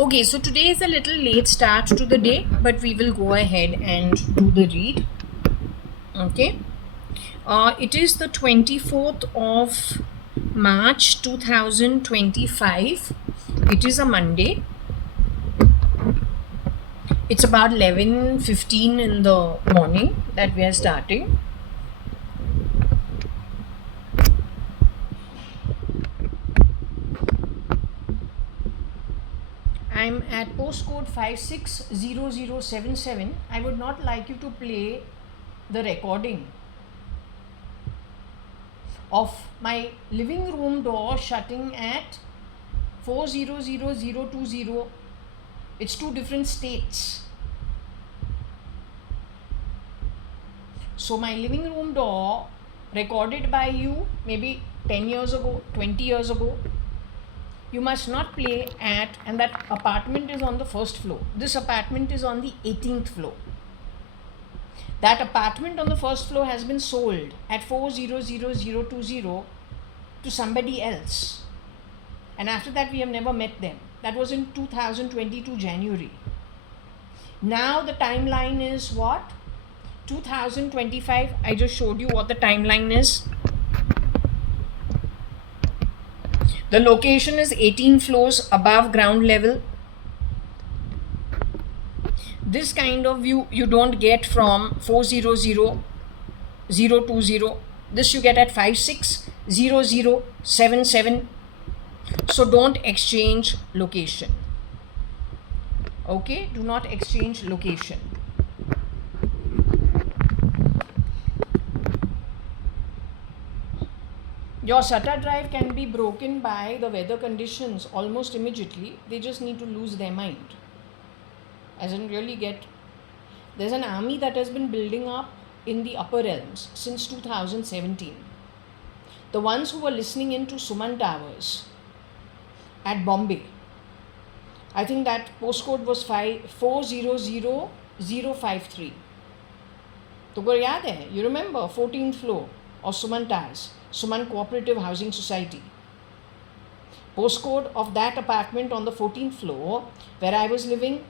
Okay, so today is a little late start to the day, but we will go ahead and do the read. Okay, it is the 24th of March 2025. It is a Monday. It's about 11:15 in the morning that we are starting. I'm at postcode 560077. I would not like you to play the recording of my living room door shutting at 400020. It's two different states. So my living room door recorded by you maybe 10 years ago, 20 years ago, you must not play at, and that apartment is on the first floor. This apartment is on the 18th floor. That apartment on the first floor has been sold at 400020 to somebody else. And after that, we have never met them. That was in 2022 January. Now the timeline is what? 2025. I just showed you what the timeline is. The location is 18 floors above ground level. This kind of view you don't get from 400020. This you get at 560077. So don't exchange location. Okay, do not exchange location. Your SATA drive can be broken by the weather conditions almost immediately. They just need to lose their mind. As in really get... There's an army that has been building up in the upper realms since 2017. The ones who were listening into Suman Towers at Bombay, I think that postcode was 400053. तुमको याद है? You remember 14th floor of Suman Towers, Suman Cooperative Housing Society. Postcode of that apartment on the 14th floor where I was living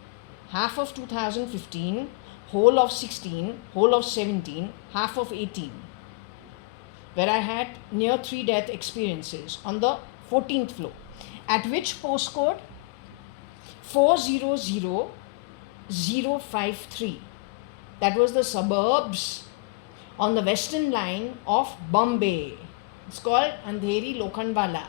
half of 2015, whole of 16, whole of 17, half of 18, where I had near 3 death experiences on the 14th floor. At which postcode? 400053. That was the suburbs on the western line of Bombay. It's called Andheri Lokhandwala.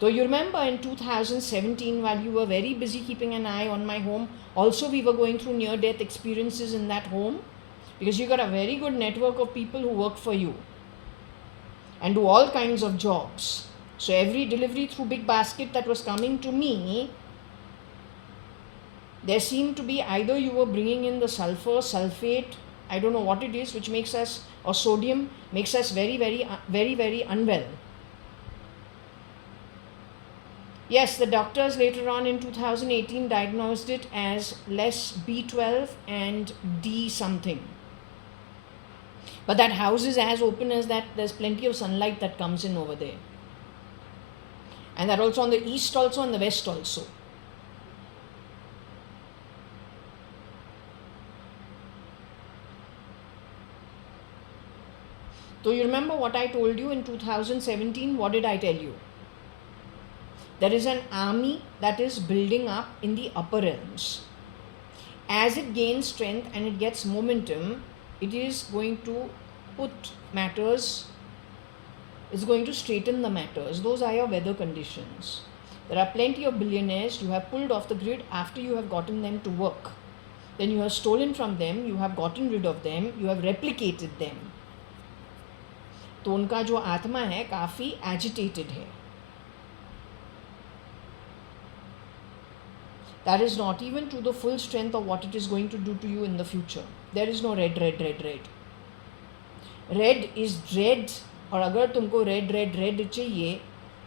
So you remember in 2017, while you were very busy keeping an eye on my home, also we were going through near-death experiences in that home, because you got a very good network of people who work for you and do all kinds of jobs. So every delivery through Big Basket that was coming to me, there seemed to be either you were bringing in the sulfur, sulfate, I don't know what it is, which makes us, or sodium, makes us very, very unwell. Yes, the doctors later on in 2018 diagnosed it as less B12 and D something. But that house is as open as that. There's plenty of sunlight that comes in over there. And that also on the east also and the west also. So you remember what I told you in 2017? What did I tell you? There is an army that is building up in the upper realms. As it gains strength and it gets momentum, it is going to put matters, it's going to straighten the matters. Those are your weather conditions. There are plenty of billionaires you have pulled off the grid after you have gotten them to work. Then you have stolen from them, you have gotten rid of them, you have replicated them. तो उनका जो आत्मा है काफ़ी agitated है. That is not even to the full strength of what it is going to do to you in the future. There is no red. Red is dread. और अगर तुमको रेड चाहिए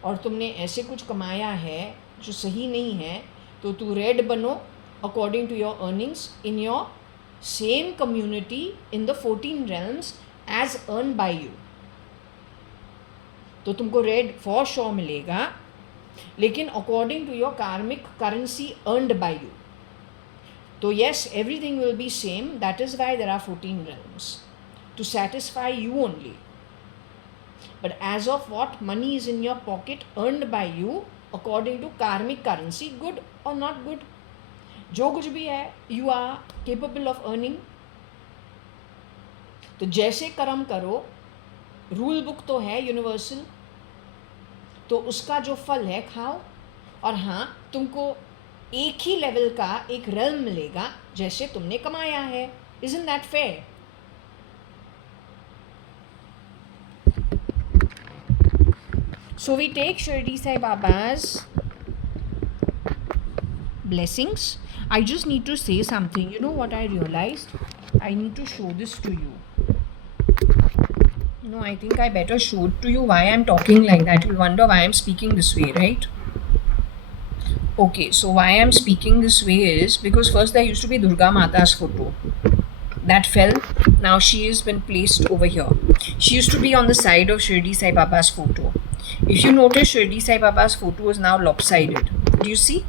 और तुमने ऐसे कुछ कमाया है जो सही नहीं है, तो तू रेड बनो according to your earnings in your same community in the 14 realms as earned by you. तो तुमको रेड फॉर श्योर मिलेगा. लेकिन according to your karmic currency earned by you. So yes, everything will be same. That is why there are 14 realms, to satisfy you only. But as of what money is in your pocket earned by you according to karmic currency, good or not good, जो कुछ भी है you are capable of earning. तो जैसे कर्म करो, rule book तो है यूनिवर्सल, तो उसका जो फल है खाओ. और हाँ, तुमको एक ही लेवल का एक रेल्म मिलेगा जैसे तुमने कमाया है. Isn't that fair? So we take Shirdi Sai Baba's blessings. I just need to say something. You know what I realized? I need to show this to you. No, I think I better show it to you why I'm talking like that. You'll wonder why I'm speaking this way, right? Okay, so why I'm speaking this way is because first there used to be Durga Mata's photo. That fell. Now she has been placed over here. She used to be on the side of Shirdi Sai Baba's photo. If you notice, Shirdi Sai Baba's photo is now lopsided. Do you see?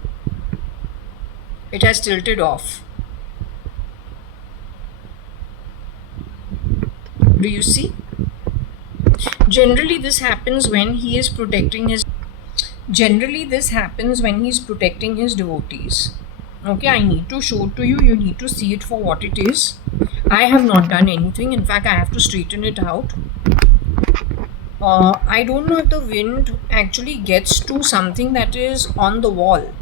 It has tilted off. Do you see? Generally, this happens when he is protecting his. Generally, this happens when he is protecting his devotees. Okay, I need to show it to you. You need to see it for what it is. I have not done anything. In fact, I have to straighten it out. I don't know if the wind actually gets to something that is on the wall.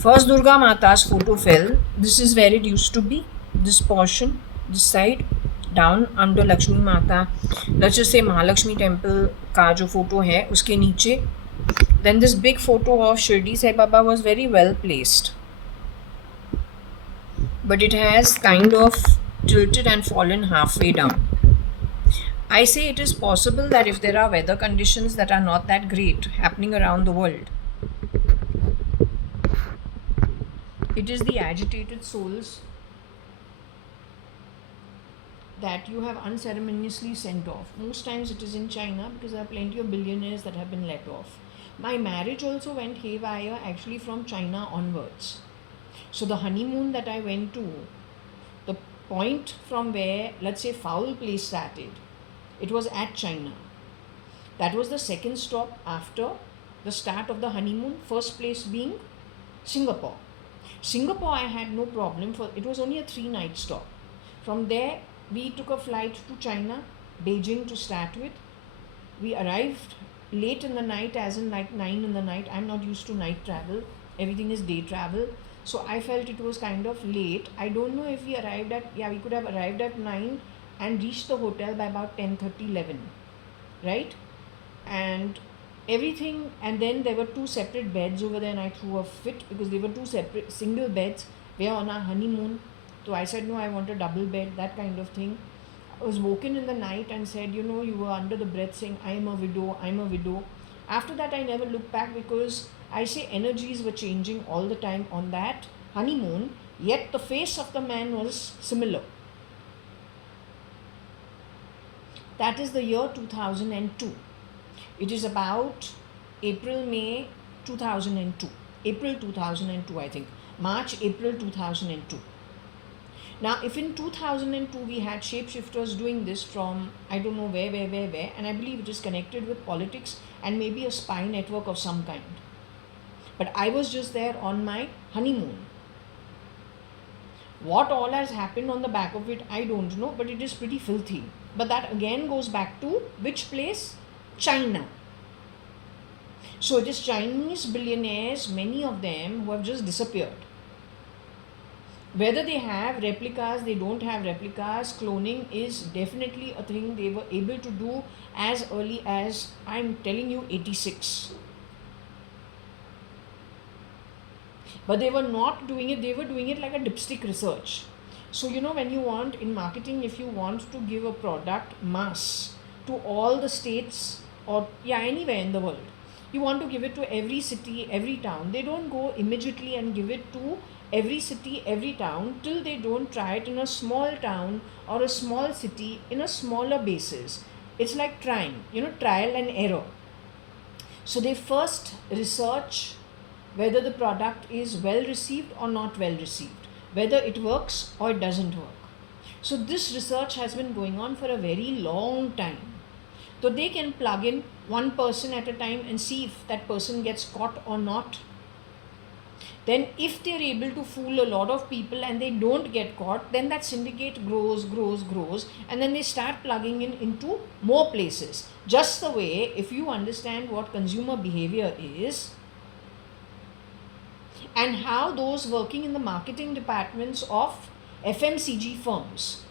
First Durga Mata's photo fell. This is where it used to be. This portion, this side, down under Lakshmi Mata. Let's just say Mahalakshmi temple का जो photo है उसके नीचे. Then this big photo of Shirdi Sai Baba was very well placed. But it has kind of tilted and fallen halfway down. I say it is possible that if there are weather conditions that are not that great happening around the world, it is the agitated souls that you have unceremoniously sent off. Most times it is in China because there are plenty of billionaires that have been let off. My marriage also went haywire actually from China onwards. So the honeymoon that I went to, the point from where, let's say, foul play started, it was at China. That was the second stop after the start of the honeymoon, first place being Singapore. Singapore I had no problem for, it was only a 3-night stop. From there we took a flight to China, Beijing to start with. We arrived late in the night, as in like 9 in the night. I'm not used to night travel, everything is day travel. So I felt it was kind of late. I don't know if we arrived at, we could have arrived at 9 and reached the hotel by about 10:30, 11, right? And everything, and then there were 2 separate beds over there and I threw a fit because they were 2 separate single beds. We are on our honeymoon. So I said, no, I want a double bed, that kind of thing. I was woken in the night and said, you know, you were under the breath saying, I am a widow, I'm a widow. After that, I never looked back because I say energies were changing all the time on that honeymoon, yet the face of the man was similar. That is the year 2002. It is about April, May 2002. April 2002, I think. March, April 2002. Now, if in 2002 we had shapeshifters doing this from, I don't know where, and I believe it is connected with politics and maybe a spy network of some kind. But I was just there on my honeymoon. What all has happened on the back of it, I don't know, but it is pretty filthy. But that again goes back to which place? China. So it is Chinese billionaires, many of them, who have just disappeared. Whether they have replicas, they don't have replicas, cloning is definitely a thing they were able to do as early as, I'm telling you, 86. But they were not doing it, they were doing it like a dipstick research. So, you know, when you want, in marketing, if you want to give a product mass to all the states or, anywhere in the world, you want to give it to every city, every town. They don't go immediately and give it to every city, every town, till they don't try it in a small town or a small city in a smaller basis. It's like trying, trial and error. So they first research whether the product is well received or not well received, whether it works or it doesn't work. So this research has been going on for a very long time. So they can plug in one person at a time and see if that person gets caught or not. Then if they're able to fool a lot of people and they don't get caught, then that syndicate grows, and then they start plugging in into more places. Just the way, if you understand what consumer behavior is and how those working in the marketing departments of FMCG firms,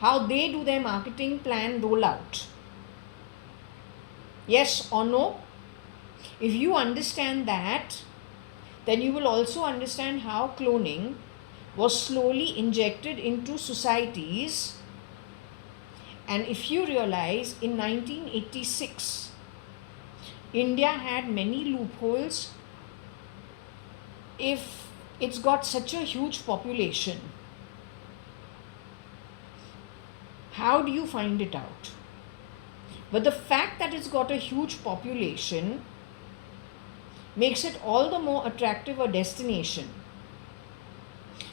how they do their marketing plan rollout. Yes or no? If you understand that, then you will also understand how cloning was slowly injected into societies. And if you realize, in 1986, India had many loopholes. If it's got such a huge population, how do you find it out? But the fact that it's got a huge population makes it all the more attractive a destination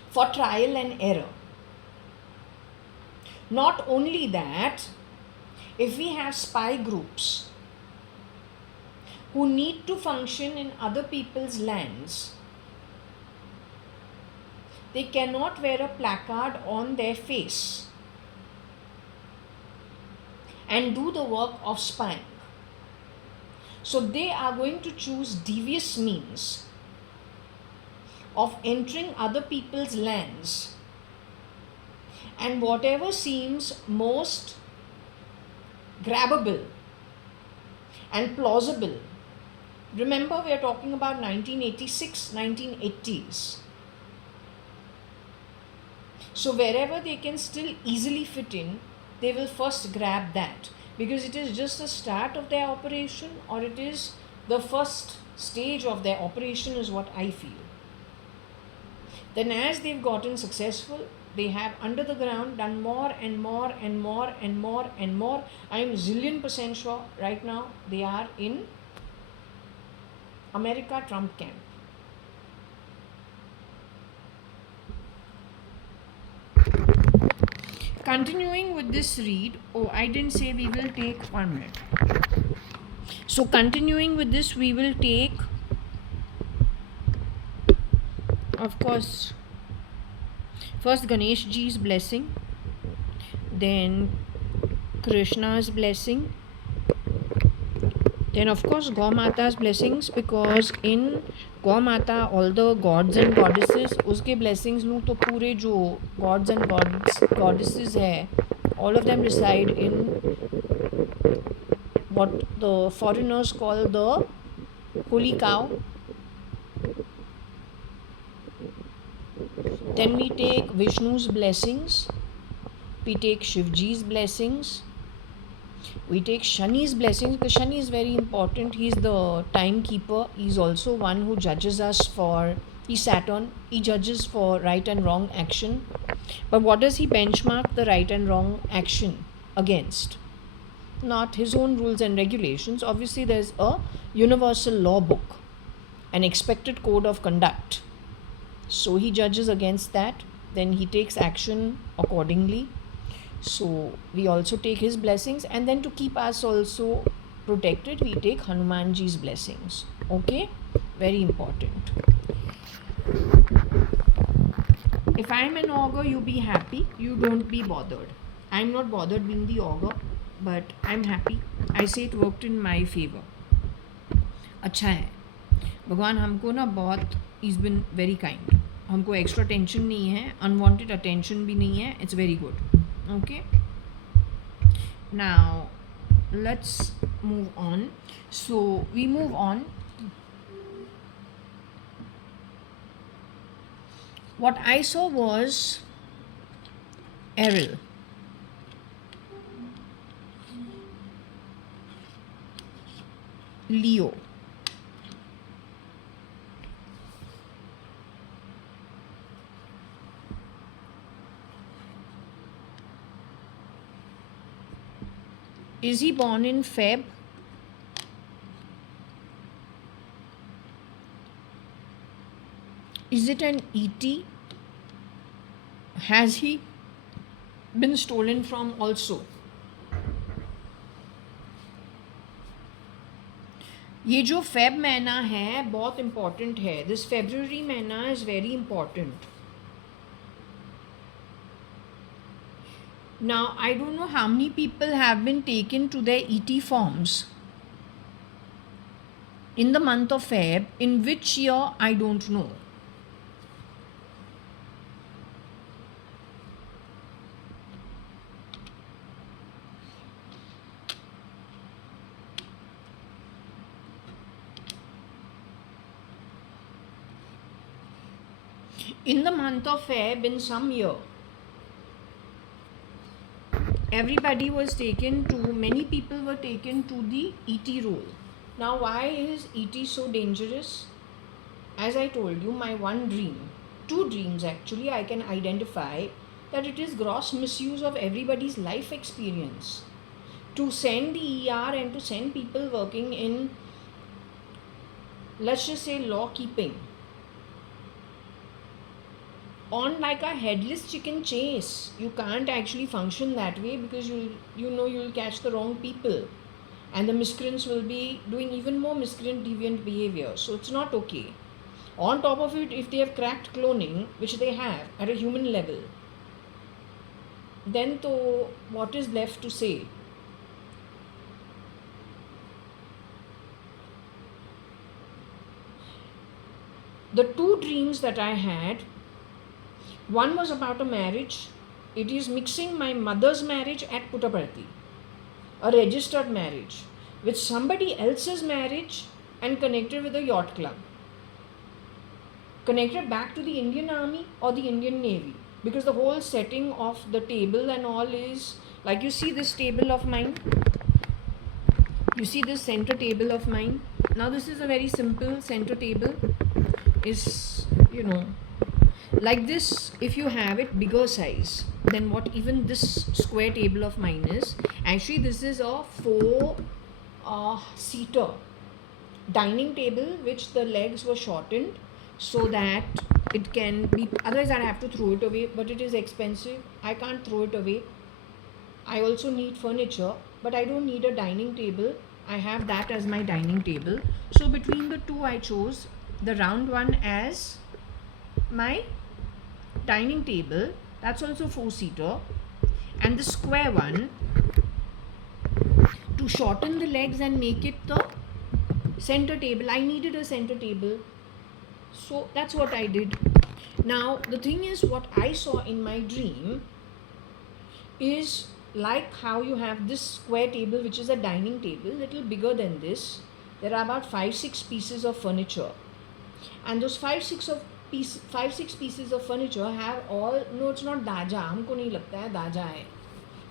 for trial and error. Not only that, if we have spy groups who need to function in other people's lands, they cannot wear a placard on their face and do the work of spying. So they are going to choose devious means of entering other people's lands, and whatever seems most grabbable and plausible. Remember, we are talking about 1986, 1980s. So wherever they can still easily fit in, they will first grab that, because it is just the start of their operation, or it is the first stage of their operation, is what I feel. Then as they've gotten successful, they have under the ground done more and more and more and more and more. I am zillion% sure right now they are in America Trump camp. Continuing with this read, I didn't say we will take 1 minute. So continuing with this, we will take, of course, first Ganesh Ji's blessing, then Krishna's blessing, then of course Gau Mata's blessings, because in Gau Mata all the gods and goddesses, uske blessings लूँ तो पूरे जो gods and goddesses है, all of them reside in what the foreigners call the holy cow. Then we take Vishnu's blessings, we take Shivji's blessings, we take Shani's blessings, because Shani is very important. He is the timekeeper. He is also one who judges us for, he's Saturn, he judges for right and wrong action. But what does he benchmark the right and wrong action against? Not his own rules and regulations. Obviously there's a universal law book, an expected code of conduct. So he judges against that, then he takes action accordingly. So we also take his blessings, and then to keep us also protected, we take Hanumanji's blessings. Okay, very important. If I'm an augur, you be happy, you don't be bothered. I'm not bothered being the augur, but I'm happy. I say it worked in my favor. अच्छा है, भगवान हमको ना बहुत, he's been very kind. हमको extra tension नहीं है, unwanted attention भी नहीं है. It's very good. Okay, now let's move on. So we move on. What I saw was Errol. Leo. Is he born in Feb? Is it an ET? Has he been stolen from also? ये जो Feb महीना है बहुत important है. This February महीना is very important. Now, I don't know how many people have been taken to their ET forms in the month of Feb. In which year, I don't know. In the month of Feb, in some year, everybody was taken to, many people were taken to the ET role. Now, why is ET so dangerous? As I told you, my one dream, two dreams actually, I can identify that it is gross misuse of everybody's life experience to send the ER and to send people working in, let's just say, law keeping, on like a headless chicken chase. You can't actually function that way because you'll catch the wrong people, and the miscreants will be doing even more miscreant deviant behavior. So it's not okay. On top of it, if they have cracked cloning, which they have at a human level, then to what is left to say? The two dreams that I had, one was about a marriage. It is mixing my mother's marriage at Puttaparthi, a registered marriage, with somebody else's marriage and connected with a yacht club. Connected back to the Indian Army or the Indian Navy. Because the whole setting of the table and all is, like you see this table of mine. You see this center table of mine. Now this is a very simple center table. Is, like this. If you have it bigger size than what even this square table of mine is, actually this is a 4-seater dining table which the legs were shortened so that it can be, otherwise I'd have to throw it away, but it is expensive. I can't throw it away. I also need furniture, but I don't need a dining table. I have that as my dining table. So between the two, I chose the round one as my dining table. That's also 4-seater. And the square one to shorten the legs and make it the center table. I needed a center table. So that's what I did. Now, the thing is, what I saw in my dream is like how you have this square table, which is a dining table, little bigger than this. There are about 5-6 pieces of furniture. And those 5-6 pieces of furniture have all, no, it's not daja. हमको नहीं लगता है दाजा है.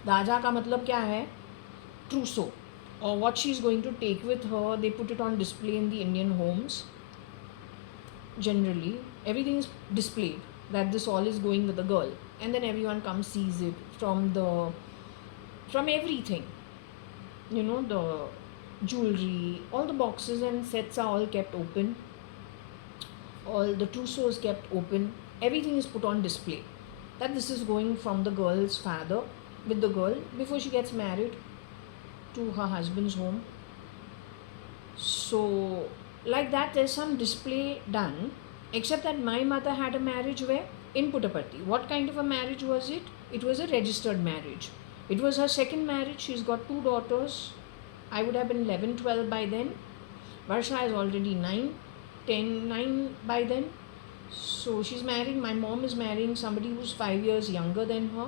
दाजा का मतलब क्या है? Trousseau. Or what she's going to take with her. They put it on display in the Indian homes. Generally, everything is displayed that this all is going with the girl, and then everyone comes sees it from everything, the jewelry, all the boxes and sets are all kept open, all the trousseaux kept open, everything is put on display, that this is going from the girl's father with the girl before she gets married to her husband's home. So like that, there's some display done, except that my mother had a marriage where in Puttaparthi. What kind of a marriage was it? It was a registered marriage. It was her second marriage. She's got 2 daughters. I would have been 11, 12 by then. Varsha is already 9 by then. So she's marrying, my mom is marrying somebody who's 5 years younger than her.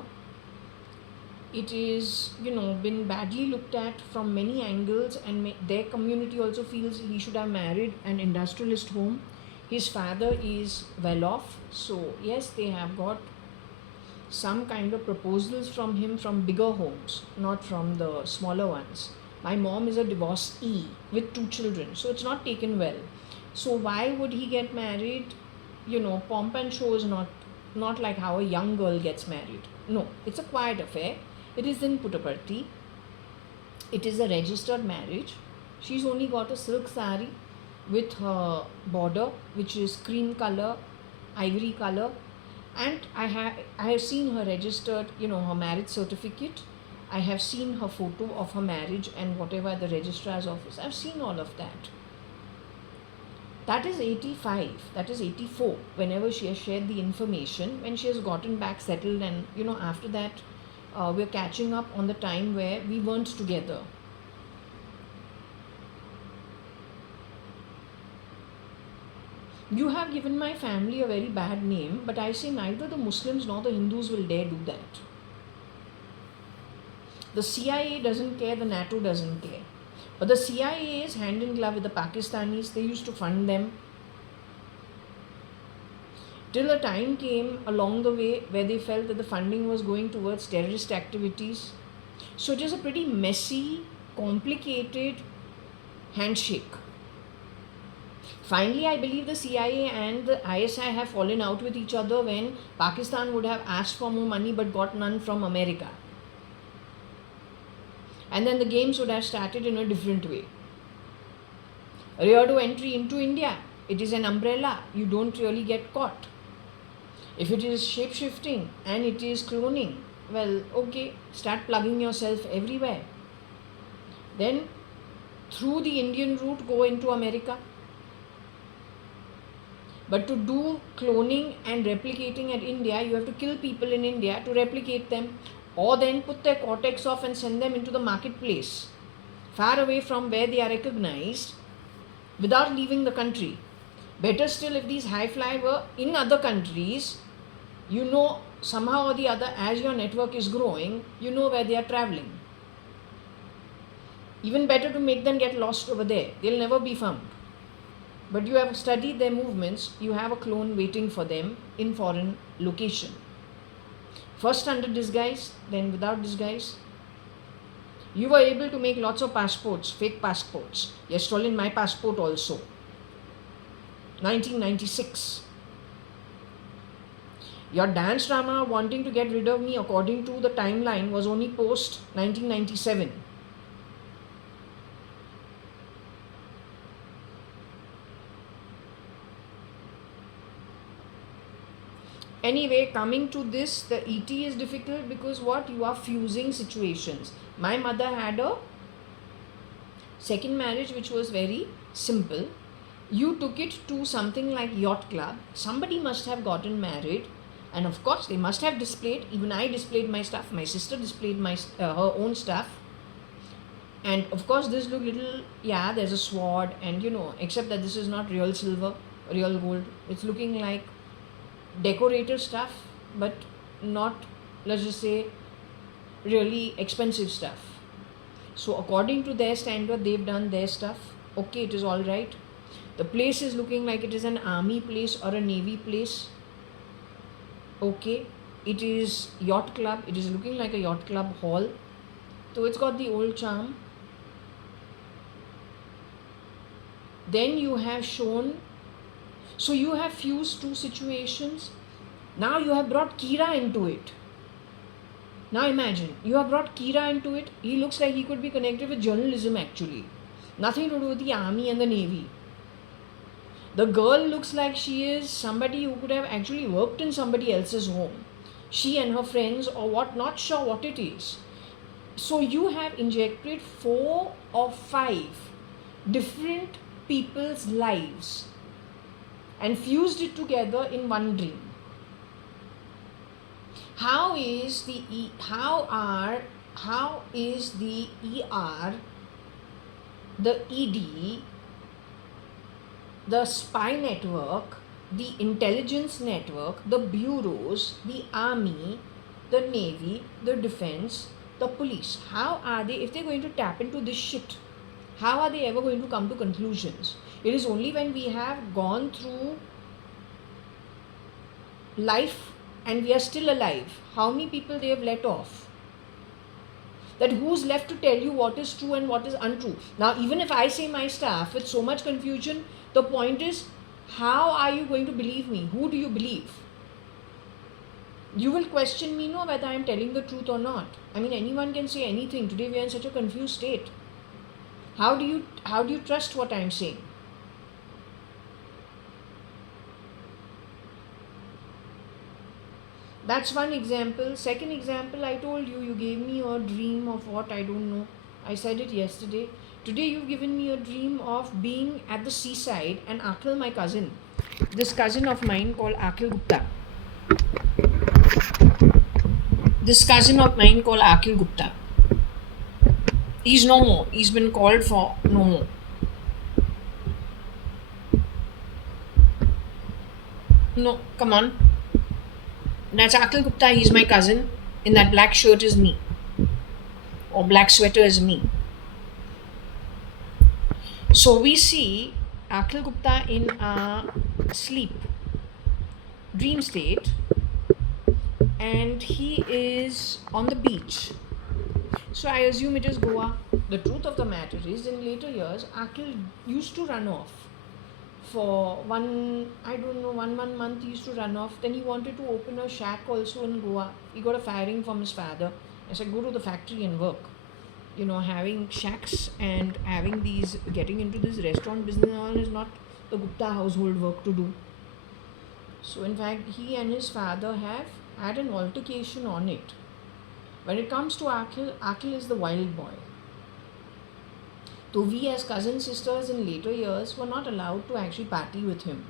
It is, been badly looked at from many angles, and their community also feels he should have married an industrialist home. His father is well off, so yes, they have got some kind of proposals from him from bigger homes, not from the smaller ones. My mom is a divorcee with 2 children, so it's not taken well. So why would he get married? Pomp and show is not like how a young girl gets married. No, it's a quiet affair. It is in Puttaparthi. It is a registered marriage. She's only got a silk sari with her border, which is cream color, ivory color, and I have seen her registered, her marriage certificate. I have seen her photo of her marriage and whatever at the registrar's office. I've seen all of that. That is 85, that is 84, whenever she has shared the information, when she has gotten back settled, and after that we're catching up on the time where we weren't together. You have given my family a very bad name, but I say neither the Muslims nor the Hindus will dare do that. The CIA doesn't care, the NATO doesn't care. But the CIA is hand in glove with the Pakistanis. They used to fund them. Till a time came along the way where they felt that the funding was going towards terrorist activities. So it is a pretty messy, complicated handshake. Finally, I believe the CIA and the ISI have fallen out with each other when Pakistan would have asked for more money but got none from America. And then the games would have started in a different way. Rear to entry into India, it is an umbrella. You don't really get caught. If it is shape-shifting and it is cloning, well, okay, start plugging yourself everywhere. Then, through the Indian route, go into America. But to do cloning and replicating at India, you have to kill people in India to replicate them, or then put their cortex off and send them into the marketplace, far away from where they are recognized, without leaving the country. Better still, if these high fly were in other countries, somehow or the other, as your network is growing, you know where they are traveling. Even better to make them get lost over there. They'll never be found. But you have studied their movements, you have a clone waiting for them in foreign location. First under disguise, then without disguise. You were able to make lots of passports, fake passports. You have stolen my passport also. 1996. Your dance drama wanting to get rid of me according to the timeline was only post 1997. Anyway, coming to this, the ET is difficult because what? You are fusing situations. My mother had a second marriage which was very simple. You took it to something like yacht club. Somebody must have gotten married, and of course they must have displayed. Even I displayed my stuff. My sister displayed her own stuff. And of course this looked little, there's a sword, and except that this is not real silver, real gold. It's looking like decorative stuff, but not, let's just say, really expensive stuff. So according to their standard, they've done their stuff. Okay, it is all right. The place is looking like it is an army place or a navy place. Okay, it is yacht club. It is looking like a yacht club hall. So it's got the old charm. Then you have shown, so you have fused two situations. Now you have brought Kira into it. Now imagine, you have brought Kira into it. He looks like he could be connected with journalism actually. Nothing to do with the army and the navy. The girl looks like she is somebody who could have actually worked in somebody else's home. She and her friends or what, not sure what it is. So you have injected 4 or 5 different people's lives and fused it together in one dream. How is the ER, the ED, the spy network, the intelligence network, the bureaus, the army, the navy, the defense, the police, how are they, if they're going to tap into this shit, how are they ever going to come to conclusions? It is only when we have gone through life and we are still alive, how many people they have let off, that who's left to tell you what is true and what is untrue. Now even if I say my stuff with so much confusion, the point is, how are you going to believe me? Who do you believe? You will question me, no, whether I am telling the truth or not. I mean, anyone can say anything. Today we are in such a confused state. How do you trust what I am saying? That's one example. Second example, I told you, you gave me a dream of what, I don't know. I said it yesterday. Today you've given me a dream of being at the seaside and Akhil, my cousin, this cousin of mine called Akhil Gupta. This cousin of mine called Akhil Gupta. He's no more. He's been called for no more. No, come on. That's Akhil Gupta. He's my cousin. In that black shirt is me. Or black sweater is me. So we see Akhil Gupta in a sleep, dream state, and he is on the beach. So I assume it is Goa. The truth of the matter is, in later years, Akhil used to run off for one month he used to run off. Then he wanted to open a shack also in Goa. He got a firing from his father. I said, go to the factory and work. Having shacks and having these, getting into this restaurant business and all is not the Gupta household work to do. So in fact, he and his father have had an altercation on it. When it comes to Akhil, Akhil is the wild boy. So we as cousin sisters in later years were not allowed to actually party with him.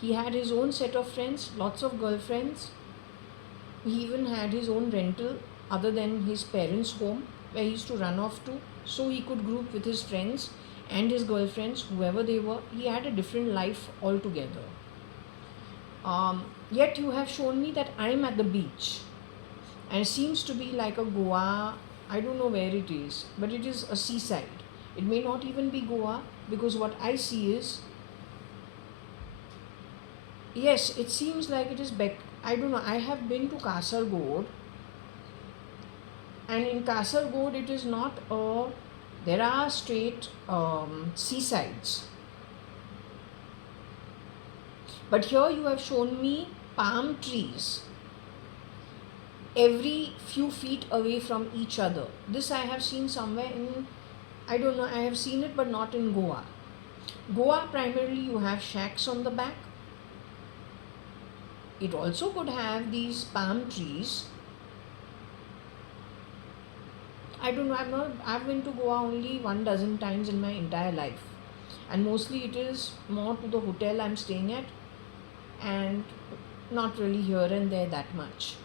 He had his own set of friends, lots of girlfriends. He even had his own rental other than his parents' home, where he used to run off to, so he could group with his friends and his girlfriends, whoever they were. He had a different life altogether. Yet you have shown me that I am at the beach, and it seems to be like a Goa. I don't know where it is, but it is a seaside. It may not even be Goa, because what I see is, yes, it seems like it is I don't know. I have been to Kasargod, and in Kasargod it is not there are straight seasides. But here you have shown me palm trees every few feet away from each other. This I have seen somewhere in, I don't know, I have seen it but not in Goa. Goa primarily you have shacks on the back. It also could have these palm trees. I don't know, I've been to Goa only 12 times in my entire life. And mostly it is more to the hotel I'm staying at and not really here and there that much.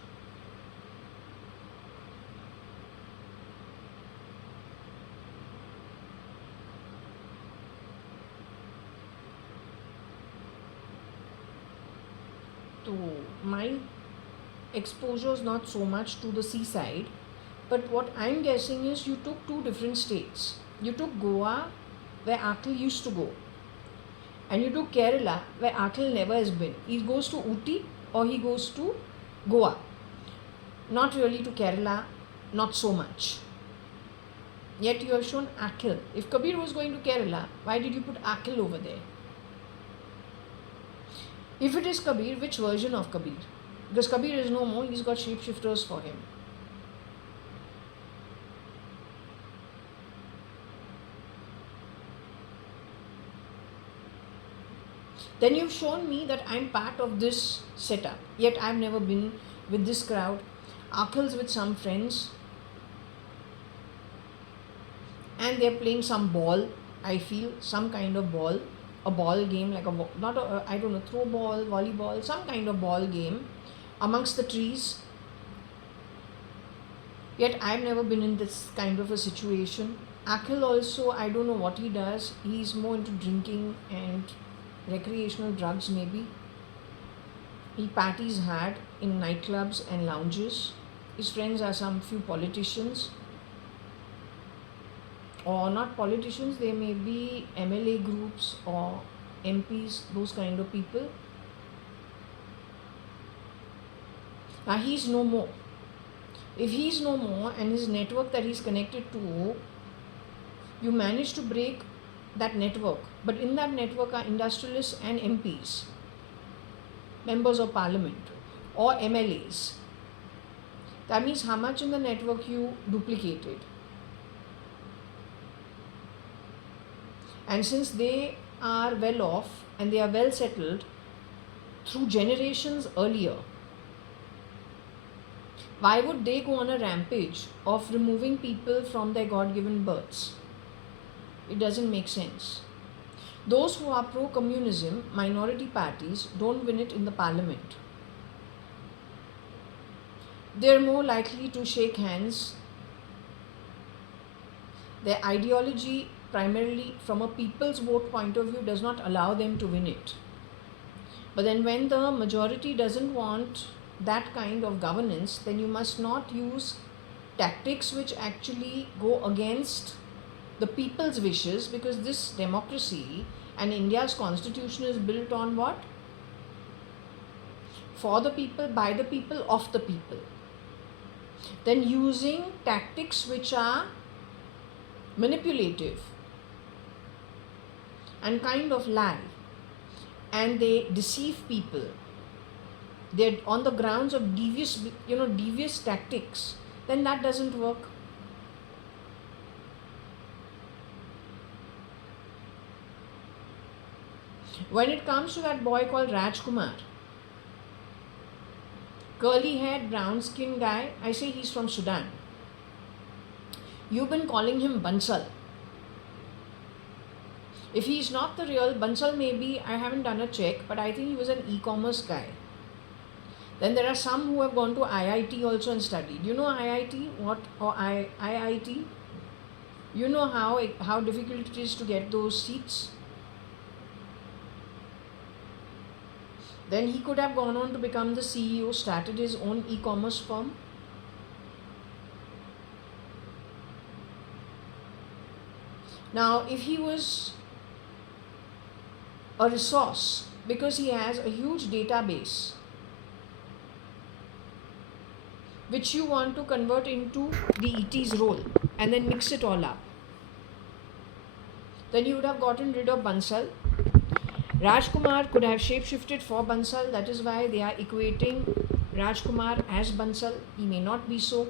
So my exposure is not so much to the seaside, but what I'm guessing is you took two different states. You took Goa, where Akhil used to go, and you took Kerala, where Akhil never has been. He goes to Ooty or he goes to Goa. Not really to Kerala, not so much. Yet you have shown Akhil. If Kabir was going to Kerala, why did you put Akhil over there? If it is Kabir, which version of Kabir? Because Kabir is no more, he's got shapeshifters for him. Then you've shown me that I'm part of this setup, yet I've never been with this crowd. Akhil's with some friends and they're playing some ball, I feel, some kind of ball, a ball game, like I don't know, throw ball, volleyball, some kind of ball game amongst the trees. Yet I've never been in this kind of a situation. Akhil also, I don't know what he does. He's more into drinking and recreational drugs maybe. He parties hard in nightclubs and lounges. His friends are some few politicians, or not politicians, they may be MLA groups or MPs, those kind of people. Now he's no more. If he's no more and his network that he's connected to, you manage to break that network, but in that network are industrialists and MPs, members of parliament or MLAs. That means how much in the network you duplicated. And since they are well off and they are well settled through generations earlier, Why would they go on a rampage of removing people from their God-given births? It doesn't make sense. Those who are pro-communism, minority parties, don't win it in the parliament. They're more likely to shake hands. Their ideology, primarily from a people's vote point of view, does not allow them to win it. But then when the majority doesn't want that kind of governance, then you must not use tactics which actually go against the people's wishes, because this democracy and India's constitution is built on what? For the people, by the people, of the people. Then using tactics which are manipulative and kind of lie, and they deceive people, they're on the grounds of devious tactics, then that doesn't work. When it comes to that boy called Rajkumar, curly haired, brown skinned guy, I say he's from Sudan. You've been calling him Bansal. If he's not the real Bansal, maybe, I haven't done a check, but I think he was an e-commerce guy. Then there are some who have gone to IIT also and studied. You know IIT? What? Or IIT? You know how difficult it is to get those seats? Then he could have gone on to become the CEO, started his own e-commerce firm. Now, if he was a resource, because he has a huge database which you want to convert into the ET's role and then mix it all up, then you would have gotten rid of Bansal. Rajkumar could have shapeshifted for Bansal. That is why they are equating Rajkumar as Bansal. He may not be so.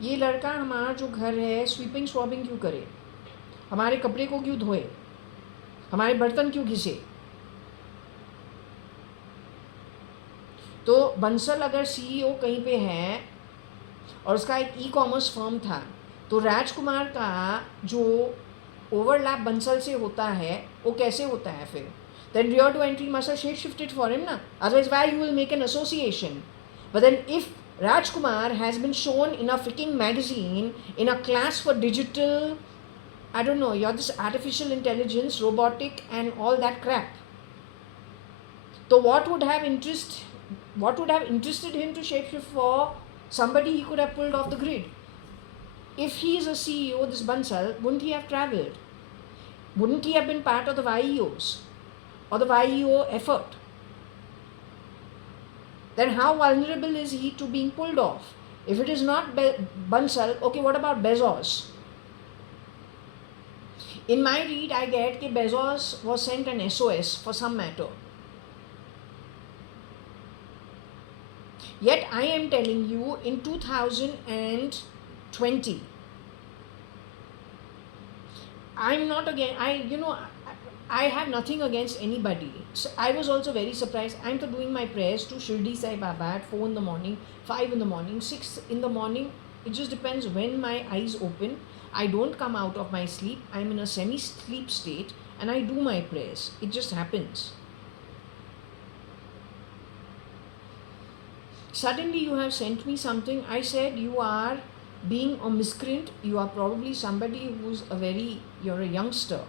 ये लड़का हमारा जो घर है sweeping swapping क्यों करे, हमारे कपड़े को क्यों धोए, हमारे बर्तन क्यों घिसे? तो बंसल अगर सीईओ कहीं पे है और उसका एक ई कॉमर्स फर्म था, तो राजकुमार का जो ओवरलैप बंसल से होता है वो कैसे होता है फिर? Then rear to entry must have shape shifted for him, na? Otherwise, why you will make an association? But then if Rajkumar has been shown in a freaking magazine, in a class for digital, I don't know, you're this artificial intelligence, robotic and all that crap. So what would have interested him to shapeshift for somebody he could have pulled off the grid? If he is a CEO, this Bansal, wouldn't he have travelled? Wouldn't he have been part of the YEOs or the YEO effort? Then how vulnerable is he to being pulled off? If it is not Bansal, okay, what about Bezos? In my read, I get that Bezos was sent an SOS for some matter. Yet I am telling you, in 2020, I'm not against, I have nothing against anybody. So I was also very surprised. I'm doing my prayers to Shirdi Sai Baba at 4 in the morning, 5 in the morning, 6 in the morning. It just depends when my eyes open. I don't come out of my sleep. I'm in a semi-sleep state and I do my prayers. It just happens. Suddenly you have sent me something. I said you are being a miscreant. You are probably somebody who's you're a youngster.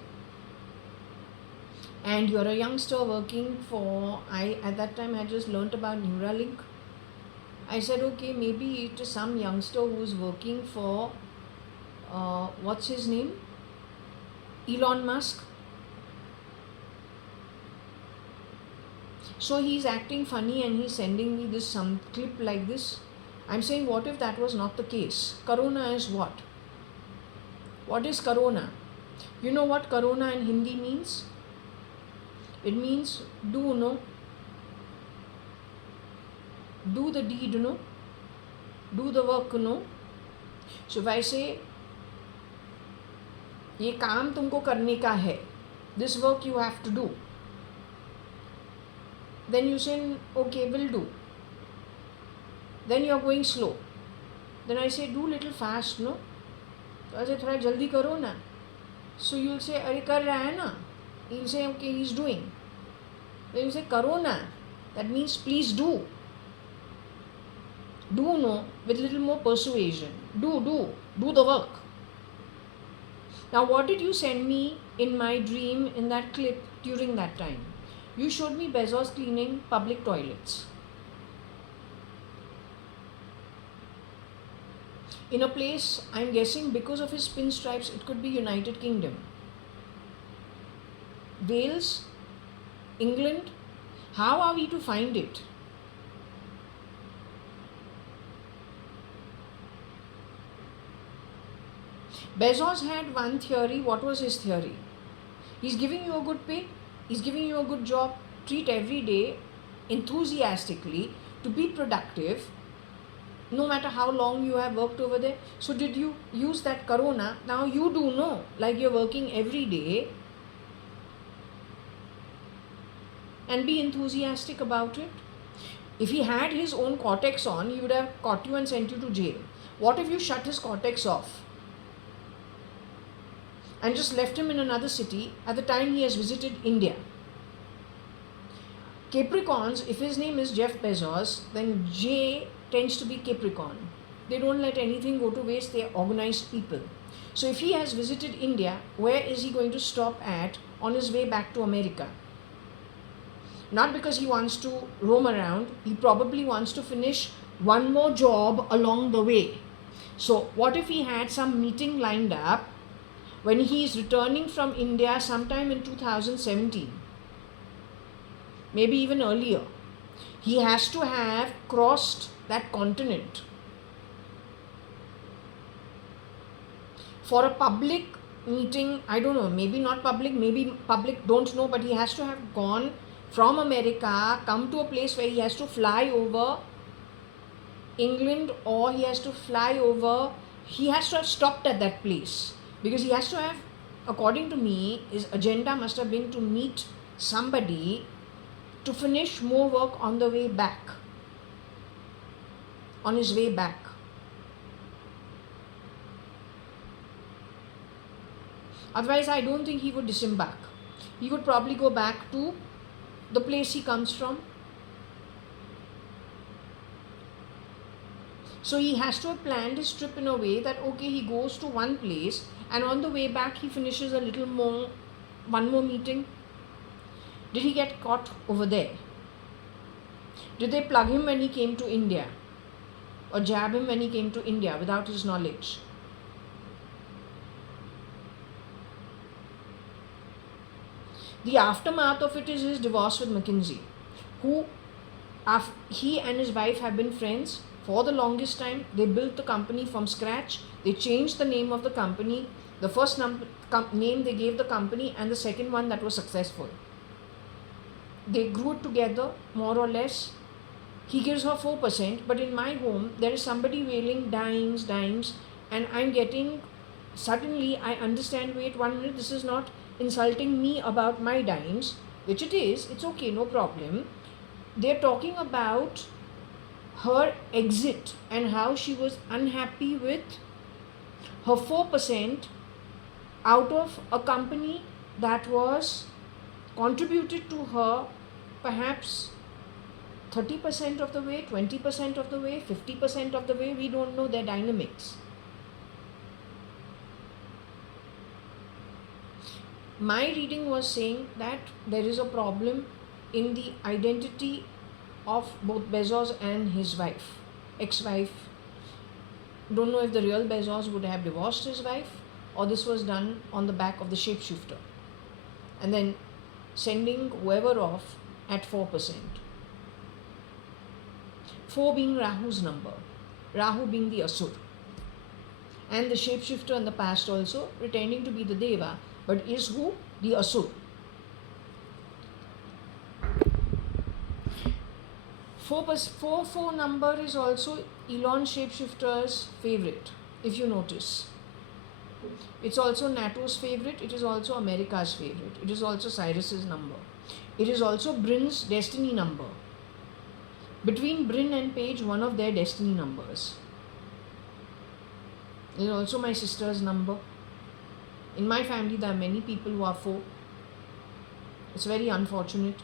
And you're a youngster working for, at that time I just learnt about Neuralink. I said, okay, maybe it is some youngster who's working for, what's his name? Elon Musk. So he's acting funny and he's sending me some clip like this. I'm saying, what if that was not the case? Corona is what? What is Corona? You know what Corona in Hindi means? It means do, no? Do the deed, no? Do the work, no? So if I say, ये काम तुमको करने का है, this work you have to do. Then you say, okay, will do. Then you are going slow. Then I say, do little fast, no? तो ऐसे थोड़ा जल्दी करो ना. So you'll say, अरे कर रहा है ना. He'll say, okay, he's doing. Then you say, करो ना. That means please do. Do, no, with little more persuasion. Do the work. Now, what did you send me in my dream in that clip during that time? You showed me Bezos cleaning public toilets. In a place, I'm guessing because of his pinstripes, it could be United Kingdom. Wales, England, how are we to find it? Bezos had one theory. What was his theory? He's giving you a good pay, he's giving you a good job. Treat every day enthusiastically to be productive, no matter how long you have worked over there. So, did you use that corona? Now you do know, like you're working every day, and be enthusiastic about it. If he had his own cortex on, he would have caught you and sent you to jail. What if you shut his cortex off and just left him in another city at the time he has visited India? Capricorns, if his name is Jeff Bezos, then J tends to be Capricorn. They don't let anything go to waste, they are organized people. So if he has visited India, where is he going to stop at on his way back to America? Not because he wants to roam around, he probably wants to finish one more job along the way. So what if he had some meeting lined up when he is returning from India sometime in 2017? Maybe even earlier. He has to have crossed that continent. For a public meeting, I don't know, maybe not public, maybe public, don't know, but he has to have gone from America, come to a place where he has to fly over England, or he has to fly over, he has to have stopped at that place. Because he has to have, according to me, his agenda must have been to meet somebody to finish more work on the way back, on his way back. Otherwise, I don't think he would disembark. He would probably go back to the place he comes from. So he has to have planned his trip in a way that, okay, he goes to one place and on the way back he finishes a little more, one more meeting. Did he get caught over there? Did they plug him when he came to India? Or jab him when he came to India without his knowledge? The aftermath of it is his divorce with McKinsey, who he and his wife have been friends for the longest time. They built the company from scratch. They changed the name of the company, the first name they gave the company and the second one that was successful. They grew it together, more or less. He gives her 4%, but in my home, there is somebody wailing dimes, and I'm getting, suddenly I understand, wait 1 minute, this is not insulting me about my dimes, which it is, it's okay, no problem. They're talking about her exit and how she was unhappy with her 4% out of a company that was contributed to her perhaps 30% of the way, 20% of the way, 50% of the way. We don't know their dynamics. My reading was saying that there is a problem in the identity of both Bezos and his wife, ex-wife. Don't know if the real Bezos would have divorced his wife or this was done on the back of the shapeshifter and then sending whoever off at 4%. 4 being Rahu's number, Rahu being the Asur, and the shapeshifter in the past also pretending to be the Deva, but is who? The Asur. 4 number is also Elon shapeshifter's favorite, if you notice. It's also NATO's favorite, it is also America's favorite, it is also Cyrus's number. It is also Bryn's destiny number. Between Bryn and Paige, one of their destiny numbers. It is also my sister's number. In my family, there are many people who are 4. It's very unfortunate.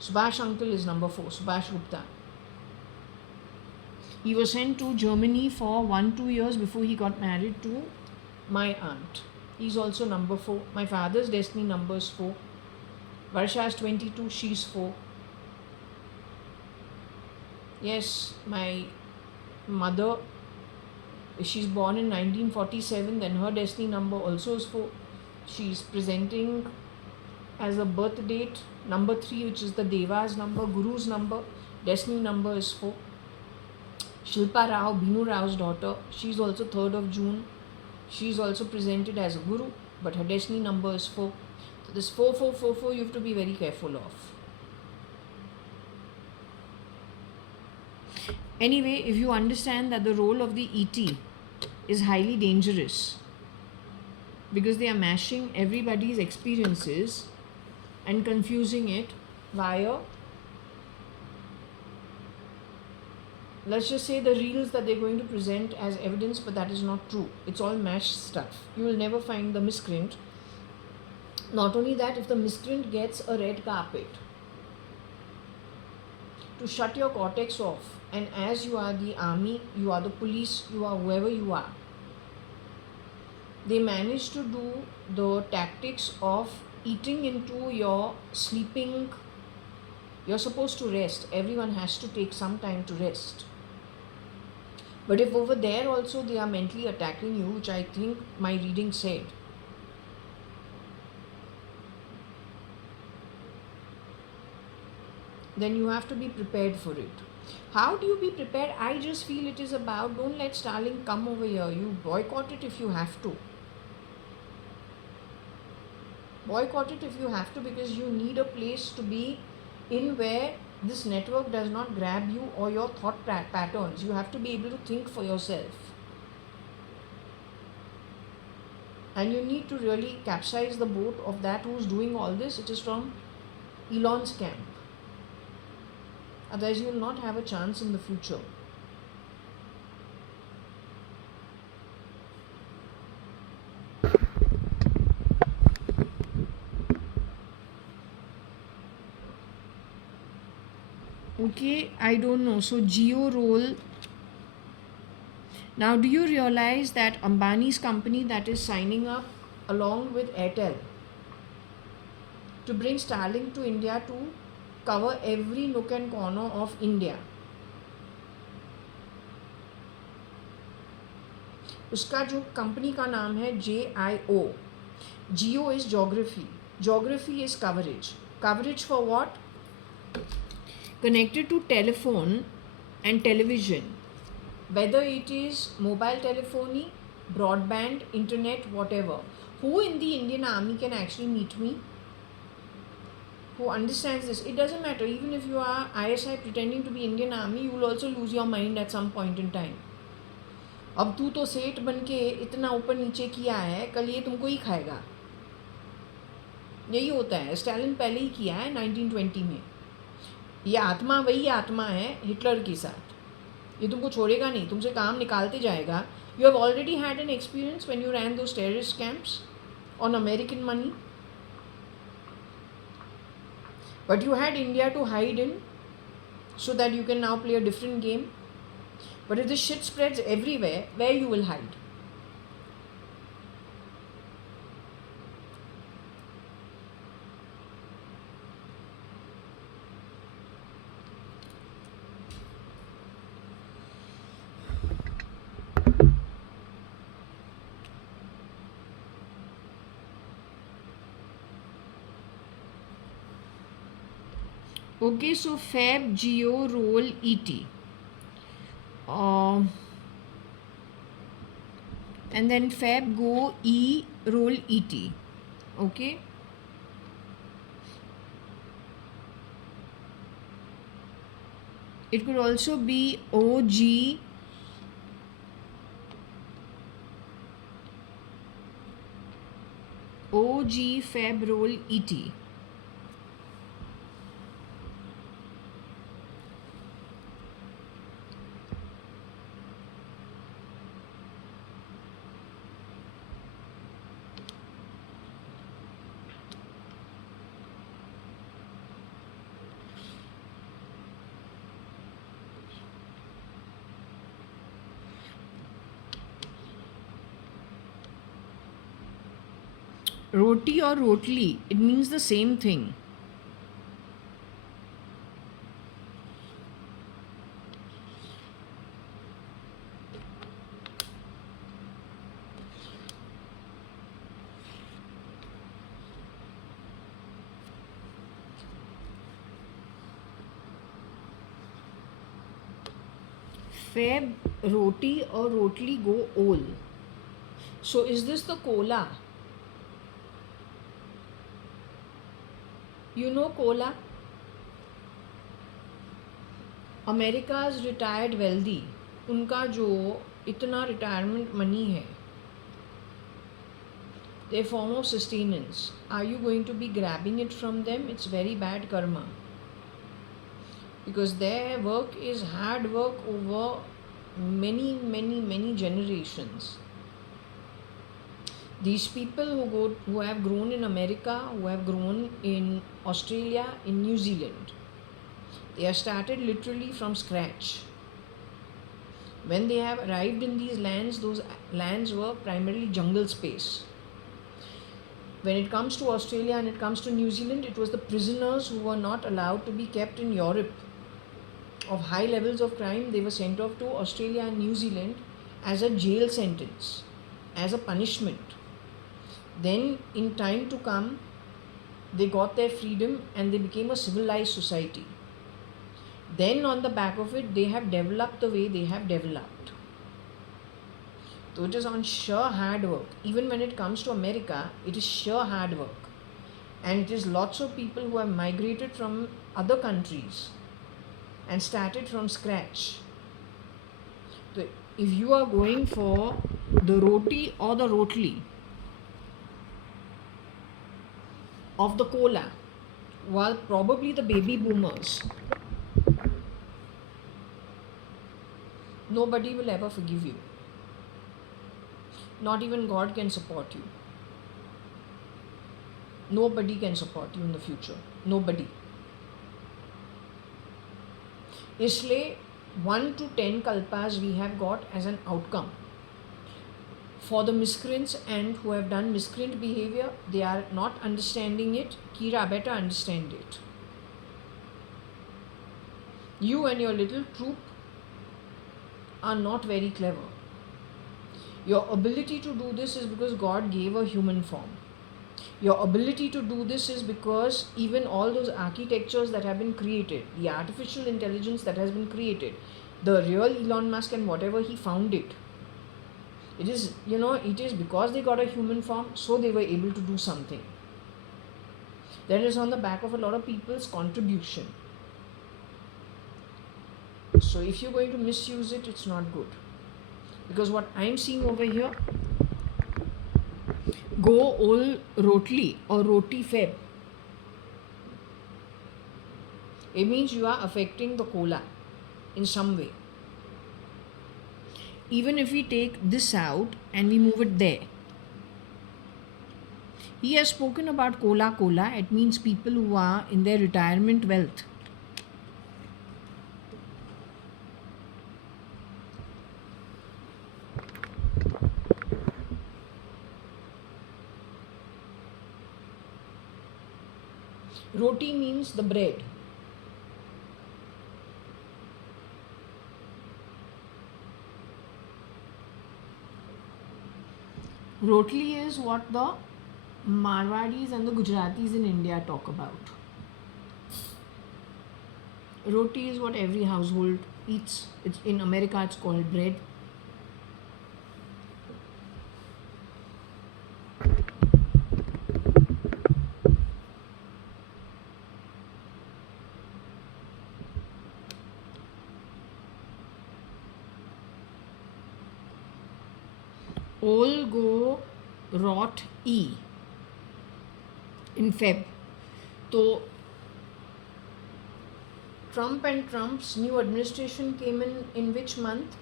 Subhash uncle is number 4, Subhash Gupta. He was sent to Germany for 1-2 years before he got married to my aunt. He's also number 4. My father's destiny number is 4. Varsha is 22, she's 4. Yes, my mother, she's born in 1947, then her destiny number also is 4. She's presenting as a birth date number 3, which is the Deva's number, Guru's number, destiny number is 4. Shilpa Rao, Binu Rao's daughter, she's also 3rd of June. She's also presented as a Guru, but her destiny number is 4. So this 4444 you have to be very careful of. Anyway, if you understand that the role of the ET is highly dangerous because they are mashing everybody's experiences and confusing it via, let's just say, the reels that they're going to present as evidence, but that is not true. It's all mashed stuff. You will never find the miscreant. Not only that, if the miscreant gets a red carpet to shut your cortex off, and as you are the army, you are the police, you are whoever you are, they manage to do the tactics of eating into your sleeping. You're supposed to rest. Everyone has to take some time to rest. But if over there also they are mentally attacking you, which I think my reading said, then you have to be prepared for it. How do you be prepared? I just feel it is about, don't let Starlink come over here. You boycott it if you have to. Boycott it if you have to, because you need a place to be in where this network does not grab you or your thought patterns. You have to be able to think for yourself. And you need to really capsize the boat of that who's doing all this. It is from Elon's camp. Otherwise, you will not have a chance in the future. Okay, I don't know. So, Jio role. Now, do you realize that Ambani's company that is signing up along with Airtel to bring Starlink to India to cover every nook and corner of India? उसका जो company का नाम है JIO. Geo is geography. Geography is coverage. Coverage for what? Connected to telephone and television. Whether it is mobile telephony, broadband, internet, whatever. Who in the Indian Army can actually meet me? Who understands this? It doesn't matter. Even if you are ISI pretending to be Indian Army, you will also lose your mind at some point in time. अब तू तो सेठ बन के इतना ऊपर नीचे किया है, कल ये तुमको ही खाएगा. यही होता है. स्टालिन पहले ही किया है 1920 में. ये आत्मा वही आत्मा है हिटलर के साथ. ये तुमको छोड़ेगा नहीं, तुमसे काम निकालते जाएगा. You have already had an experience when you ran those terrorist camps on American money. But you had India to hide in so that you can now play a different game. But if this shit spreads everywhere, where you will hide? Okay, so Fab, Geo, Roll, ET. And then Fab, Go, E, Roll, ET. Okay. It could also be OG, Fab, Roll, ET. Roti or rotli, it means the same thing. Feb, roti or rotli go ol. So is this the cola? You know cola? America's retired wealthy, उनका जो इतना retirement money है, their form of sustenance, are you going to be grabbing it from them? It's very bad karma. Because their work is hard work over many generations. These people who have grown in America, who have grown in Australia, in New Zealand, they have started literally from scratch. When they have arrived in these lands, those lands were primarily jungle space. When it comes to Australia and it comes to New Zealand, it was the prisoners who were not allowed to be kept in Europe of high levels of crime. They were sent off to Australia and New Zealand as a jail sentence, as a punishment. Then in time to come, they got their freedom and they became a civilized society. Then on the back of it, they have developed the way they have developed. So it is on sheer hard work. Even when it comes to America, it is sheer hard work. And it is lots of people who have migrated from other countries and started from scratch. So if you are going for the roti or the rotli of the cola, well, probably the baby boomers, nobody will ever forgive you. Not even God can support you. Nobody can support you in the future. Nobody. इसलिए 1 to 10 kalpas we have got as an outcome. For the miscreants and who have done miscreant behavior, they are not understanding it. Kira, better understand it. You and your little troop are not very clever. Your ability to do this is because God gave a human form. Your ability to do this is because even all those architectures that have been created, the artificial intelligence that has been created, the real Elon Musk and whatever he found it is, it is because they got a human form, so they were able to do something. That is on the back of a lot of people's contribution. So if you're going to misuse it, it's not good. Because what I'm seeing over here, go ol rotli or roti feb, it means you are affecting the cola in some way. Even if we take this out and we move it there, he has spoken about cola. It means people who are in their retirement wealth. Roti means the bread. Rotli is what the Marwadis and the Gujaratis in India talk about. Roti is what every household eats. It's in America, it's called bread. Ol go rot e in Feb. So Trump and Trump's new administration came in which month?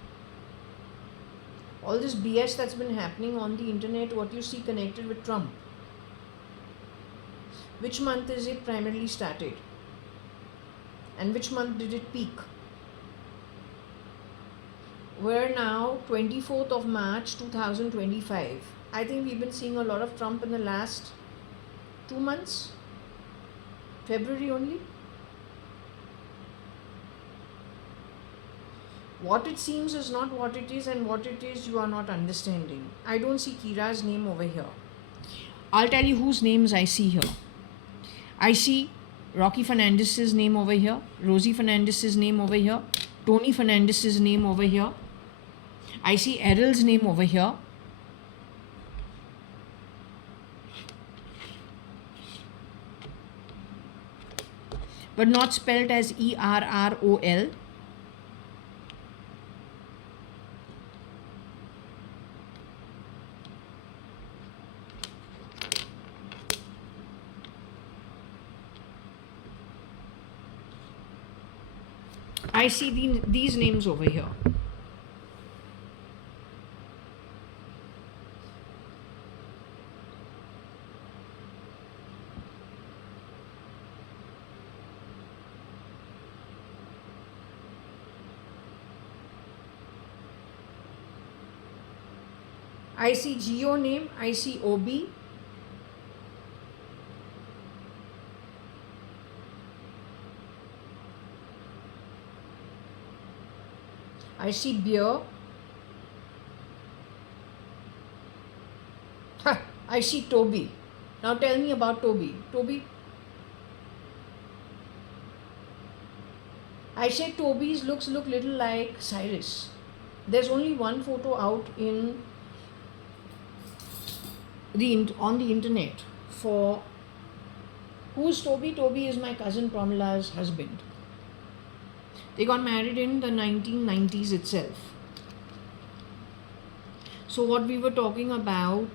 All this BS that's been happening on the internet, what you see connected with Trump. Which month is it primarily started? And which month did it peak? We're now 24th of March 2025. I think we've been seeing a lot of Trump in the last 2 months, February only. What it seems is not what it is, and what it is you are not understanding. I don't see Kira's name over here. I'll tell you whose names I see here. I see Rocky Fernandez's name over here, Rosie Fernandez's name over here, Tony Fernandez's name over here. I see Errol's name over here. But not spelled as ERROL. I see these names over here. I see Geo name, I see OB. I see beer. I see Toby. Now tell me about Toby. Toby. I say Toby's looks look little like Cyrus. There's only one photo out on the internet for who's Toby. Toby is my cousin Pramila's husband. They got married in the 1990s itself. So what we were talking about,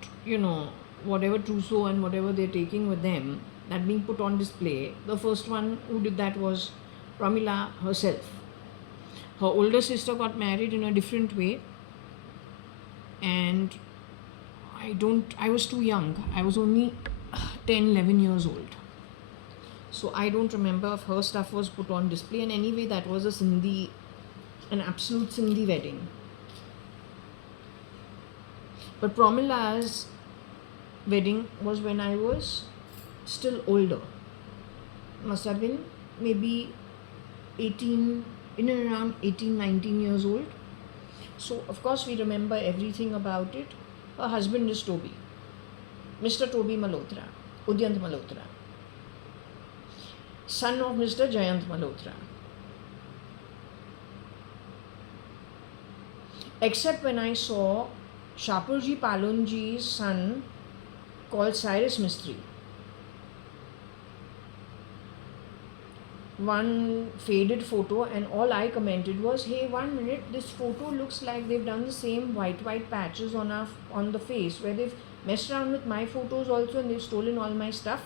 whatever trousseau and whatever they're taking with them, that being put on display, the first one who did that was Pramila herself. Her older sister got married in a different way, and I was too young. I was only 10, 11 years old. So I don't remember if her stuff was put on display. And anyway, that was an absolute Sindhi wedding. But Pramila's wedding was when I was still older. Must have been maybe 18, in and around 18, 19 years old. So of course we remember everything about it. Her husband is Toby, Mr. Toby Malhotra, Udyant Malhotra, son of Mr. Jayant Malhotra. Except when I saw Shapurji Palunji's son called Cyrus Mistry. One faded photo, and all I commented was, hey, 1 minute, this photo looks like they've done the same white patches on the face, where they've messed around with my photos also and they've stolen all my stuff.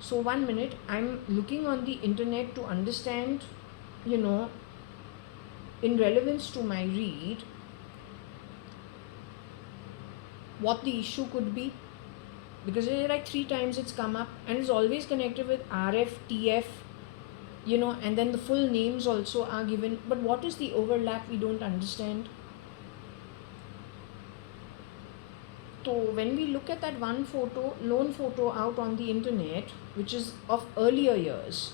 So 1 minute, I'm looking on the internet to understand, in relevance to my read, what the issue could be. Because like 3 times it's come up, and it's always connected with RF, TF, and then the full names also are given. But what is the overlap? We don't understand. So when we look at that one photo, lone photo out on the internet, which is of earlier years,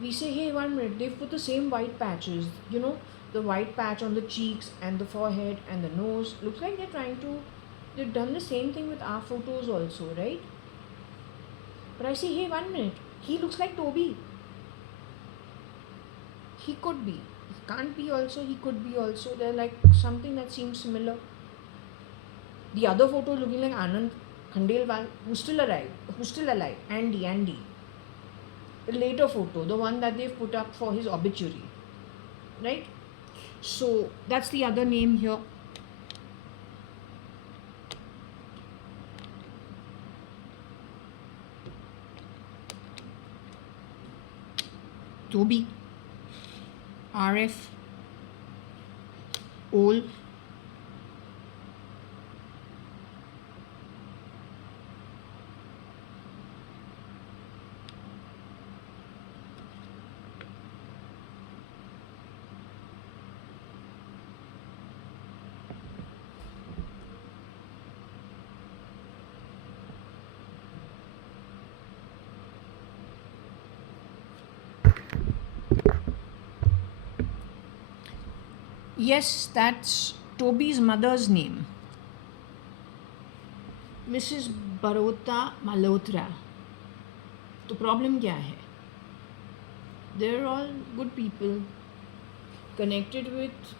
we say, hey, 1 minute, they've put the same white patches, the white patch on the cheeks and the forehead and the nose. Looks like they've done the same thing with our photos also, right? But I say, hey, 1 minute, he looks like Toby. He could be. He can't be also, he could be also. They're like something that seems similar. The other photo looking like Anand Khandelwal, who's still alive. Andy. The later photo, the one that they've put up for his obituary, right? So that's the other name here. Toby, RF, Ol, Yes, that's Toby's mother's name, Mrs. Barota Malhotra. The problem क्या है? They're all good people, connected with,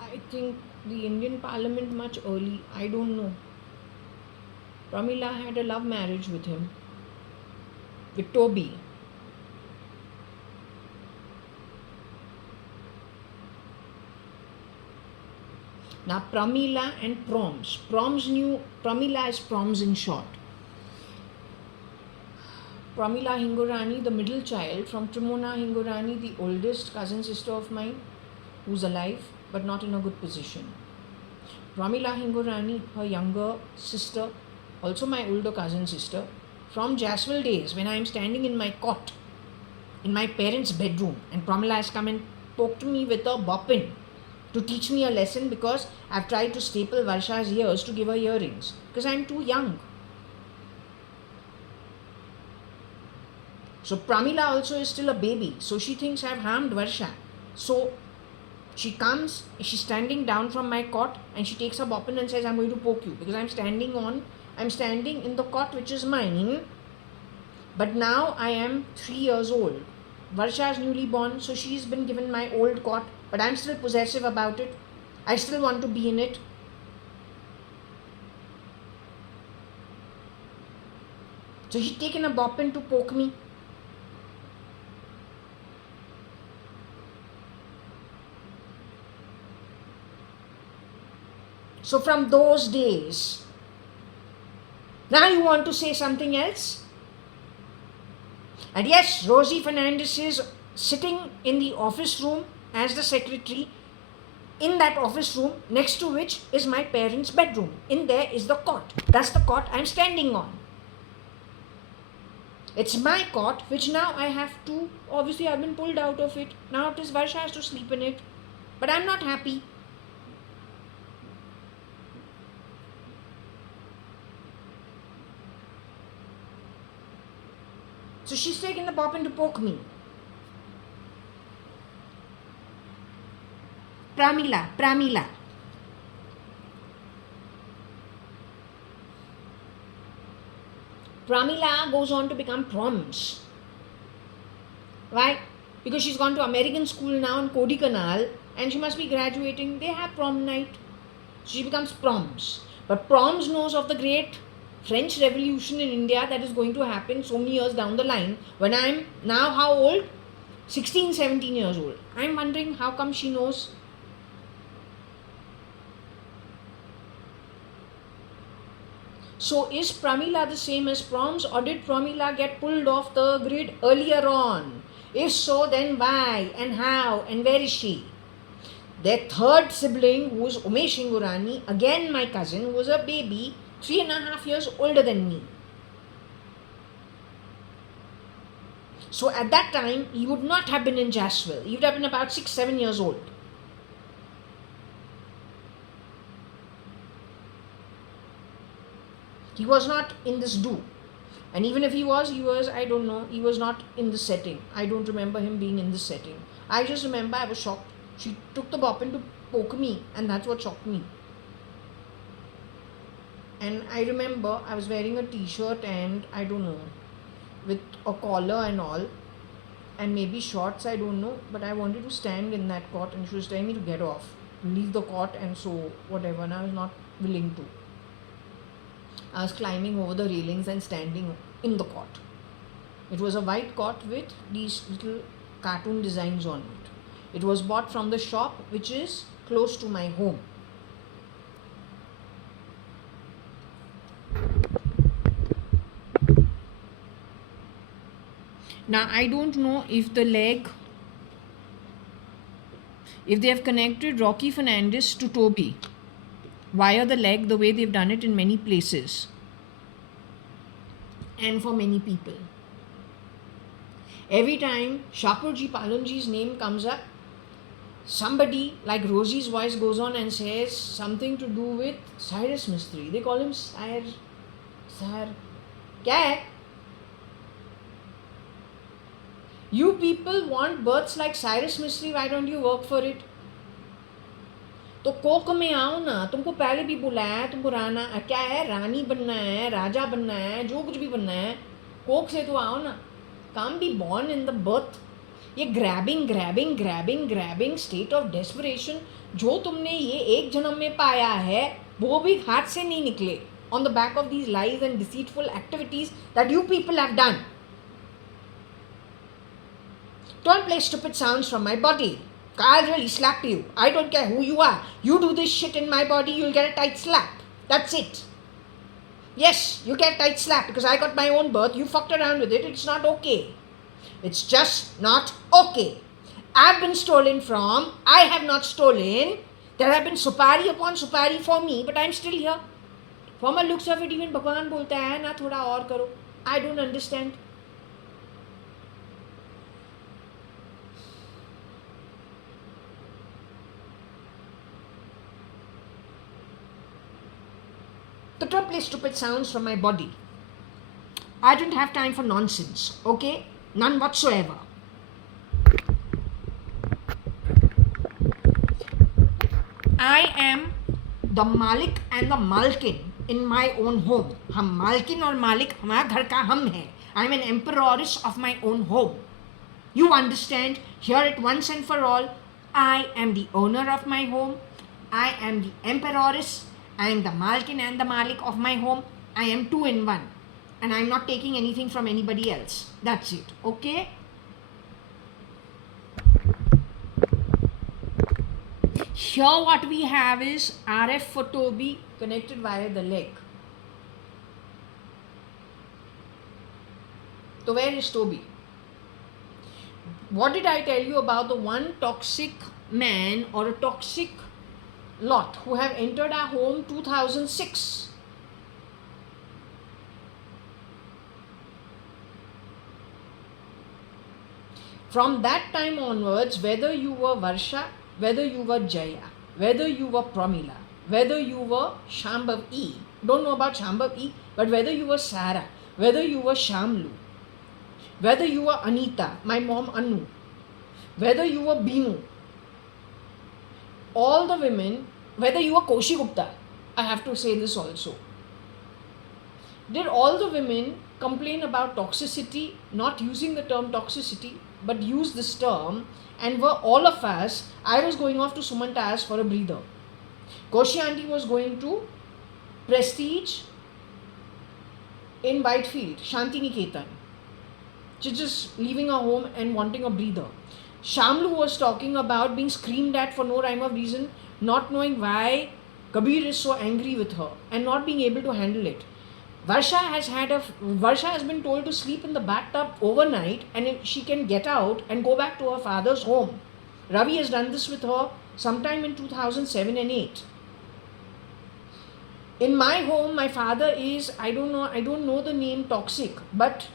I think, the Indian Parliament much early. I don't know. Pramila had a love marriage with him, with Toby. Now Pramila and Proms. Proms knew, Pramila is Proms in short. Pramila Hingorani, the middle child from Trimona Hingorani, the oldest cousin sister of mine, who's alive but not in a good position. Pramila Hingorani, her younger sister, also my older cousin sister, from Jaswell days when I am standing in my cot in my parents' bedroom and Pramila has come and poked me with a boppin to teach me a lesson because I've tried to staple Varsha's ears to give her earrings because I'm too young. So Pramila also is still a baby, so she thinks I've harmed Varsha. So she comes, she's standing down from my cot and she takes her boppin and says, I'm going to poke you because I'm standing in the cot which is mine. But now I am 3 years old. Varsha is newly born, so she's been given my old cot, but I'm still possessive about it. I still want to be in it. So she's taken a boppin to poke me. So from those days, now you want to say something else? And yes, Rosie Fernandez is sitting in the office room as the secretary. In that office room, next to which is my parents' bedroom. In there is the cot. That's the cot I'm standing on. It's my cot, which now I have to, obviously I've been pulled out of it. Now it is Varsha has to sleep in it. But I'm not happy. So she's taken the boppin to poke me. Pramila. Pramila goes on to become Proms. Why? Because she's gone to American school now in Kodaikanal and she must be graduating. They have prom night. She becomes Proms. But Proms knows of the great French Revolution in India that is going to happen so many years down the line when I'm now how old? 16, 17 years old. I'm wondering how come she knows. So is Pramila the same as Proms or did Pramila get pulled off the grid earlier on? If so, then why and how and where is she? Their third sibling, who is Umesh Hingorani, again my cousin, was a baby 3.5 years older than me. So at that time, he would not have been in Jaswell. He would have been about 6-7 years old. He was not in this do. And even if he was, I don't know, he was not in the setting. I don't remember him being in this setting. I just remember I was shocked. She took the boppin to poke me and that's what shocked me. And I remember I was wearing a t-shirt and I don't know, with a collar and all, and maybe shorts, I don't know, but I wanted to stand in that cot and she was telling me to get off, leave the cot and so whatever, and I was not willing to. I was climbing over the railings and standing in the cot. It was a white cot with these little cartoon designs on it. It was bought from the shop which is close to my home. Now I don't know if they have connected Rocky Fernandez to Toby via the leg the way they've done it in many places and for many people. Every time Shapurji Palanji's name comes up, somebody like Rosie's voice goes on and says something to do with Cyrus Mistry. They call him Sir. Kya hai? You people want births like Cyrus Mistry, why don't you work for it? तो Coke में आओ ना, तुमको पहले भी बोला है, तुमको राना क्या है, रानी बनना है, राजा बनना है, जो कुछ भी बनना है, कोक से तो आओ ना. Can't be born in the birth. ये ग्रैबिंग स्टेट ऑफ डेस्परेशन जो तुमने ये एक जन्म में पाया है, वो भी हाथ से नहीं निकले. On the back of these lies and deceitful activities that you people have done. Don't play stupid sounds from my body. I'll really slap you. I don't care who you are. You do this shit in my body, you'll get a tight slap. That's it. Yes, you get a tight slap because I got my own birth. You fucked around with it. It's not okay. It's just not okay. I've been stolen from. I have not stolen. There have been supari upon supari for me, but I'm still here. From the looks of it, even Bhagwan bolta hai na thoda aur karo. I don't understand. So don't play stupid sounds from my body. I don't have time for nonsense, okay? None whatsoever. I am the Malik and the Malkin in my own home. हम मालकिन और मालिक हमारा घर का हम है. I am an emperoress of my own home. You understand? Hear it once and for all. I am the owner of my home. I am the emperoress. I am the Malkin and the Malik of my home. I am two in one. And I am not taking anything from anybody else. That's it. Okay? Here what we have is RF for Toby connected via the leg. So where is Toby? What did I tell you about the one toxic man or a toxic lot who have entered our home 2006? From that time onwards, whether you were Varsha, whether you were Jaya, whether you were Pramila, whether you were Shambhav E, don't know about Shambhav E, but whether you were Sarah, whether you were Shamlu, whether you were Anita, my mom Anu, whether you were Binu, all the women, whether you were Koshi Gupta, I have to say this also, did all the women complain about toxicity, not using the term toxicity, but use this term, and were all of us, I was going off to Sumantas for a breather. Koshi auntie was going to Prestige in Whitefield, Shanti Niketan. She's just leaving her home and wanting a breather. Shamlu was talking about being screamed at for no rhyme or reason, not knowing why Kabir is so angry with her and not being able to handle it. Varsha has been told to sleep in the bathtub overnight and she can get out and go back to her father's home. Ravi has done this with her sometime in 2007 and 8. In my home, my father is, I don't know the name toxic, but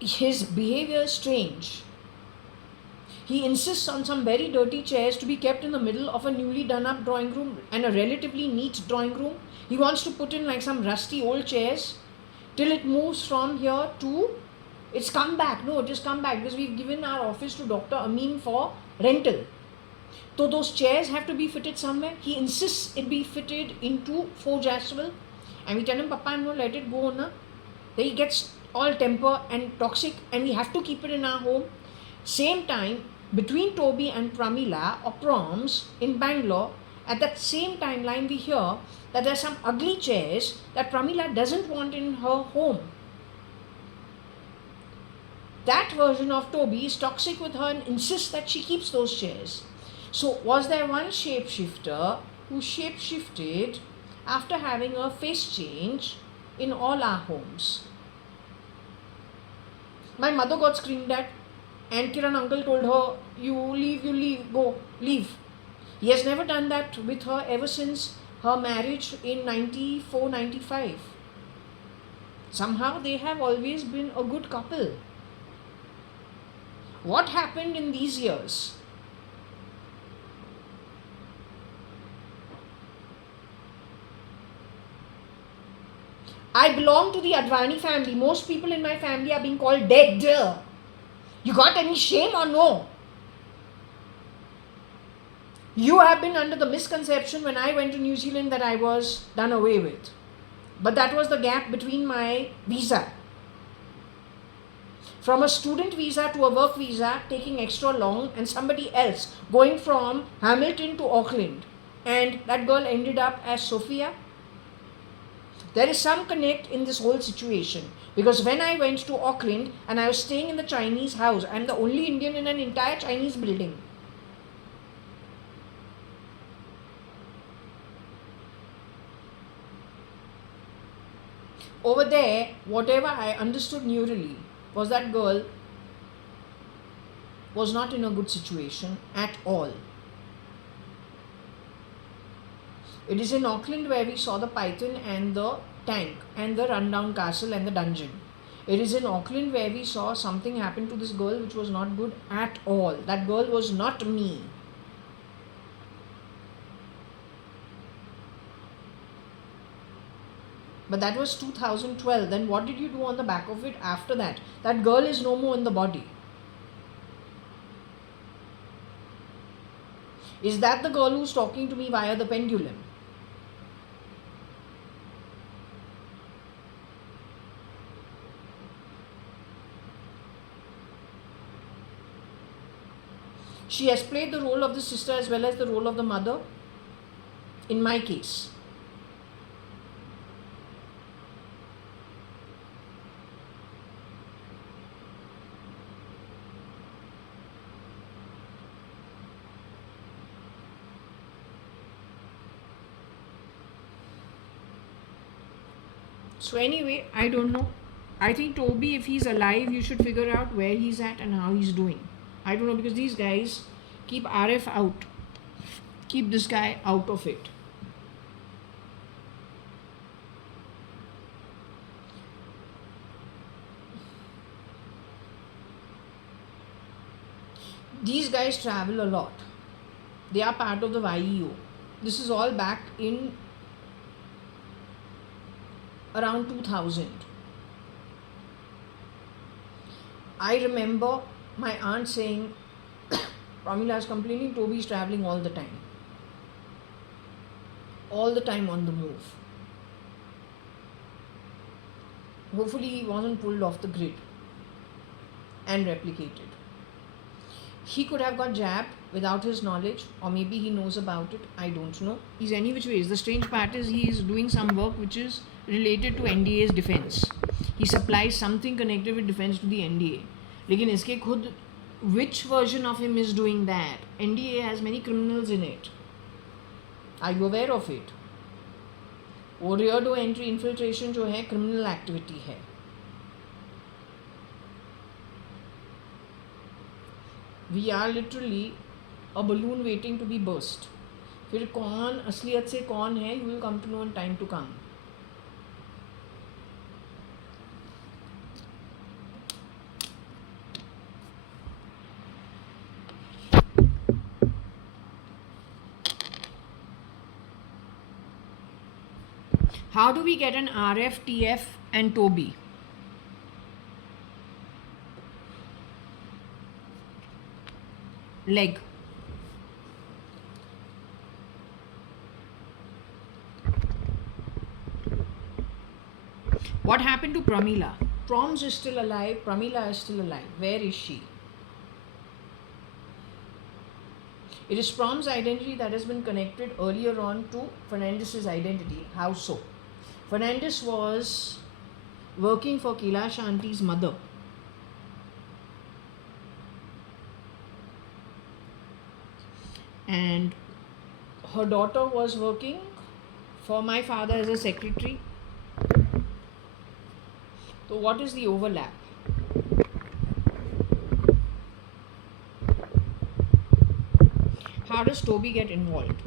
his behavior is strange. He insists on some very dirty chairs to be kept in the middle of a newly done up drawing room and a relatively neat drawing room. He wants to put in like some rusty old chairs till it moves from here to, it's come back. No, it has come back because we've given our office to Dr. Amin for rental. So those chairs have to be fitted somewhere. He insists it be fitted into forge as well. And we tell him, Papa, no, let it go, na. Then he gets all temper and toxic and we have to keep it in our home. Same time, between Toby and Pramila or Proms in Bangalore, at that same timeline we hear that there are some ugly chairs that Pramila doesn't want in her home. That version of Toby is toxic with her and insists that she keeps those chairs. So was there one shapeshifter who shapeshifted after having a face change in all our homes? My mother got screamed at and Kiran uncle told her, you leave, go, leave. He has never done that with her ever since her marriage in 94-95. Somehow they have always been a good couple. What happened in these years? I belong to the Advani family. Most people in my family are being called dead. You got any shame or no? You have been under the misconception when I went to New Zealand that I was done away with. But that was the gap between my visa. From a student visa to a work visa taking extra long, and somebody else going from Hamilton to Auckland. And that girl ended up as Sophia. There is some connect in this whole situation. Because when I went to Auckland and I was staying in the Chinese house, I'm the only Indian in an entire Chinese building. Over there, whatever I understood neurally was that girl was not in a good situation at all. It is in Auckland where we saw the python and the tank and the rundown castle and the dungeon. It is in Auckland where we saw something happen to this girl which was not good at all. That girl was not me. But that was 2012. Then what did you do on the back of it after that? That girl is no more in the body. Is that the girl who's talking to me via the pendulum? She has played the role of the sister as well as the role of the mother in my case. So anyway, I don't know. I think Toby, if he's alive, you should figure out where he's at and how he's doing. I don't know, because these guys keep RF out. Keep this guy out of it. These guys travel a lot. They are part of the YEO. This is all back in around 2000. I remember my aunt saying, Pramila is complaining Toby is traveling all the time. All the time on the move. Hopefully he wasn't pulled off the grid and replicated. He could have got jabbed without his knowledge, or maybe he knows about it. I don't know. He's any which ways. The strange part is he is doing some work which is related to NDA's defense. He supplies something connected with defense to the NDA. लेकिन इसके खुद which version of him is doing that? NDA has many criminals in it. Are you aware of it? वो rear door entry infiltration जो है criminal activity है. We are literally a balloon waiting to be burst. फिर कौन असलियत से कौन है, you will come to know in time to come. How do we get an RF, TF and Toby? Leg. What happened to Pramila? Proms is still alive. Pramila is still alive. Where is she? It is Prom's identity that has been connected earlier on to Fernandez's identity. How so? Fernandez was working for Kailash Auntie's mother. And her daughter was working for my father as a secretary. So what is the overlap? How does Toby get involved?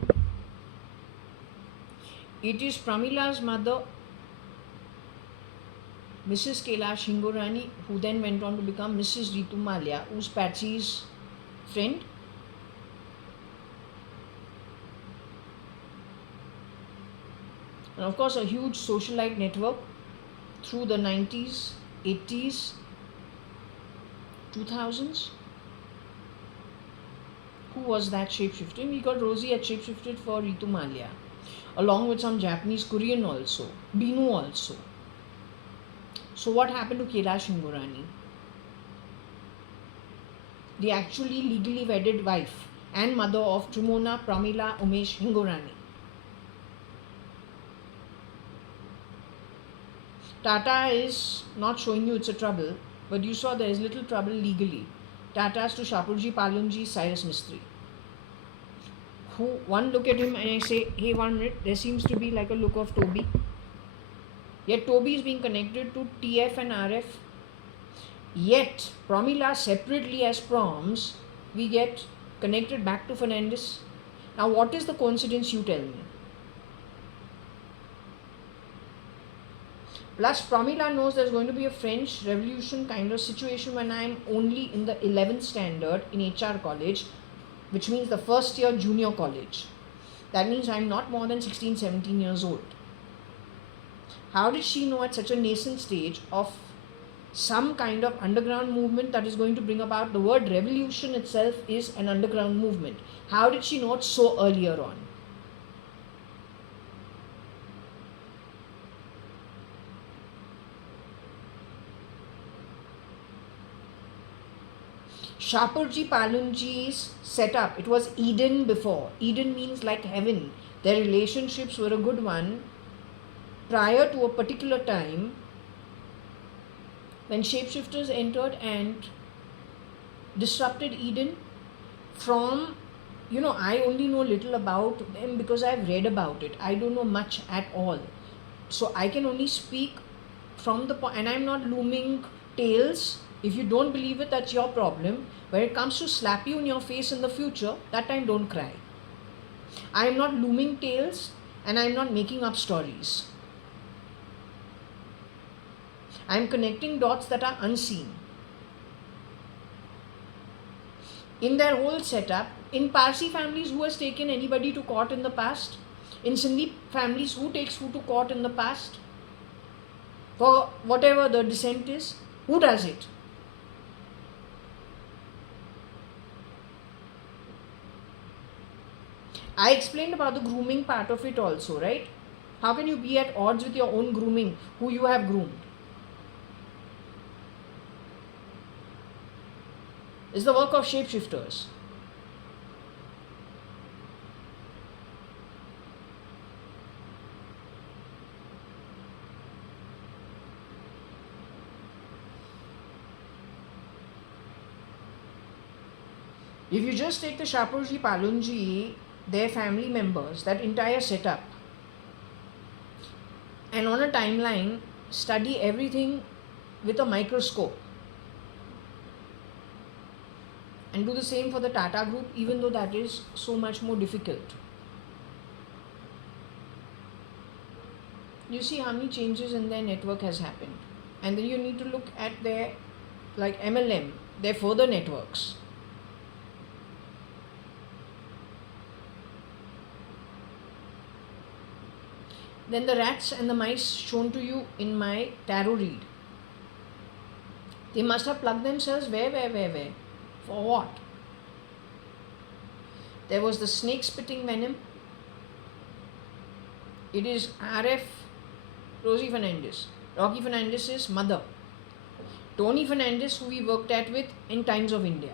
It is Pramila's mother, Mrs. Kailash Hingorani, who then went on to become Mrs. Ritu Malia, who's Patsy's friend. And of course, a huge socialite network through the 90s, 80s, 2000s. Who was that shapeshifting? We got Rosie had shapeshifted for Ritu Malia, along with some Japanese, Korean also, Binu also. So what happened to Kailash Hingorani? The actually legally wedded wife and mother of Trimona Pramila Umesh Hingorani. Tata is not showing you it's a trouble, but you saw there is little trouble legally. Tata's to Shapurji Palunji, Cyrus Mistry. Who one look at him and I say, hey, 1 minute, there seems to be like a look of Toby. Yet Toby is being connected to TF and RF. Yet Pramila separately as Proms, we get connected back to Fernandez. Now what is the coincidence, you tell me? Plus Pramila knows there's going to be a French Revolution kind of situation when I'm only in the 11th standard in HR college, which means the first year junior college. That means I'm not more than 16, 17 years old. How did she know at such a nascent stage of some kind of underground movement that is going to bring about? The word revolution itself is an underground movement. How did she know it so earlier on? Shapurji Palunji's setup, it was Eden before. Eden means like heaven. Their relationships were a good one prior to a particular time when shapeshifters entered and disrupted Eden. From, I only know little about them because I've read about it. I don't know much at all. So I can only speak from the point, and I'm not looming tales. If you don't believe it, that's your problem. When it comes to slap you in your face in the future, that time don't cry. I am not looming tales and I am not making up stories. I am connecting dots that are unseen. In their whole setup, in Parsi families, who has taken anybody to court in the past? In Sindhi families, who takes who to court in the past? For whatever the dissent is, who does it? I explained about the grooming part of it also, right? How can you be at odds with your own grooming, who you have groomed? It's the work of shapeshifters. If you just take the Shapurji Palunji, their family members, that entire setup, and on a timeline, study everything with a microscope, and do the same for the Tata group, even though that is so much more difficult. You see how many changes in their network has happened. And then you need to look at their, like MLM, their further networks. Then the rats and the mice shown to you in my tarot read. They must have plugged themselves where? For what? There was the snake spitting venom. It is RF Rosie Fernandez, Rocky Fernandez's mother. Tony Fernandez, who we worked with in Times of India.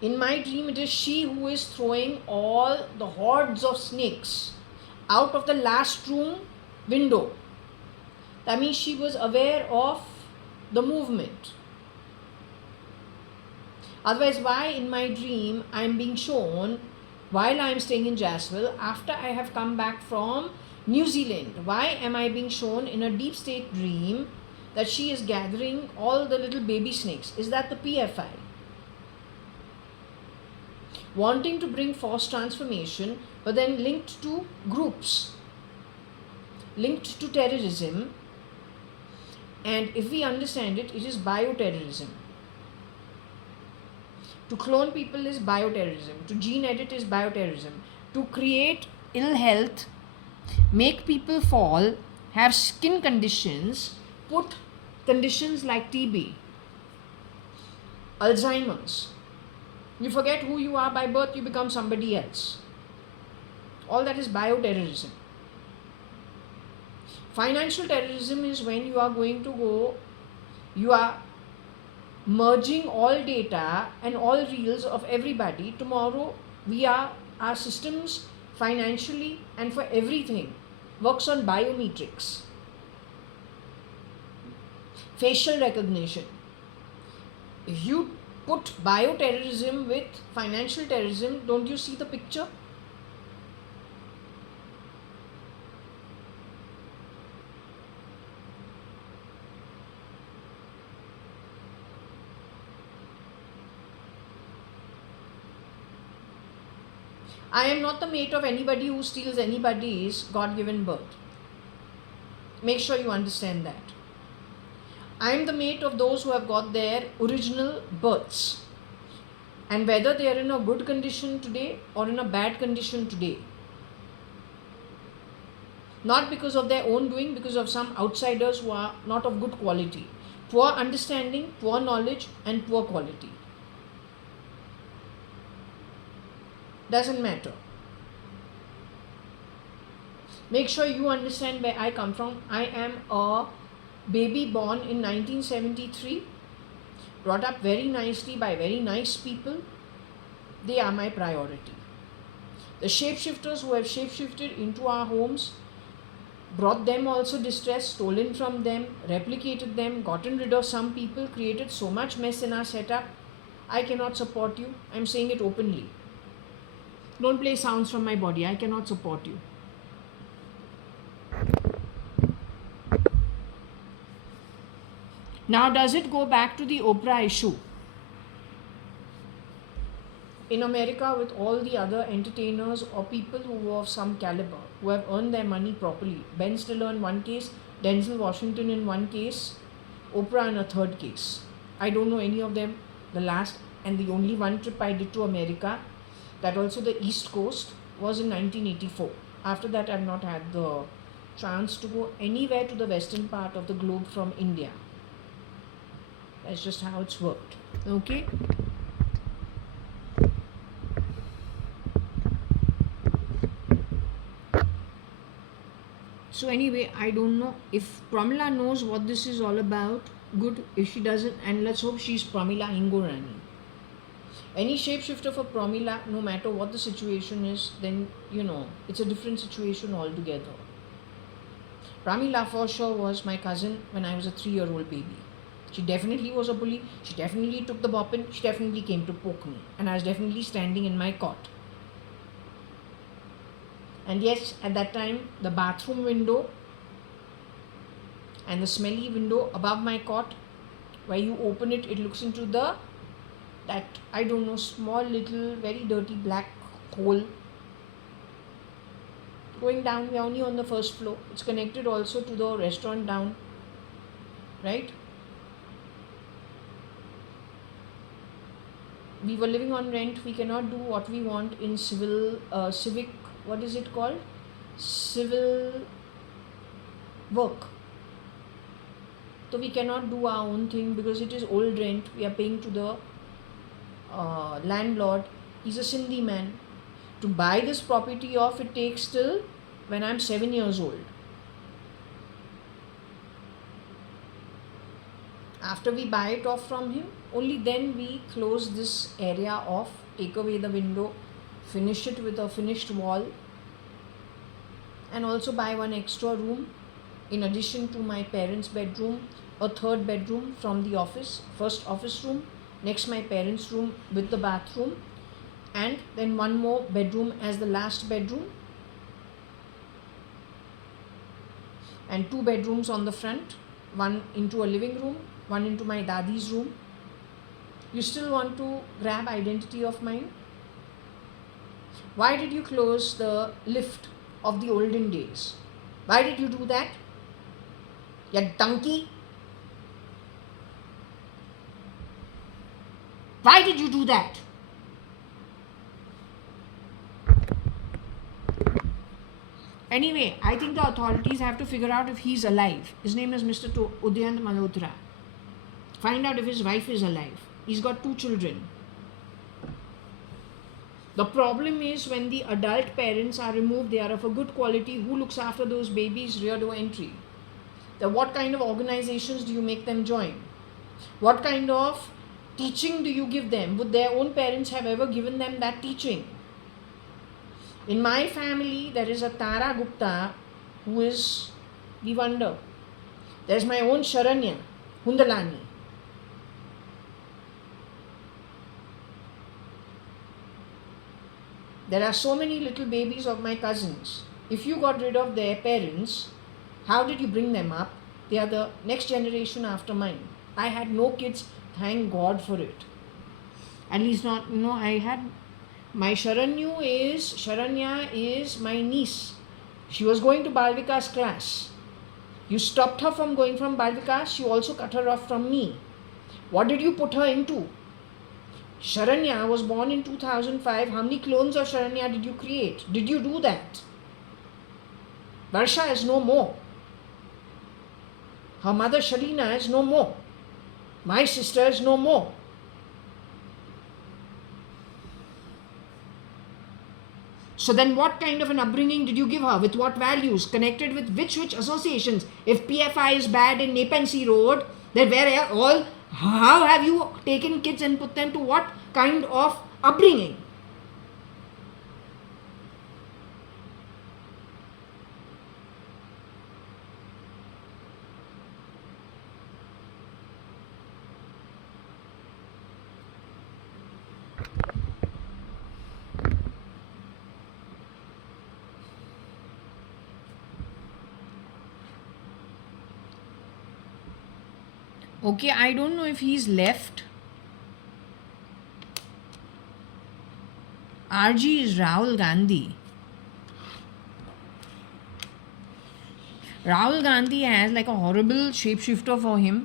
In my dream, it is she who is throwing all the hordes of snakes out of the last room window. That means she was aware of the movement. Otherwise, why in my dream I am being shown while I am staying in Jaswell after I have come back from New Zealand? Why am I being shown in a deep state dream that she is gathering all the little baby snakes? Is that the PFI? Wanting to bring force transformation, but then linked to groups, linked to terrorism. And if we understand it, it is bioterrorism. To clone people is bioterrorism. To gene edit is bioterrorism. To create ill health, make people fall, have skin conditions, put conditions like TB. Alzheimer's. You forget who you are by birth, you become somebody else. All that is bioterrorism. Financial terrorism is when you are going to go, you are merging all data and all reels of everybody. Tomorrow, our systems financially and for everything works on biometrics. Facial recognition. If you put bioterrorism with financial terrorism, don't you see the picture? I am not the mate of anybody who steals anybody's God-given birth. Make sure you understand that. I am the mate of those who have got their original births. And whether they are in a good condition today or in a bad condition today. Not because of their own doing, because of some outsiders who are not of good quality. Poor understanding, poor knowledge, and poor quality. Doesn't matter. Make sure you understand where I come from. I am a baby born in 1973, brought up very nicely by very nice people. They are my priority. The shapeshifters who have shapeshifted into our homes, brought them also distress, stolen from them, replicated them, gotten rid of some people, created so much mess in our setup. I cannot support you. I'm saying it openly. Don't play sounds from my body. I cannot support you. Now, does it go back to the Oprah issue? In America, with all the other entertainers or people who were of some caliber, who have earned their money properly, Ben Stiller in one case, Denzel Washington in one case, Oprah in a third case. I don't know any of them. The last and the only one trip I did to America, that also the East Coast, was in 1984. After that, I've not had the chance to go anywhere to the western part of the globe from India. That's just how it's worked. Okay? So anyway, I don't know if Pramila knows what this is all about. Good. If she doesn't, and let's hope she's Pramila Hingorani. Any shapeshifter for Pramila, no matter what the situation is, then, it's a different situation altogether. Pramila for sure was my cousin when I was a 3-year-old baby. She definitely was a bully. She definitely took the boppin. She definitely came to poke me. And I was definitely standing in my cot. And yes, at that time, the bathroom window and the smelly window above my cot, where you open it, it looks into that, I don't know, small little, very dirty black hole going down. We are only on the first floor. It's connected also to the restaurant down, right? We were living on rent. We cannot do what we want in civic, what is it called? Civil work. So we cannot do our own thing because it is old rent. We are paying to the landlord. He's a Sindhi man. To buy this property off, it takes till when I'm 7 years old. After we buy it off from him, only then we close this area off, take away the window, finish it with a finished wall, and also buy one extra room in addition to my parents' bedroom, a third bedroom from the office, first office room, next my parents' room with the bathroom, and then one more bedroom as the last bedroom, and 2 bedrooms on the front, one into a living room, one into my dadi's room. You still want to grab identity of mine? Why did you close the lift of the olden days? Why did you do that? You donkey! Why did you do that? Anyway, I think the authorities have to figure out if he's alive. His name is Mr. Udyant Malhotra. Find out if his wife is alive. He's got 2 children. The problem is when the adult parents are removed, they are of a good quality. Who looks after those babies? Rear door entry. Then what kind of organizations do you make them join? What kind of teaching do you give them? Would their own parents have ever given them that teaching? In my family, there is a Tara Gupta who is the wonder. There's my own Sharanya Hundalani. There are so many little babies of my cousins. If you got rid of their parents, how did you bring them up? They are the next generation after mine. I had no kids, thank God for it. At least not, I had my Sharanya is my niece. She was going to Balvika's class. You stopped her from going from Balvika's, you also cut her off from me. What did you put her into? Sharanya was born in 2005. How many clones of Sharanya did you create? Did you do that? Varsha is no more. Her mother Shalina is no more. My sister is no more. So then what kind of an upbringing did you give her? With what values? Connected with which associations? If PFI is bad in Nepensi Road, then how have you taken kids and put them to what kind of upbringing? Okay, I don't know if he's left. RG is Rahul Gandhi. Rahul Gandhi has like a horrible shapeshifter for him.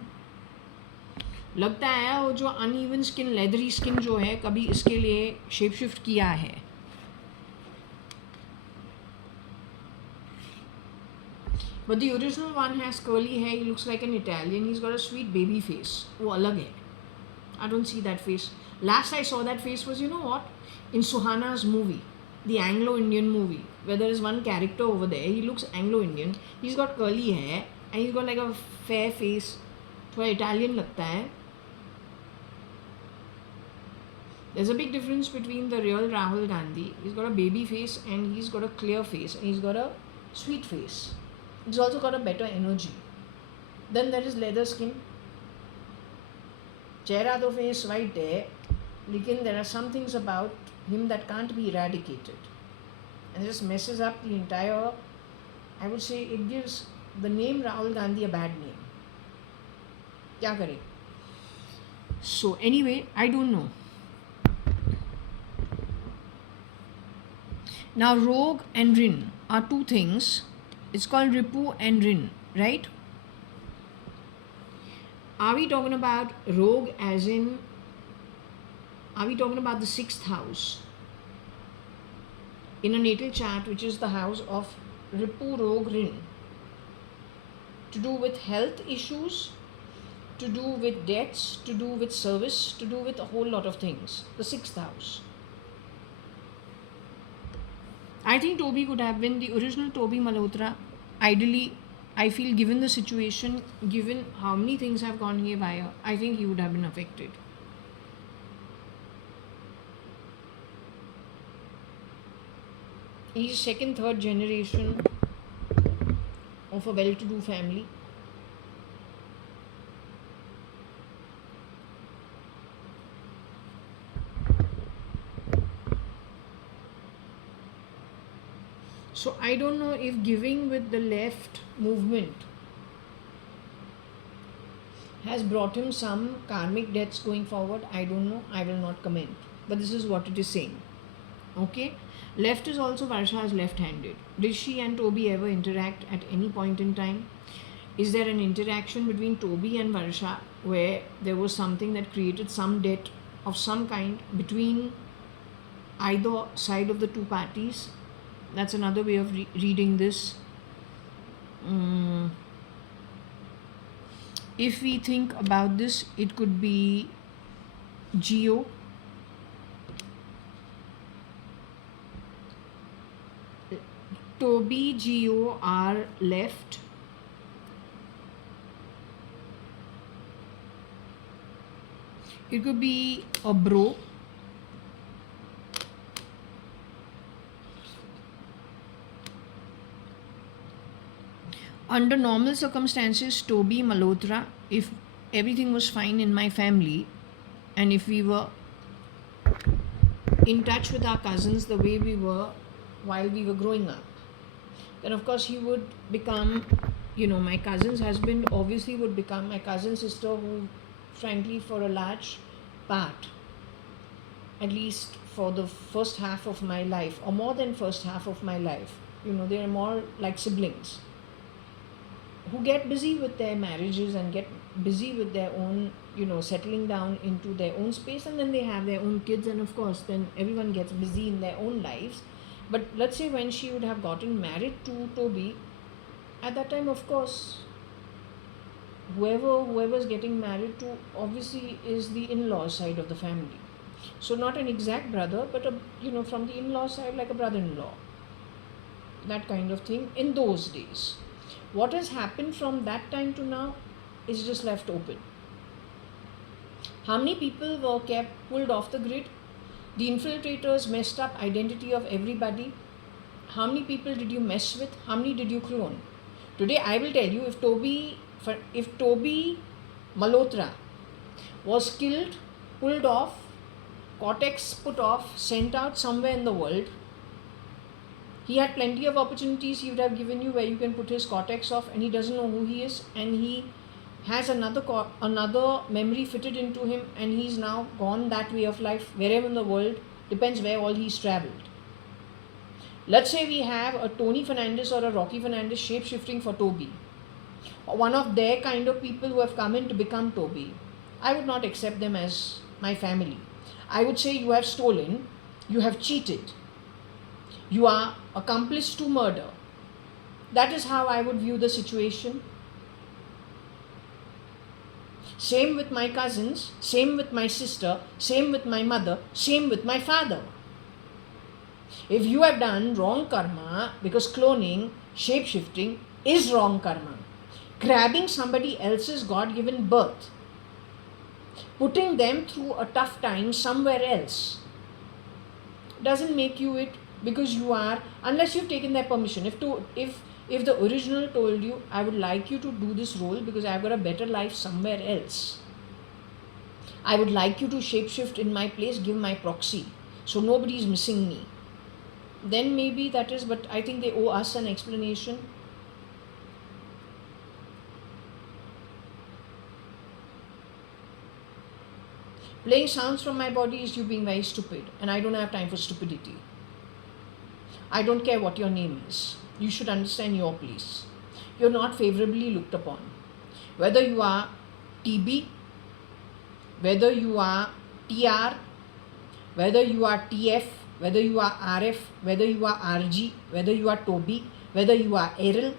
लगता है वो जो uneven skin leathery skin जो है कभी इसके लिए shape shift किया है. But the original one has curly hair. He looks like an Italian. He's got a sweet baby face. वो अलग है. I don't see that face. Last I saw that face was, you know what? In Suhana's movie, the Anglo-Indian movie, where there is one character over there. He looks Anglo-Indian. He's got curly hair and he's got like a fair face. थोड़ा Italian लगता है. There's a big difference between the real Rahul Gandhi. He's got a baby face and he's got a clear face and he's got a sweet face. He's also got a better energy. Then there is leather skin. चेहरा तो face white है, लेकिन there are some things about him that can't be eradicated. And it just messes up the entire, I would say it gives the name Rahul Gandhi a bad name. क्या करें? So anyway, I don't know. Now Rogue and Rin are two things. It's called Ripu and Rin, right? Are we talking about Rogue as in, are we talking about the 6th house in a natal chart, which is the house of Ripu, Rogue, Rin? To do with health issues, to do with debts, to do with service, to do with a whole lot of things. The 6th house. I think Toby could have been the original Toby Malhotra. Ideally, I feel given the situation, given how many things have gone haywire, I think he would have been affected. He's second, third generation of a well-to-do family. So I don't know if giving with the left movement has brought him some karmic debts going forward. I don't know. I will not comment. But this is what it is saying. Okay. Left is also Varsha's left-handed. Did she and Toby ever interact at any point in time? Is there an interaction between Toby and Varsha where there was something that created some debt of some kind between either side of the two parties? That's another way of reading this. If we think about this, it could be Geo, Toby, Geo are left. It could be a bro. Under normal circumstances, Toby, Malhotra, if everything was fine in my family and if we were in touch with our cousins the way we were while we were growing up, then of course he would become, my cousin's husband obviously would become my cousin's sister, who frankly for a large part, at least for the first half of my life or more than first half of my life, they are more like siblings who get busy with their marriages and get busy with their own, settling down into their own space, and then they have their own kids, and of course then everyone gets busy in their own lives. But let's say when she would have gotten married to Toby, at that time of course whoever's getting married to obviously is the in-law side of the family. So not an exact brother, but from the in-law side, like a brother-in-law, that kind of thing in those days. What has happened from that time to now is just left open. How many people were kept pulled off the grid? The infiltrators messed up identity of everybody. How many people did you mess with? How many did you clone? Today I will tell you, if Toby Malhotra was killed, pulled off, cortex put off, sent out somewhere in the world, he had plenty of opportunities he would have given you where you can put his cortex off, and he doesn't know who he is, and he has another memory fitted into him, and he's now gone that way of life wherever in the world, depends where all he's traveled. Let's say we have a Tony Fernandez or a Rocky Fernandez shape-shifting for Toby, or one of their kind of people who have come in to become Toby. I would not accept them as my family. I would say you have stolen, you have cheated, you are accomplice to murder. That is how I would view the situation. Same with my cousins, same with my sister, same with my mother, same with my father. If you have done wrong karma, because cloning, shape-shifting is wrong karma. Grabbing somebody else's God-given birth, putting them through a tough time somewhere else, doesn't make you it, because you are, unless you've taken their permission. If the original told you, I would like you to do this role because I've got a better life somewhere else, I would like you to shapeshift in my place, give my proxy, so nobody is missing me, then maybe that is, but I think they owe us an explanation. Playing sounds from my body is you being very stupid, and I don't have time for stupidity. I don't care what your name is. You should understand your place. You're not favorably looked upon. Whether you are TB, whether you are TR, whether you are TF, whether you are RF, whether you are RG, whether you are Toby, whether you are Errol,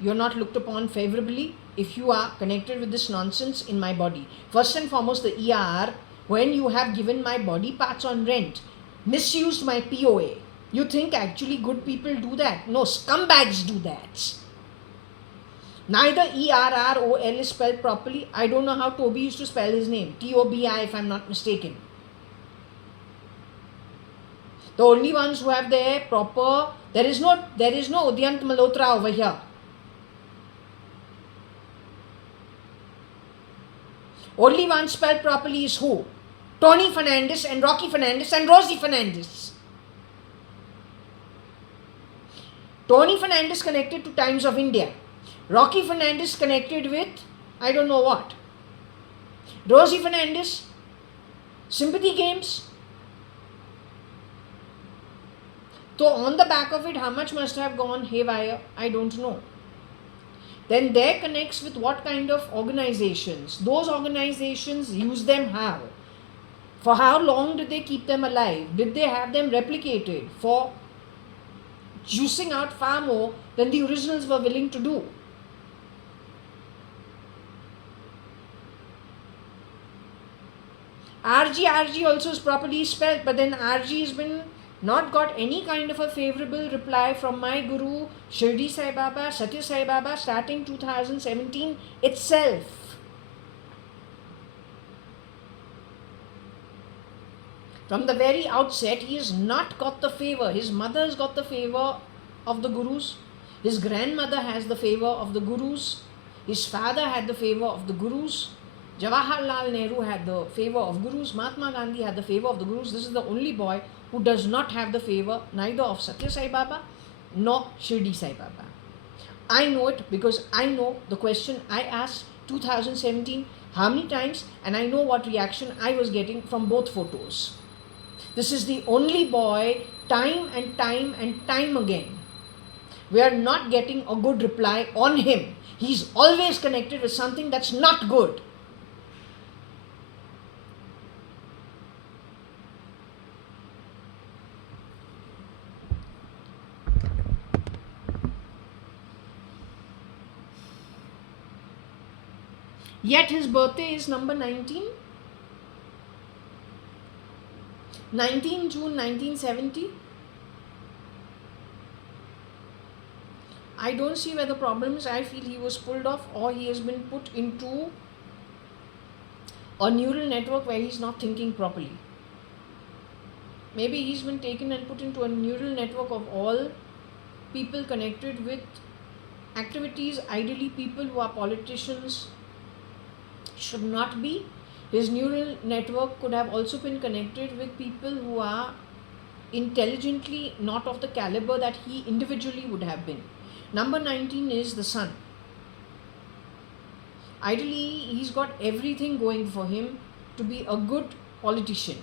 you're not looked upon favorably if you are connected with this nonsense in my body. First and foremost, the ER, when you have given my body parts on rent, misused my POA. You think actually good people do that? No, scumbags do that. Neither ERROL is spelled properly. I don't know how Toby used to spell his name. TOBI, if I'm not mistaken. The only ones who have their proper, there is no Udyant Malhotra over here. Only one spelled properly is who? Tony Fernandez and Rocky Fernandez and Rosie Fernandez. Tony Fernandez connected to Times of India. Rocky Fernandez connected with I don't know what. Rosie Fernandez, sympathy games. So on the back of it, how much must have gone haywire? I don't know. Then there connects with what kind of organizations. Those organizations use them how? For how long did they keep them alive? Did they have them replicated for juicing out far more than the originals were willing to do? RG also is properly spelled, but then RG has been not got any kind of a favorable reply from my Guru Shirdi Sai Baba, Satya Sai Baba, starting 2017 itself. From the very outset, he has not got the favor. His mother has got the favor of the Gurus. His grandmother has the favor of the Gurus. His father had the favor of the Gurus. Jawaharlal Nehru had the favor of Gurus. Mahatma Gandhi had the favor of the Gurus. This is the only boy who does not have the favor neither of Satya Sai Baba nor Shirdi Sai Baba. I know it because I know the question I asked 2017 how many times, and I know what reaction I was getting from both photos. This is the only boy, time and time and time again, we are not getting a good reply on him. He's always connected with something that's not good. Yet his birthday is number 19. 19 June 1970. I don't see where the problem is. I feel he was pulled off, or he has been put into a neural network where he's not thinking properly. Maybe he's been taken and put into a neural network of all people connected with activities. Ideally, people who are politicians should not be. His neural network could have also been connected with people who are intelligently not of the caliber that he individually would have been. Number 19 is the sun. Ideally, he's got everything going for him to be a good politician.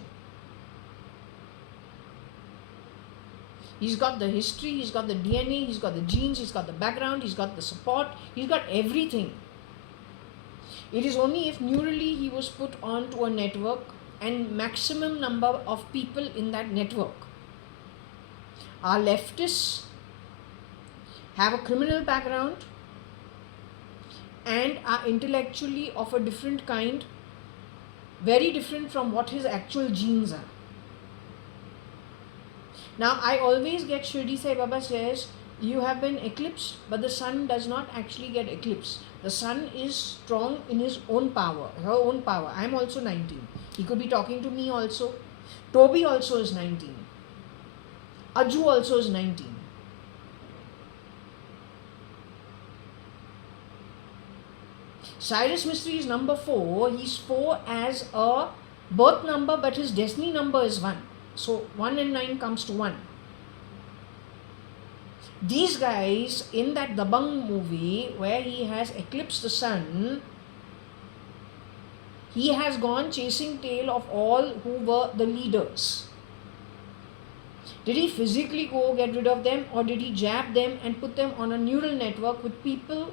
He's got the history, he's got the DNA, he's got the genes, he's got the background, he's got the support, he's got everything. It is only if neurally he was put onto a network and maximum number of people in that network are leftists, have a criminal background, and are intellectually of a different kind, very different from what his actual genes are. Now, I always get Shirdi Sai Baba says, you have been eclipsed, but the sun does not actually get eclipsed. The sun is strong in his own power, her own power. I am also 19. He could be talking to me also. Toby also is 19. Aju also is 19. Cyrus Mistry is number 4. He's 4 as a birth number, but his destiny number is 1. So 1 and 9 comes to 1. These guys in that Dabang movie where he has eclipsed the sun, he has gone chasing tail of all who were the leaders. Did he physically go get rid of them, or did he jab them and put them on a neural network with people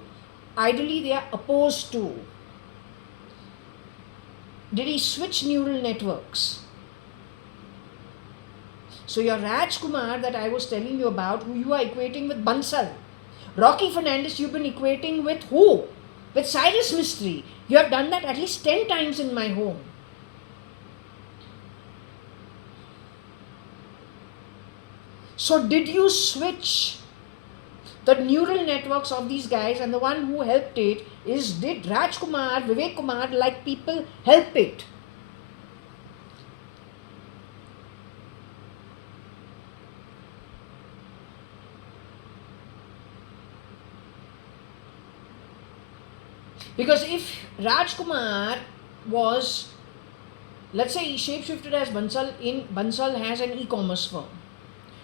ideally they are opposed to? Did he switch neural networks? So your Rajkumar that I was telling you about, who you are equating with Bansal, Rocky Fernandez, you've been equating with who? With Cyrus Mistry. You have done that at least 10 times in my home. So did you switch the neural networks of these guys, and the one who helped it is, did Rajkumar, Vivek Kumar, like people help it? Because if Rajkumar was, let's say he shapeshifted as Bansal, Bansal has an e-commerce firm,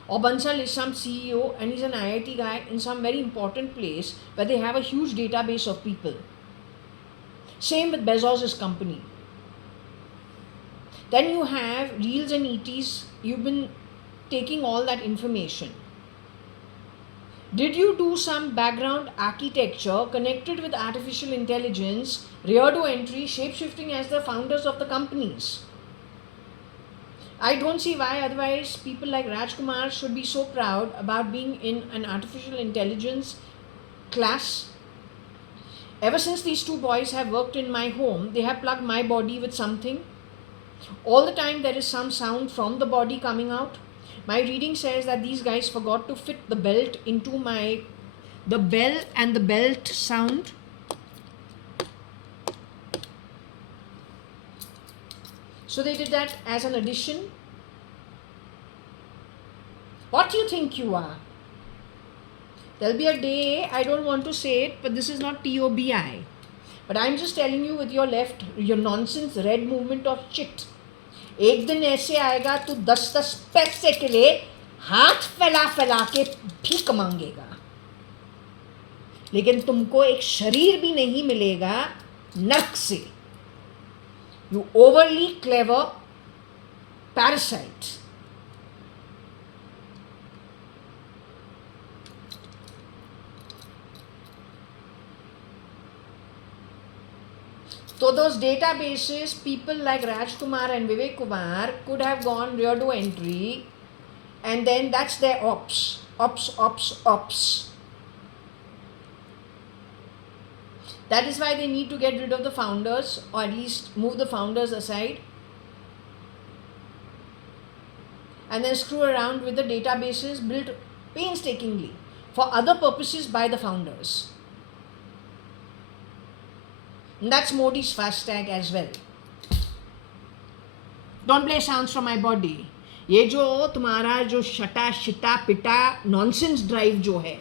or Bansal is some CEO and he's an IIT guy in some very important place where they have a huge database of people. Same with Bezos' company. Then you have Reels and ETs, you've been taking all that information. Did you do some background architecture connected with artificial intelligence, rear door entry, shapeshifting as the founders of the companies? I don't see why otherwise people like Rajkumar should be so proud about being in an artificial intelligence class. Ever since these two boys have worked in my home, they have plugged my body with something. All the time there is some sound from the body coming out. My reading says that these guys forgot to fit the belt into the bell and the belt sound. So they did that as an addition. What do you think you are? There'll be a day, I don't want to say it, but this is not TOBI. But I'm just telling you with your left, your nonsense red movement of shit. एक दिन ऐसे आएगा तो 10-10 पैसे के लिए हाथ फैला फैला के भीख मांगेगा, लेकिन तुमको एक शरीर भी नहीं मिलेगा नर्क से. You overly clever parasite. So those databases, people like Rajkumar and Vivek Kumar could have gone rear to entry, and then that's their ops. That is why they need to get rid of the founders, or at least move the founders aside, and then screw around with the databases built painstakingly for other purposes by the founders. And that's Modi's hashtag as well. Don't play sounds from my body. ये जो तुम्हारा जो शटा शिटा पिटा nonsense drive जो है,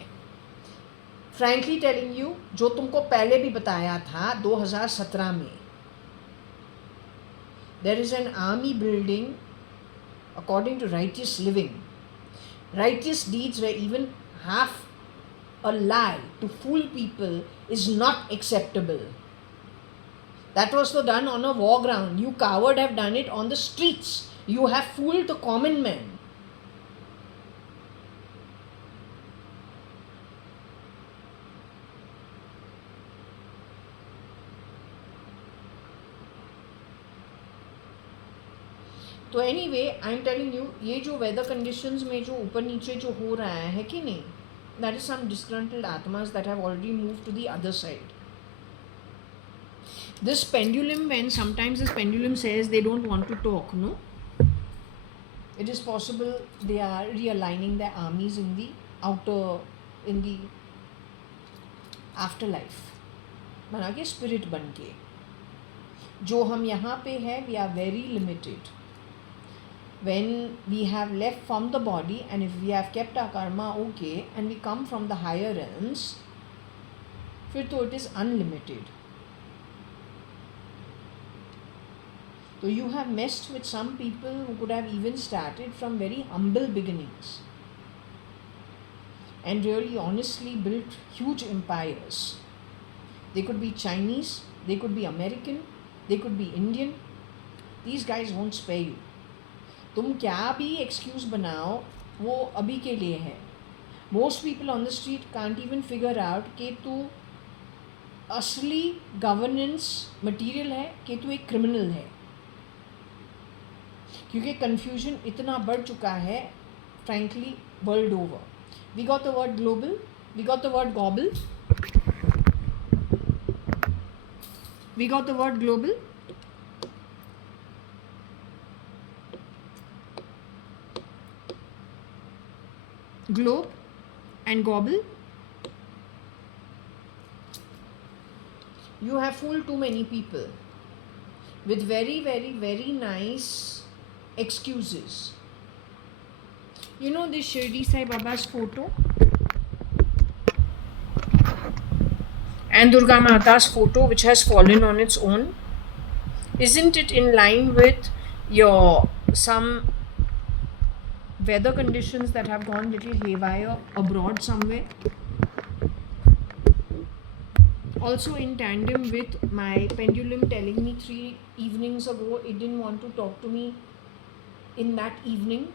frankly telling you, जो तुमको पहले भी बताया था 2017 में, there is an army building according to righteous living. Righteous deeds where even half a lie to fool people is not acceptable. That was done on a war ground. You coward have done it on the streets. You have fooled the common man. तो anyway, I am telling you, ये जो weather conditions में जो ऊपर नीचे जो हो रहा है कि नहीं, that is some disgruntled atmas that have already moved to the other side. This pendulum, when sometimes this pendulum says they don't want to talk, no? It is possible they are realigning their armies in the afterlife. बना के spirit बन के. जो हम यहाँ पे है, we are very limited. When we have left from the body, and if we have kept our karma okay, and we come from the higher realms, फिर तो it is unlimited. So you have messed with some people who could have even started from very humble beginnings and really honestly built huge empires. They could be Chinese, they could be American, they could be Indian. These guys won't spare you. तुम क्या भी excuse बनाओ, वो अभी के लिए है. Most people on the street can't even figure out कि तू असली गवर्नेंस मटीरियल है कि तू एक क्रिमिनल है, क्योंकि कन्फ्यूजन इतना बढ़ चुका है frankly world over. We got the word global, we got the word gobble, we got the word global. Globe and gobble. You have fooled too many people with very, very, very nice excuses. You know this Shirdi Sai Baba's photo and Durga Mata's photo, which has fallen on its own? Isn't it in line with your some weather conditions that have gone little haywire abroad somewhere? Also in tandem with my pendulum telling me 3 evenings ago it didn't want to talk to me in that evening.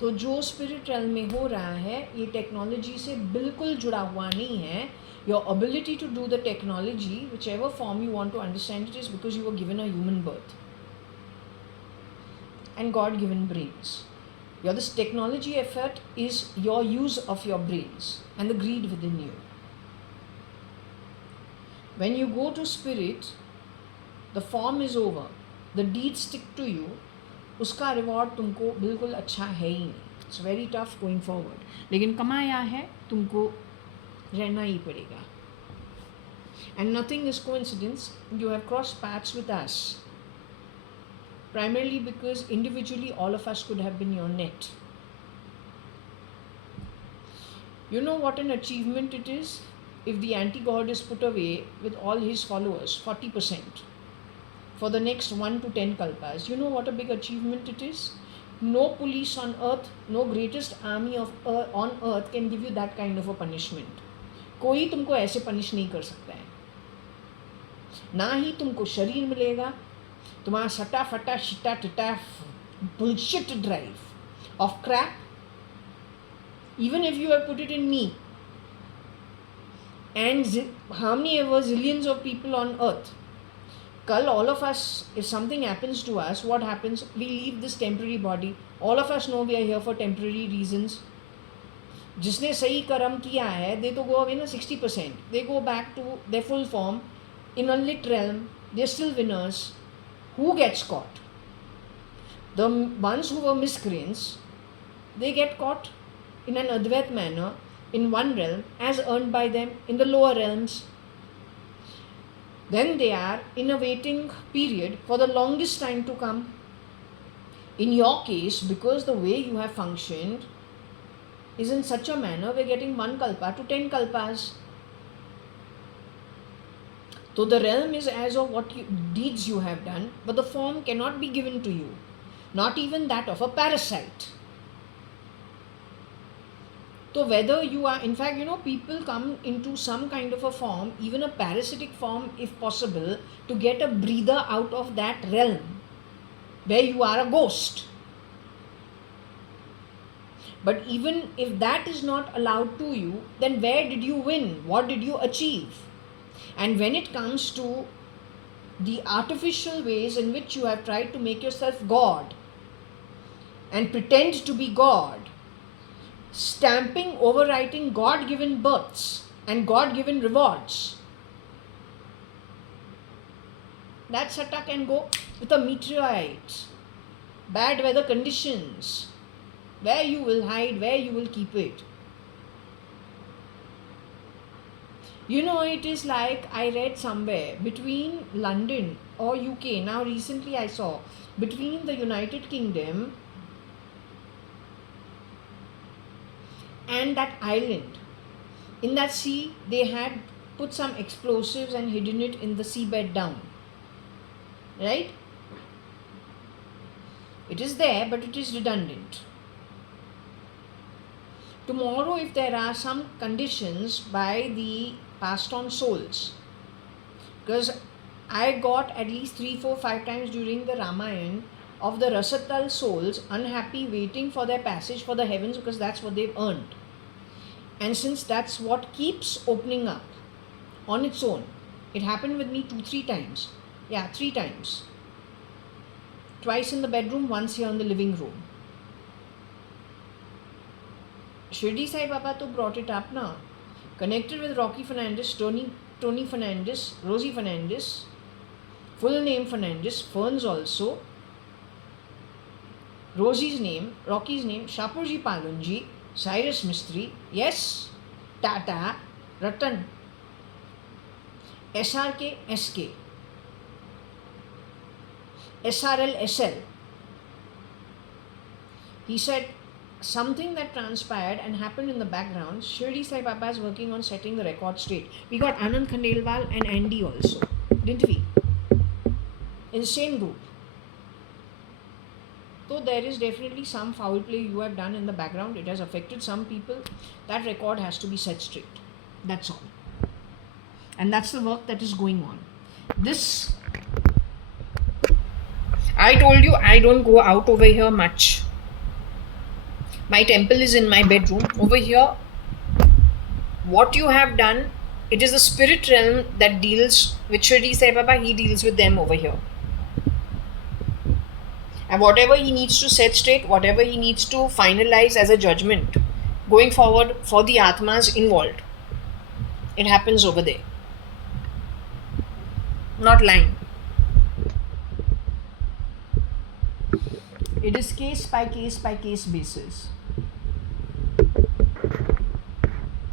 तो जो spirit realm में हो रहा है, ये technology से बिल्कुल जुड़ा हुआ नहीं है. Your ability to do the technology, whichever form you want to understand it, is because you were given a human birth and God given brains. This technology effort is your use of your brains and the greed within you. When you go to spirit, the form is over, the deeds stick to you, उसका reward तुमको बिल्कुल अच्छा है ही नहीं. It's very tough going forward. लेकिन कमाया है, तुमको रहना ही पड़ेगा. And nothing is coincidence. You have crossed paths with us. Primarily because individually all of us could have been your net. You know what an achievement it is? If the anti-God is put away with all his followers, 40%, for the next 1 to 10 kalpas, you know what a big achievement it is? No police on earth, no greatest army on earth can give you that kind of a punishment. कोई तुमको ऐसे punish नहीं कर सकता है. ना ही तुमको शरीर मिलेगा. तुम्हारा सटा फटा शिटा theta bullshit drive of crap, even if you have put it in me and how many ever zillions of people on earth, kal all of us, if something happens to us, what happens? We leave this temporary body. All of us know we are here for temporary reasons. जिसने सही कर्म किया है, they to go away na 60%. They go back to their full form in a lit realm. They're still winners. Who gets caught? The ones who were miscreants, they get caught in an Advait manner in one realm as earned by them in the lower realms. Then they are in a waiting period for the longest time to come. In your case, because the way you have functioned is in such a manner, we're getting 1 kalpa to 10 kalpas. So the realm is as of what deeds you have done, but the form cannot be given to you, not even that of a parasite. So whether you are, in fact, people come into some kind of a form, even a parasitic form if possible, to get a breather out of that realm where you are a ghost. But even if that is not allowed to you, then where did you win? What did you achieve? And when it comes to the artificial ways in which you have tried to make yourself God and pretend to be God, stamping, overwriting God-given births and God-given rewards, that satta can go with a meteorite, bad weather conditions, where you will hide, where you will keep it. It is like I read somewhere between London or UK, now recently I saw, between the United Kingdom and that island. In that sea, they had put some explosives and hidden it in the seabed down. Right? It is there, but it is redundant. Tomorrow, if there are some conditions by the passed on souls, because I got at least 3, 4, 5 times during the Ramayana of the Rasatal souls unhappy waiting for their passage for the heavens because that's what they've earned. And since that's what keeps opening up on its own, it happened with me 2, 3 times. Yeah, 3 times. Twice in the bedroom, once here in the living room. Shirdi Sai Baba to brought it up now. Connected with Rocky Fernandez, Tony Fernandez, Rosie Fernandez, full name Fernandez, Ferns also, Rosie's name, Rocky's name, Shapurji Palunji, Cyrus Mistry, yes, Tata, Ratan, SRK, SK, SRL, SL. He said something that transpired and happened in the background. Shirdi Sai Baba is working on setting the record straight. We got Anand Khandelwal and Andy also, didn't we? In the same group. So there is definitely some foul play you have done in the background. It has affected some people. That record has to be set straight. That's all. And that's the work that is going on. This, I told you I don't go out over here much. My temple is in my bedroom. Over here, what you have done, it is the spirit realm that deals with Shirdi Sai Baba. He deals with them over here. And whatever he needs to set straight, whatever he needs to finalize as a judgment going forward for the Atmas involved, it happens over there. Not lying. It is case by case by case basis.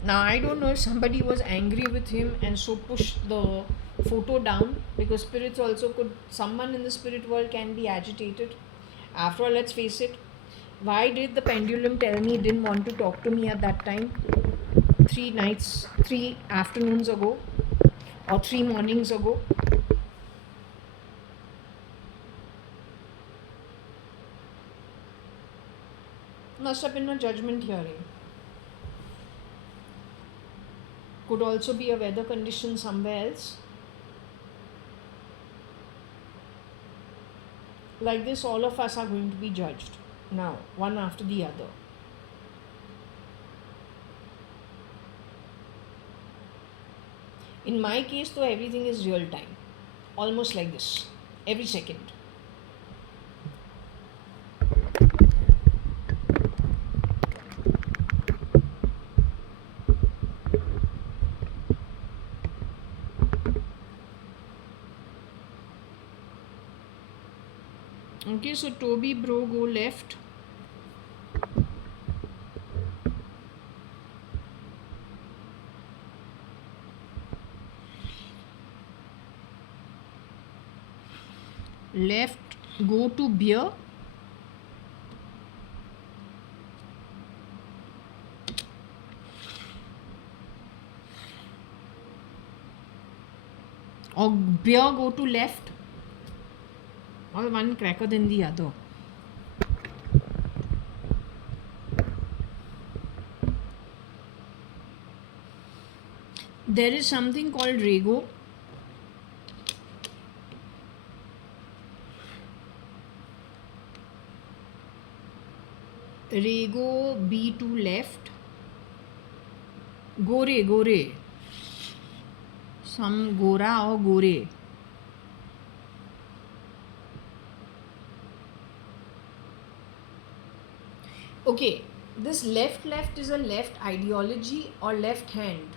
Now, I don't know if somebody was angry with him and so pushed the photo down, because spirits also could, someone in the spirit world can be agitated. After all, let's face it, why did the pendulum tell me it didn't want to talk to me at that time? 3 afternoons ago, or 3 mornings ago. Must have been a judgment hearing. Could also be a weather condition somewhere else. Like this, all of us are going to be judged now, one after the other. In my case, though, everything is real time, almost like this, every second. Okay, so Toby bro, go left. Left, go to beer. Or beer, go to left. Or one cracker than the other. There is something called Rego. Rego, B to left. Gore, Gore. Some Gora or Gore. Okay, this left is a left ideology or left hand.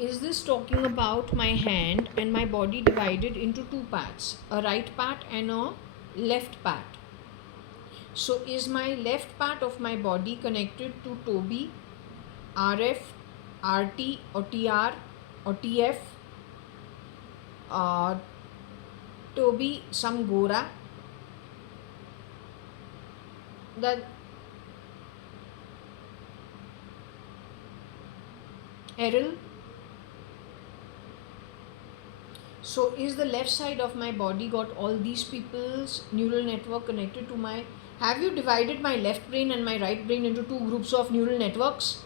Is this talking about my hand and my body divided into two parts, a right part and a left part? So is my left part of my body connected to Toby, RF, RT or TR or TF, Toby, some Gora, that Errol? So is the left side of my body got all these people's neural network connected to my... Have you divided my left brain and my right brain into two groups of neural networks?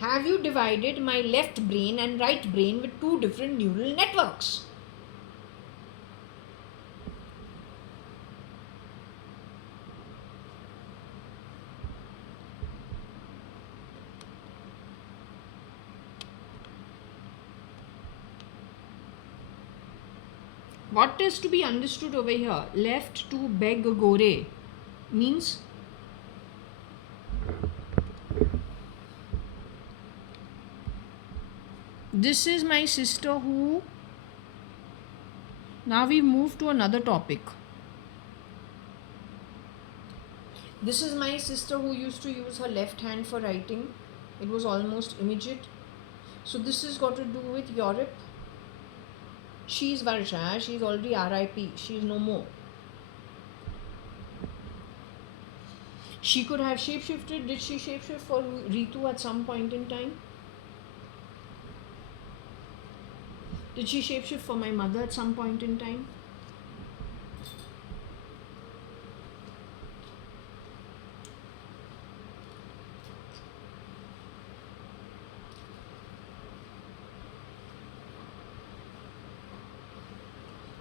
Have you divided my left brain and right brain with two different neural networks? What is to be understood over here? Left to beg gore means this is my sister who... Now we move to another topic. This is my sister who used to use her left hand for writing. It was almost immediate. So this has got to do with Europe. She's Varsha, she's already RIP, she's no more. She could have shapeshifted. Did she shapeshift for Ritu at some point in time? Did she shapeshift for my mother at some point in time?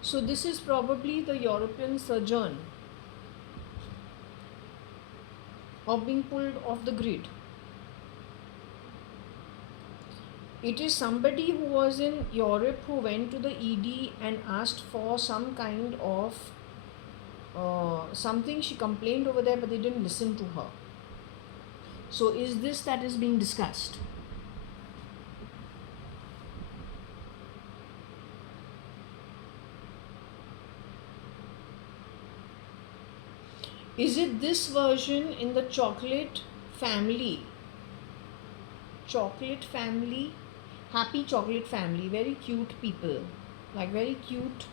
So this is probably the European sojourn of being pulled off the grid. It is somebody who was in Europe who went to the ED and asked for some kind of something she complained over there, but they didn't listen to her. So is this that is being discussed? Is it this version in the chocolate family? Chocolate family, happy chocolate family, very cute people, like very cute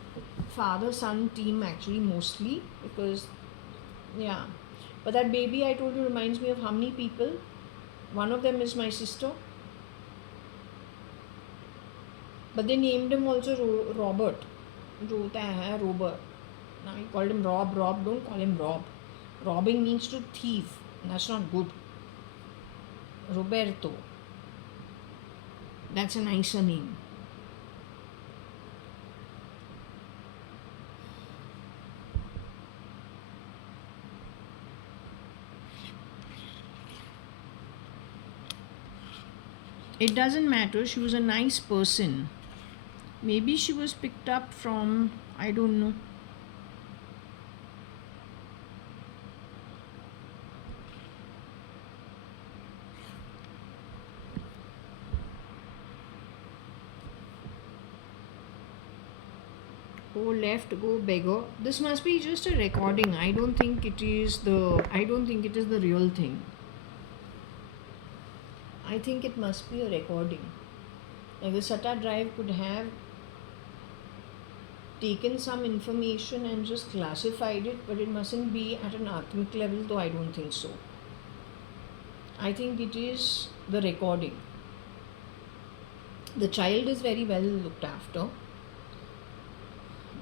father son team actually, mostly, because yeah. But that baby I told you reminds me of how many people? One of them is my sister, but they named him also Robert. जो होता है Robert. Now he called him Rob. Rob, don't call him Rob. Robbing means to thief. That's not good. Roberto. That's a nicer name. It doesn't matter. She was a nice person. Maybe she was picked up from, I don't know. Go left, go beggar. This must be just a recording. I don't think it is the real thing. I think it must be a recording. Like the SATA drive could have taken some information and just classified it, but it mustn't be at an atmic level, though I don't think so. I think it is the recording. The child is very well looked after,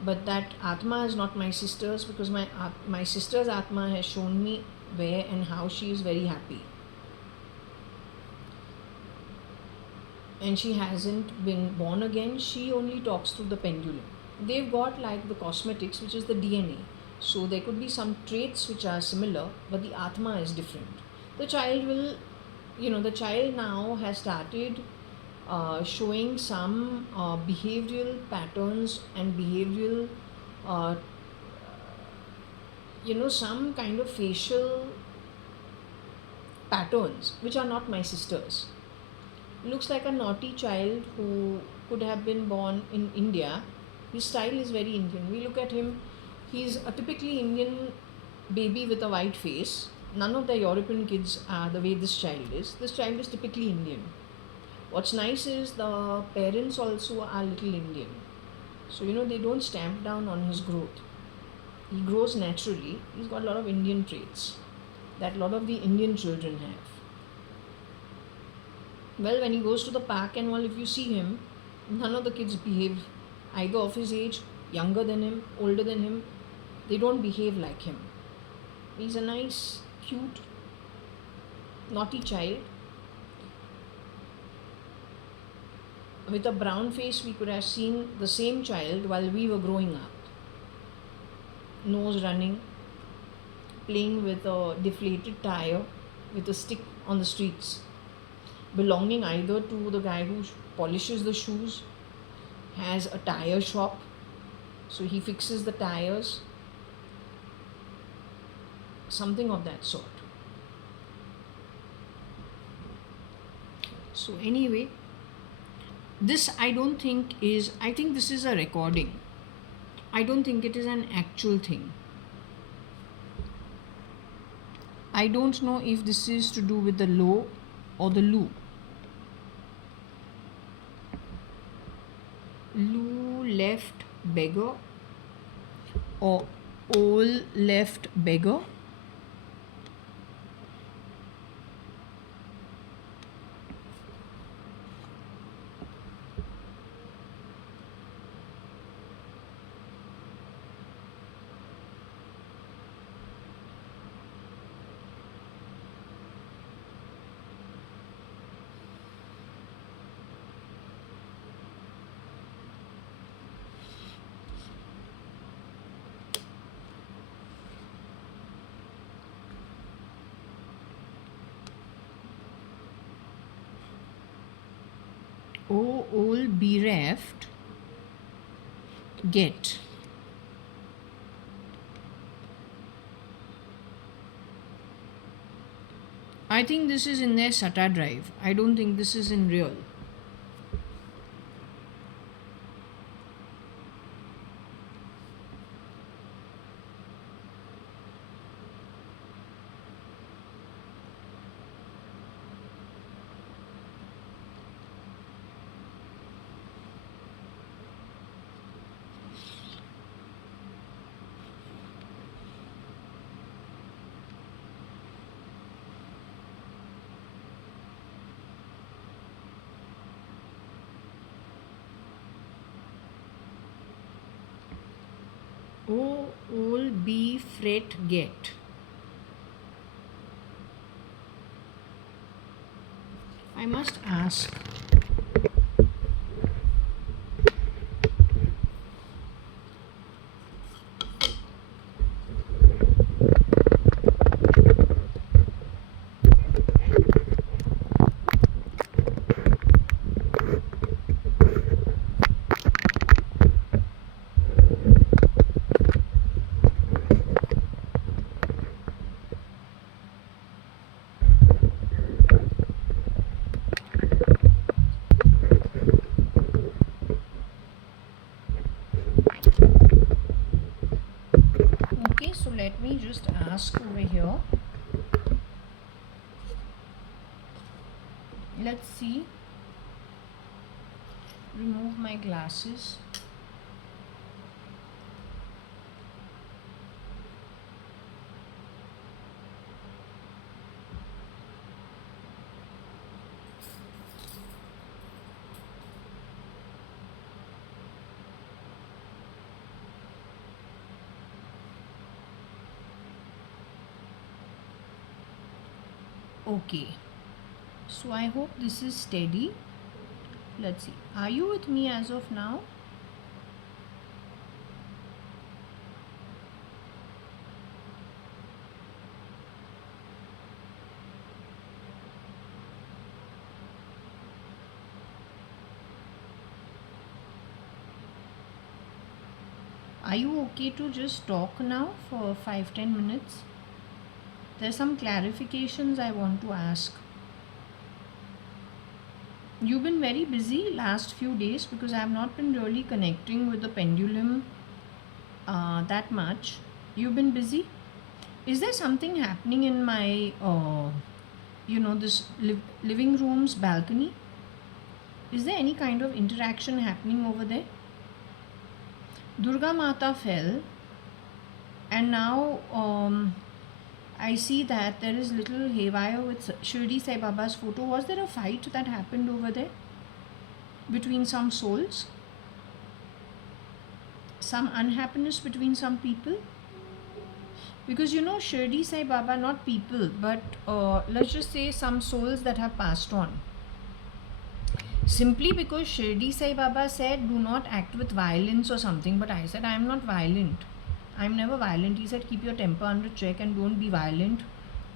but that Atma is not my sister's, because my sister's Atma has shown me where and how she is very happy. And she hasn't been born again, she only talks through the pendulum. They've got like the cosmetics, which is the DNA. So there could be some traits which are similar, but the Atma is different. The child will, the child now has started showing some behavioral patterns and behavioral, some kind of facial patterns which are not my sister's. Looks like a naughty child who could have been born in India. His style is very Indian. We look at him, he's a typically Indian baby with a white face. None of the European kids are the way this child is. This child is typically Indian. What's nice is the parents also are little Indian. So, they don't stamp down on his growth. He grows naturally. He's got a lot of Indian traits that a lot of the Indian children have. Well, when he goes to the park and all, if you see him, none of the kids behave either of his age, younger than him, older than him. They don't behave like him. He's a nice, cute, naughty child. With a brown face, we could have seen the same child while we were growing up. Nose running, playing with a deflated tire with a stick on the streets, belonging either to the guy who polishes the shoes, has a tire shop, so he fixes the tires, something of that sort. So anyway, this I think this is a recording. I don't think it is an actual thing. I don't know if this is to do with the low or the Lu. Lu left beggar or Ol left beggar. O all bereft get. I think this is in their SATA drive. I don't think this is in real. O ol B fret get. I must ask. Okay, so let me just ask over here. Let's see. Remove my glasses. Okay, so I hope this is steady. Let's see. Are you with me as of now? Are you okay to just talk now for 5-10 minutes? There's some clarifications I want to ask. You've been very busy last few days because I have not been really connecting with the pendulum that much. You've been busy? Is there something happening in my, this living room's balcony? Is there any kind of interaction happening over there? Durga Mata fell, and now I see that there is little haywire with Shirdi Sai Baba's photo. Was there a fight that happened over there between some souls? Some unhappiness between some people? Because Shirdi Sai Baba, not people, but let's just say some souls that have passed on. Simply because Shirdi Sai Baba said, do not act with violence or something, but I said, I am not violent. I'm never violent. He said, keep your temper under check and don't be violent.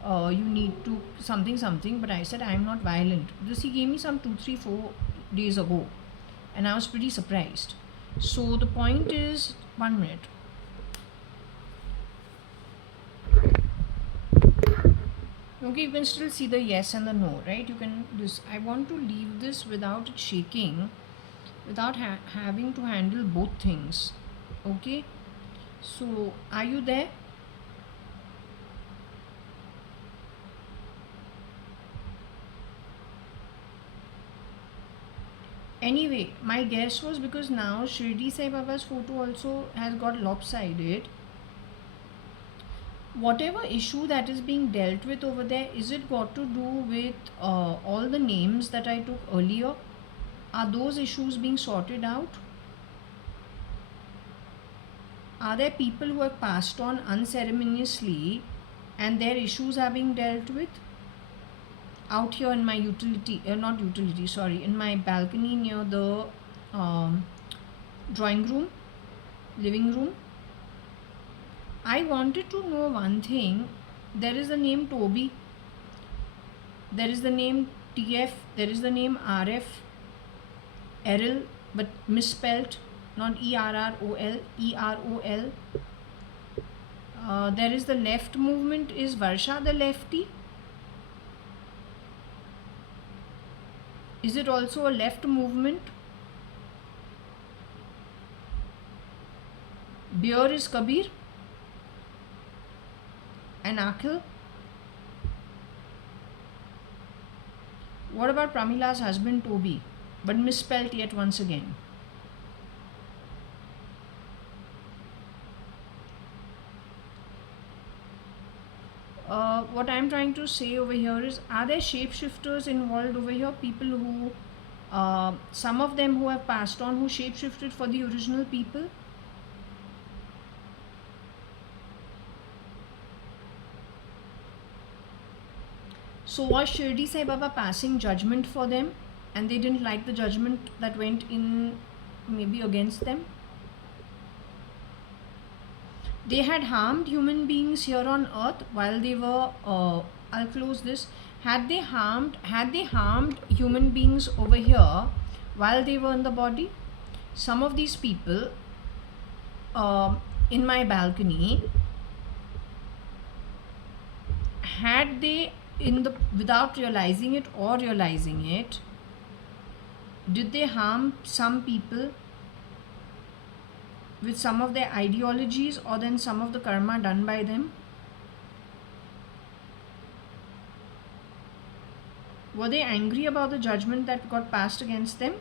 You need to something, but I said, I'm not violent. This he gave me some 2, 3, 4 days ago, and I was pretty surprised. So the point is, 1 minute. Okay, you can still see the yes and the no, right? You can this. I want to leave this without it shaking, without having to handle both things. Okay, so are you there? Anyway, my guess was because now Shirdi Sai Baba's photo also has got lopsided. Whatever issue that is being dealt with over there, is it got to do with all the names that I took earlier? Are those issues being sorted out? Are there people who have passed on unceremoniously and their issues are being dealt with? Out here in my in my balcony near the drawing room, living room. I wanted to know one thing. There is the name Toby, there is the name TF, there is the name RF, Errol, but misspelt, not ERROL, EROL. There is the left movement. Is Varsha the lefty? Is it also a left movement? Beer is Kabir and Akhil. What about Pramila's husband Toby, but misspelt yet once again? What I'm trying to say over here is, are there shapeshifters involved over here? People who, some of them who have passed on, who shapeshifted for the original people? So was Shirdi Sai Baba passing judgment for them and they didn't like the judgment that went in maybe against them? They had harmed human beings here on earth while they were, I'll close this. Had they harmed human beings over here while they were in the body? Some of these people in my balcony, had they, without realizing it or realizing it, did they harm some people with some of their ideologies or then some of the karma done by them? Were they angry about the judgment that got passed against them?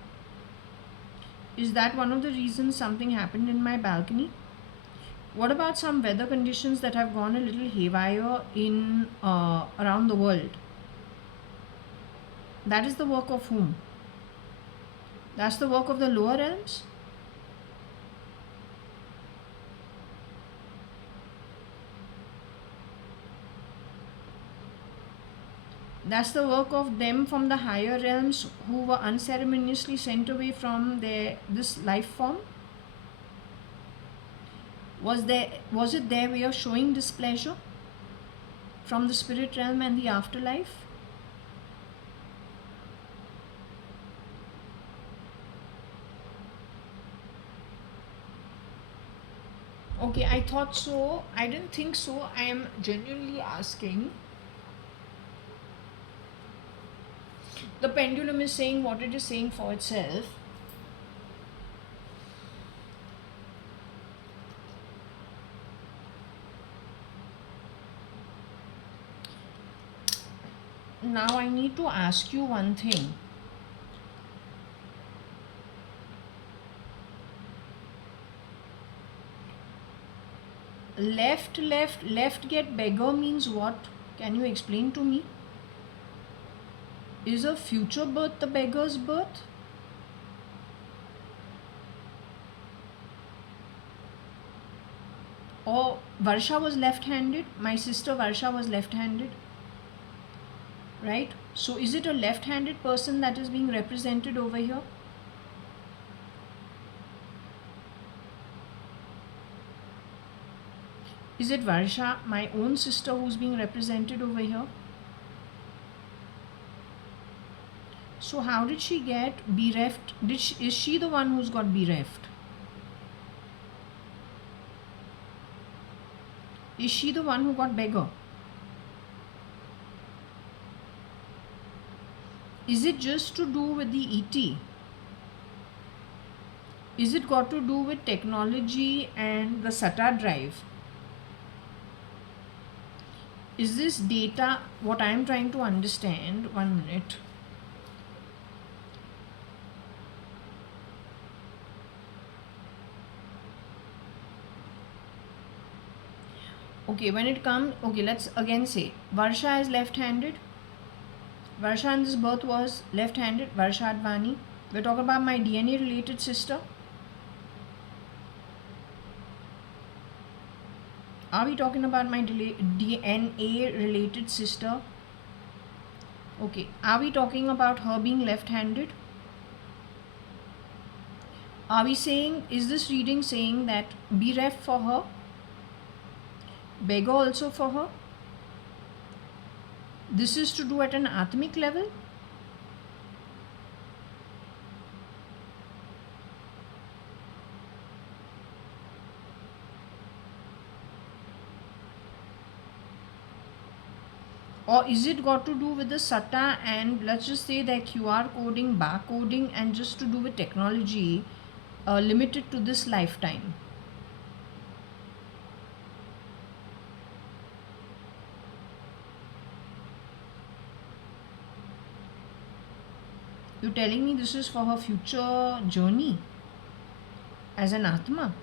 Is that one of the reasons something happened in my balcony? What about some weather conditions that have gone a little haywire in around the world? That is the work of whom? That's the work of the lower realms? That's the work of them from the higher realms who were unceremoniously sent away from this life form? Was it their way of showing displeasure from the spirit realm and the afterlife? Okay, I thought so. I didn't think so. I am genuinely asking. The pendulum is saying what it is saying for itself. Now I need to ask you one thing. Left get beggar means what? Can you explain to me? Is a future birth the beggar's birth? Or Varsha was left-handed? My sister Varsha was left-handed. Right? So is it a left-handed person that is being represented over here? Is it Varsha, my own sister, who's being represented over here? So how did she get bereft? Is she the one who's got bereft? Is she the one who got beggar? Is it just to do with the ET? Is it got to do with technology and the SATA drive? Is this data, what I am trying to understand, 1 minute. Okay, when it comes, okay, let's again say, Varsha is left-handed. Varsha in this birth was left-handed, JAYA.ADVANI. We're talking about my DNA related sister. Are we talking about my DNA related sister? Okay, are we talking about her being left-handed? Are we saying, is this reading saying that bereft for her? Beggar also for her? This is to do at an atmic level? Or is it got to do with the SATA and let's just say that QR coding, barcoding, and just to do with technology limited to this lifetime? You're telling me this is for her future journey as an Atma?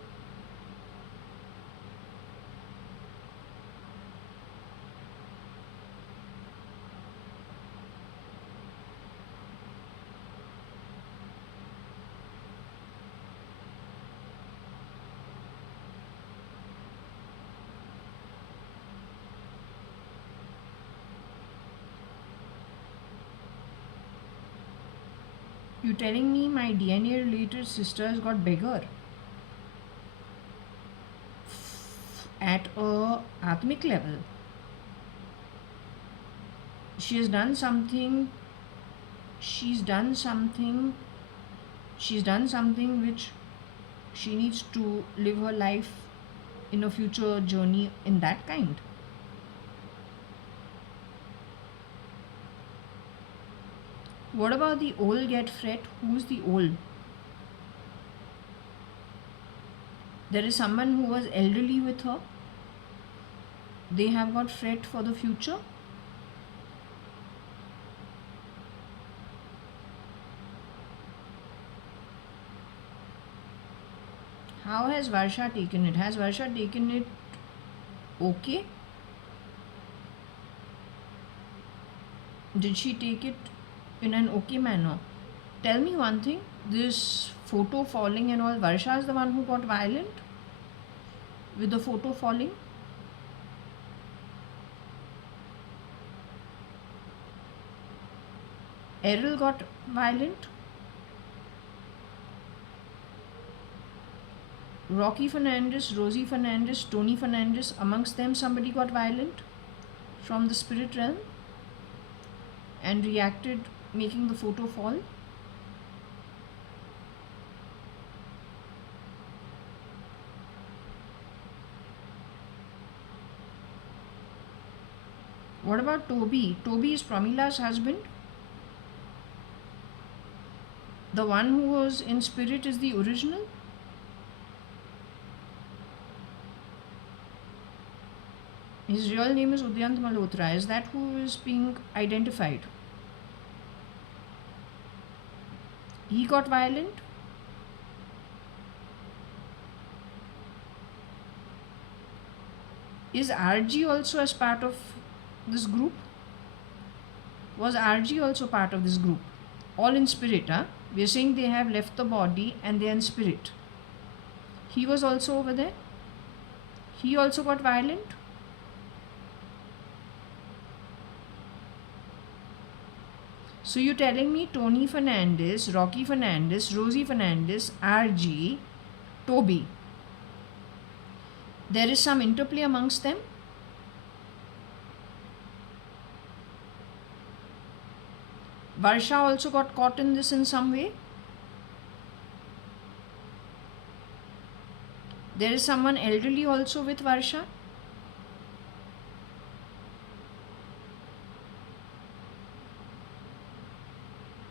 You're telling me my DNA related sister has got bigger at a atmic level. She has done something. She's done something. She's done something which she needs to live her life in a future journey in that kind. What about the old get fret? Who's the old? There is someone who was elderly with her. They have got fret for the future. How has Varsha taken it? Has Varsha taken it okay? Did she take it in an okay manner? Tell me one thing, this photo falling and all, Varsha is the one who got violent with the photo falling? Errol got violent? Rocky Fernandez, Rosie Fernandez, Tony Fernandez, amongst them somebody got violent from the spirit realm and reacted, making the photo fall? What about Toby? Toby is Pramila's husband. The one who was in spirit is the original. His real name is Udyant Malhotra. Is that who is being identified? He got violent. Is RG also as part of this group? Was RG also part of this group? All in spirit, huh? We are saying they have left the body and they are in spirit. He was also over there. He also got violent. So you're telling me Tony Fernandez, Rocky Fernandez, Rosie Fernandez, RG, Toby, there is some interplay amongst them? Varsha also got caught in this in some way? There is someone elderly also with Varsha?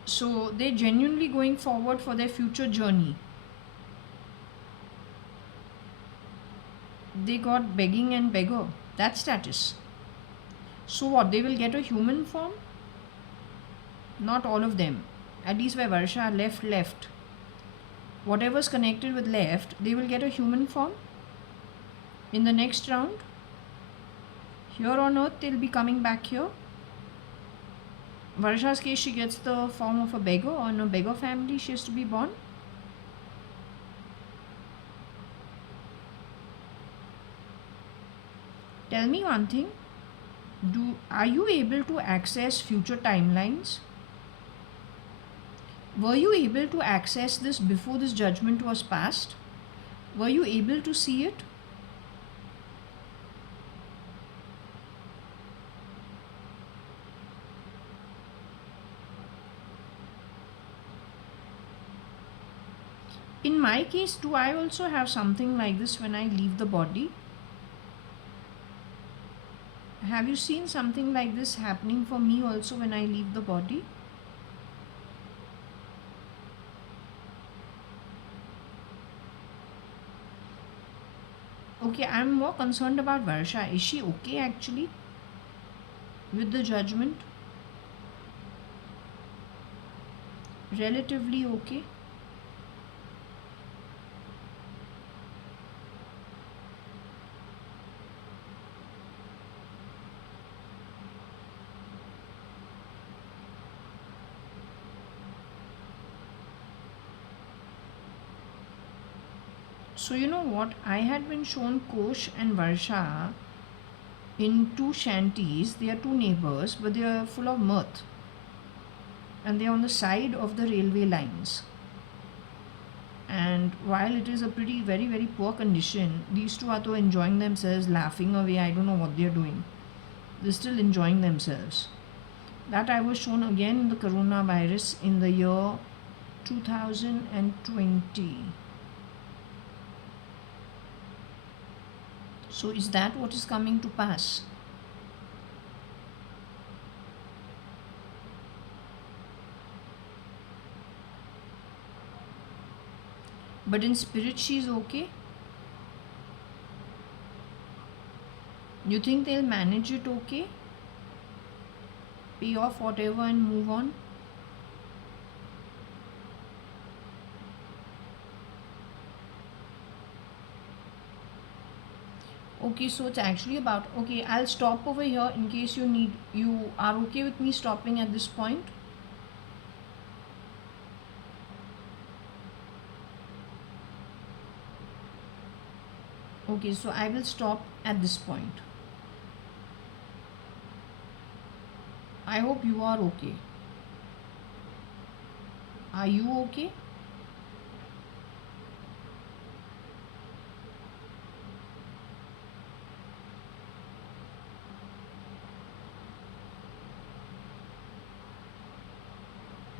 So they're genuinely going forward for their future journey. They got begging and beggar, that status. So what, they will get a human form? Not all of them. At least where Varsha left. Whatever's connected with left, they will get a human form in the next round. Here on earth, they'll be coming back here. Varsha's case, she gets the form of a beggar, or in a beggar family she has to be born. Tell me one thing, are you able to access future timelines? Were you able to access this before this judgment was passed? Were you able to see it? In my case, do I also have something like this when I leave the body? Have you seen something like this happening for me also when I leave the body? Okay, I'm more concerned about Varsha. Is she okay actually with the judgment? Relatively okay? So, you know what? I had been shown Kosh and Varsha in two shanties. They are two neighbors, but they are full of mirth and they are on the side of the railway lines. And while it is a pretty, very, very poor condition, these two are though enjoying themselves, laughing away. I don't know what they are doing. They're still enjoying themselves. That I was shown again in the coronavirus in the year 2020. So, is that what is coming to pass? But in spirit, she's okay. You think they'll manage it okay? Pay off whatever and move on? Okay, so it's actually about, okay, I'll stop over here in case you are okay with me stopping at this point. Okay, so I will stop at this point. I hope you are okay. Are you okay?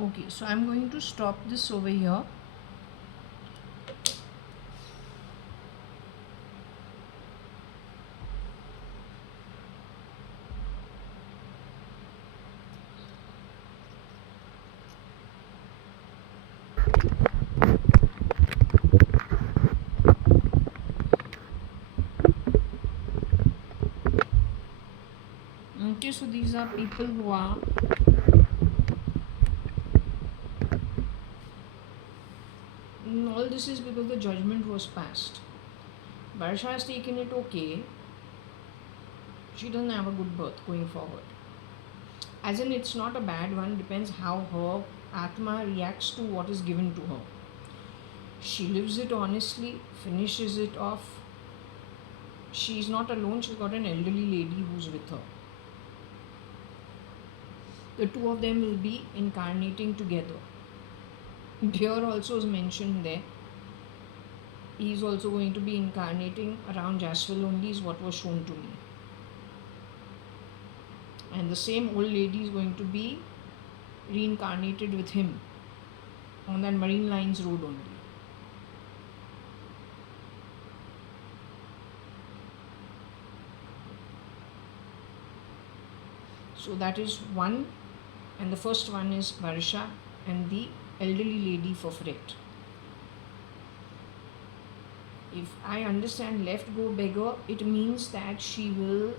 Okay, so I'm going to stop this over here. Okay, so these are people who are all this is because the judgment was passed. Barsha has taken it okay. She doesn't have a good birth going forward. As in, it's not a bad one, depends how her Atma reacts to what is given to her. She lives it honestly, finishes it off. She's not alone, she's got an elderly lady who's with her. The two of them will be incarnating together. Deer also is mentioned there. He's also going to be incarnating around Jaswal only, is what was shown to me. And the same old lady is going to be reincarnated with him on that Marine Lines road only. So that is one, and the first one is Varsha and the elderly lady for Fret. If I understand left go beggar, it means that she will,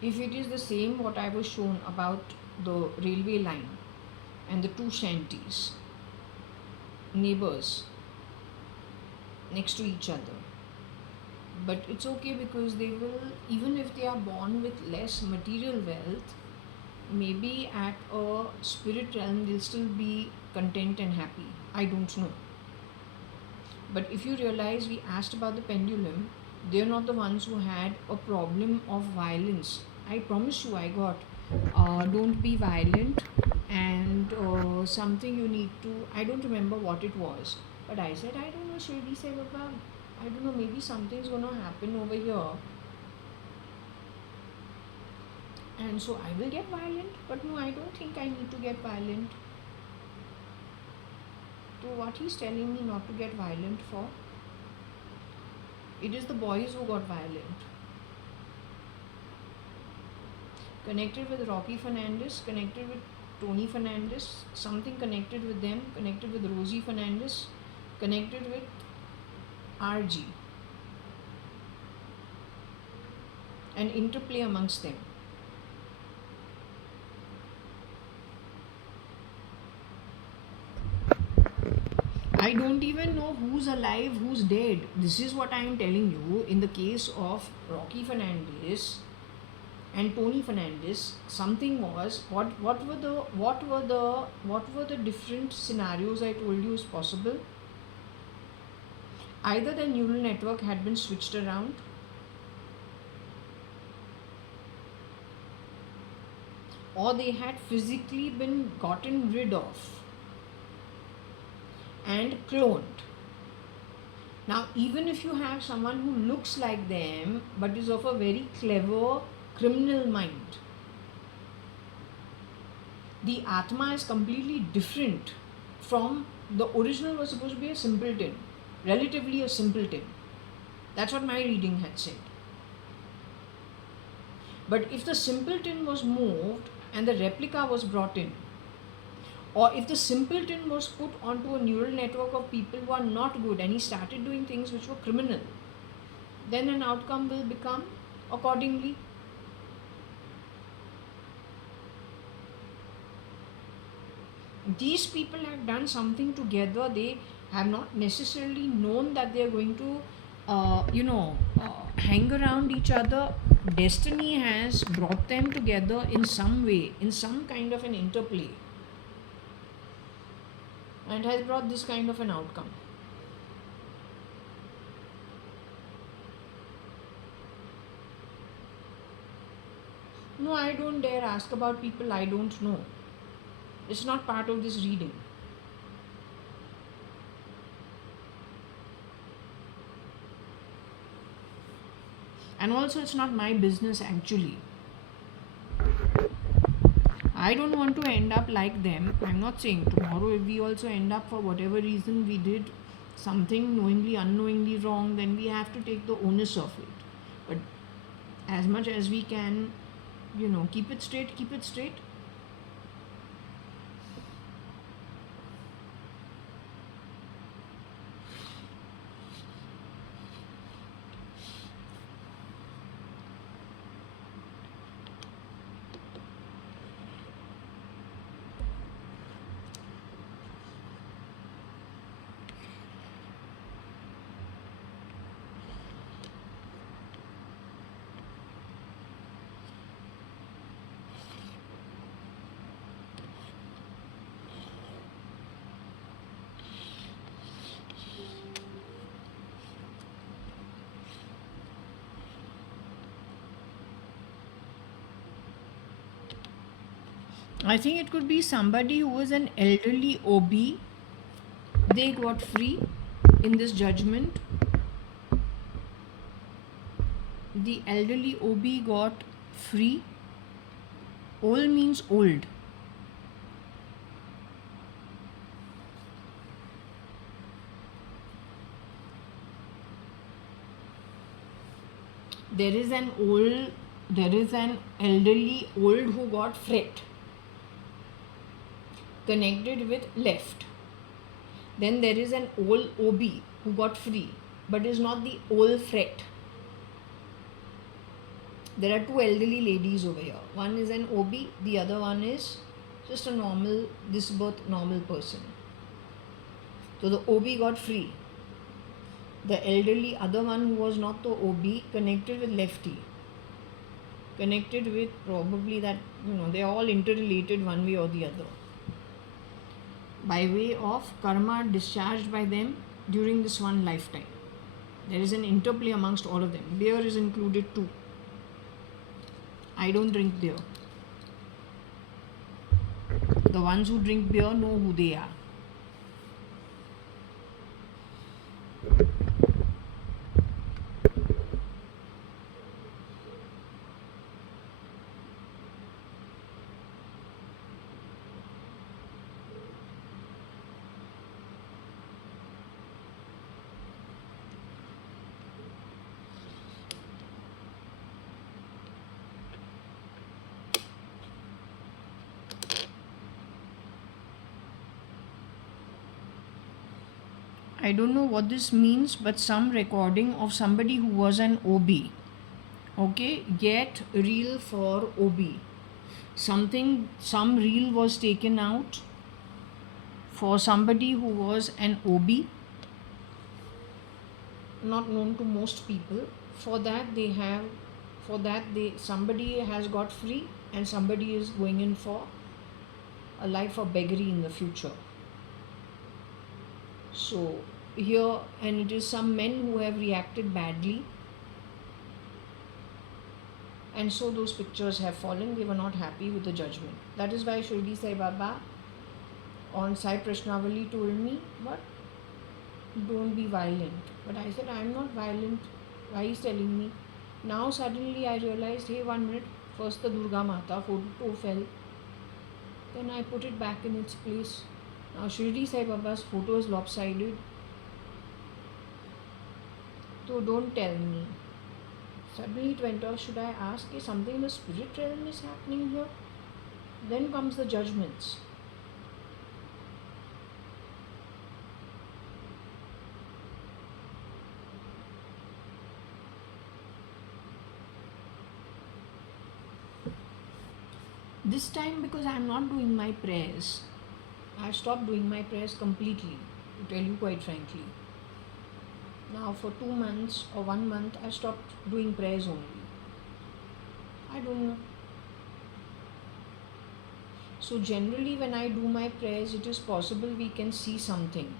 if it is the same what I was shown about the railway line and the two shanties, neighbors next to each other. But it's okay because they will, even if they are born with less material wealth, maybe at a spirit realm they'll still be content and happy. I don't know. But if you realize we asked about the pendulum, they're not the ones who had a problem of violence. I promise you, I got don't be violent and something you need to. I don't remember what it was, but I said, I don't know, Shirdi Sai Baba, I don't know, maybe something's gonna happen over here. And so I will get violent, but no, I don't think I need to get violent. So, what he's telling me not to get violent for? It is the boys who got violent. Connected with Rocky Fernandez, connected with Tony Fernandez, something connected with them, connected with Rosie Fernandez, connected with RG. An interplay amongst them. I don't even know who's alive, who's dead. This is what I am telling you. In the case of Rocky Fernandez and Tony Fernandez, something was what were the different scenarios I told you is possible? Either the neural network had been switched around, or they had physically been gotten rid of and cloned. Now, even if you have someone who looks like them but is of a very clever criminal mind, the Atma is completely different from the original. Was supposed to be a simpleton, relatively a simpleton. That's what my reading had said. But if the simpleton was moved and the replica was brought in, or if the simpleton was put onto a neural network of people who are not good and he started doing things which were criminal, then an outcome will become accordingly. These people have done something together. They have not necessarily known that they are going to, hang around each other. Destiny has brought them together in some way, in some kind of an interplay, and has brought this kind of an outcome. No, I don't dare ask about people I don't know. It's not part of this reading. And also, it's not my business actually. I don't want to end up like them. I'm not saying tomorrow if we also end up for whatever reason we did something knowingly, unknowingly wrong, then we have to take the onus of it. But as much as we can, keep it straight, keep it straight. I think it could be somebody who was an elderly OB. They got free in this judgment. The elderly OB got free. Old means old. There is an elderly old who got fret, connected with left. Then there is an old OB who got free but is not the old fret. There are two elderly ladies over here. One is an OB, the other one is just a normal, this birth normal person. So the OB got free. The elderly other one who was not the OB connected with lefty. Connected with probably that, they are all interrelated one way or the other. By way of karma discharged by them during this one lifetime. There is an interplay amongst all of them. Beer is included too. I don't drink beer. The ones who drink beer know who they are. I don't know what this means, but some recording of somebody who was an OB. Okay, get reel for OB. Some reel was taken out for somebody who was an OB, not known to most people. For that somebody has got free and somebody is going in for a life of beggary in the future. So here, and it is some men who have reacted badly, and so those pictures have fallen. They were not happy with the judgment. That is why Shirdi Sai Baba on Sai Prashnavali told me, but don't be violent. But I said, I am not violent. Why is telling me? Now suddenly I realized, hey, 1 minute, first the Durga Mata photo fell. Then I put it back in its place. Now Shirdi Sai Baba's photo is lopsided. So don't tell me. Suddenly it went off, should I ask if something in the spirit realm is happening here? Then comes the judgments. This time, because I am not doing my prayers, I have stopped doing my prayers completely, to tell you quite frankly. Now for 2 months or 1 month, I stopped doing prayers only. I don't know. So generally when I do my prayers, it is possible we can see something.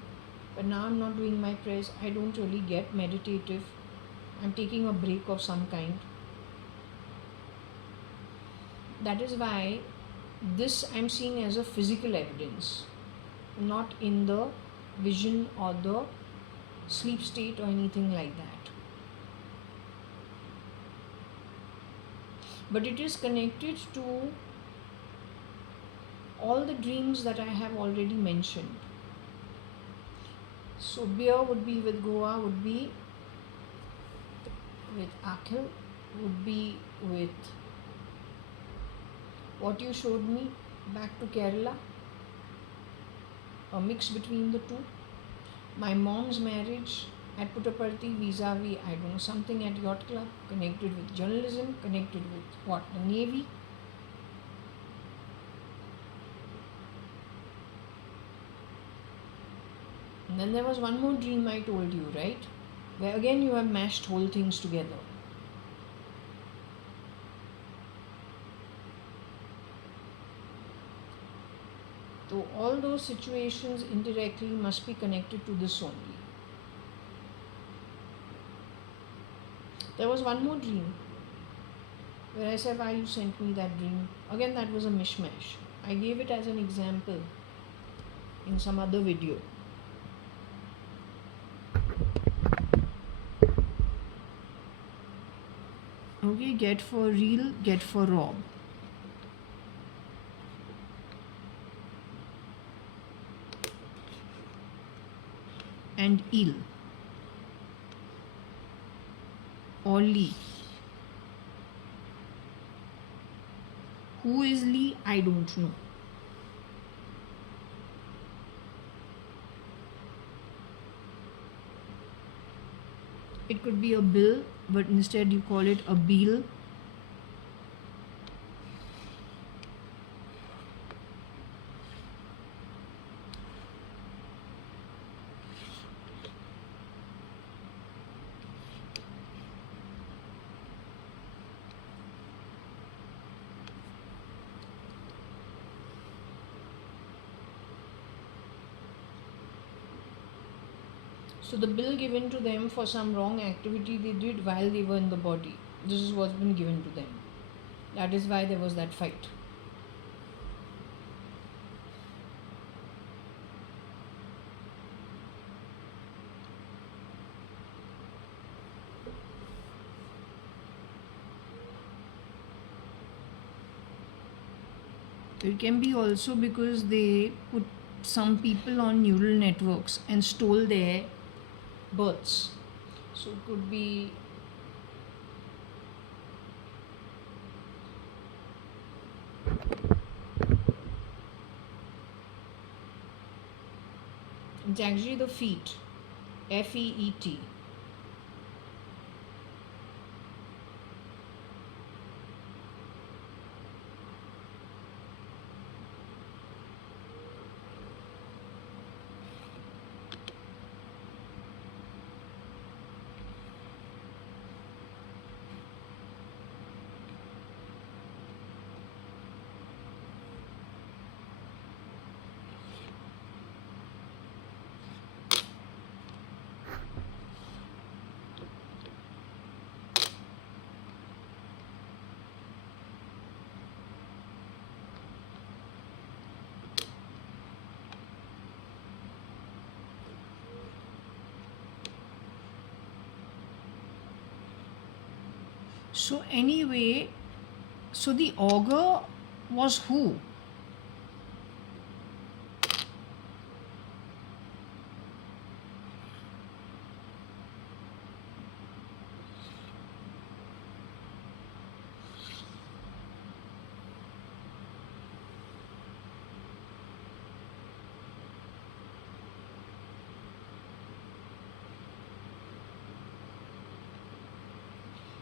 But now I'm not doing my prayers. I don't really get meditative. I'm taking a break of some kind. That is why this I'm seeing as a physical evidence, not in the vision or the sleep state or anything like that. But it is connected to all the dreams that I have already mentioned. So beer would be with Goa, would be with Akhil, would be with what you showed me back to Kerala, a mix between the two. My mom's marriage at Puttaparthi vis-a-vis, I don't know, something at Yacht Club, connected with journalism, connected with what? The Navy. And then there was one more dream I told you, right? Where again you have mashed whole things together. So all those situations indirectly must be connected to this only. There was one more dream where I said, why you sent me that dream? Again, that was a mishmash. I gave it as an example in some other video. Okay, get for real, get for rob. And ill or Lee. Who is Lee? I don't know. It could be a bill, but instead you call it a bill. So the bill given to them for some wrong activity they did while they were in the body. This is what's been given to them. That is why there was that fight. It can be also because they put some people on neural networks and stole their births. So it could be it's actually the feet. FEET. So anyway, so the augur was who?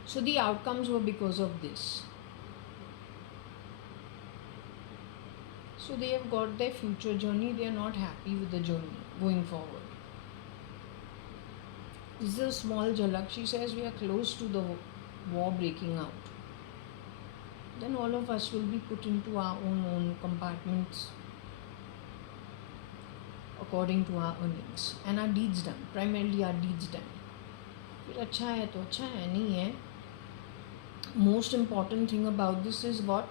So the outcomes were because of this. So they have got their future journey, they are not happy with the journey going forward. This is a small jhalak. She says we are close to the war breaking out. Then all of us will be put into our own compartments according to our earnings and our deeds done, primarily our deeds done. फिर अच्छा है तो अच्छा है, नहीं है. Most important thing about this is what?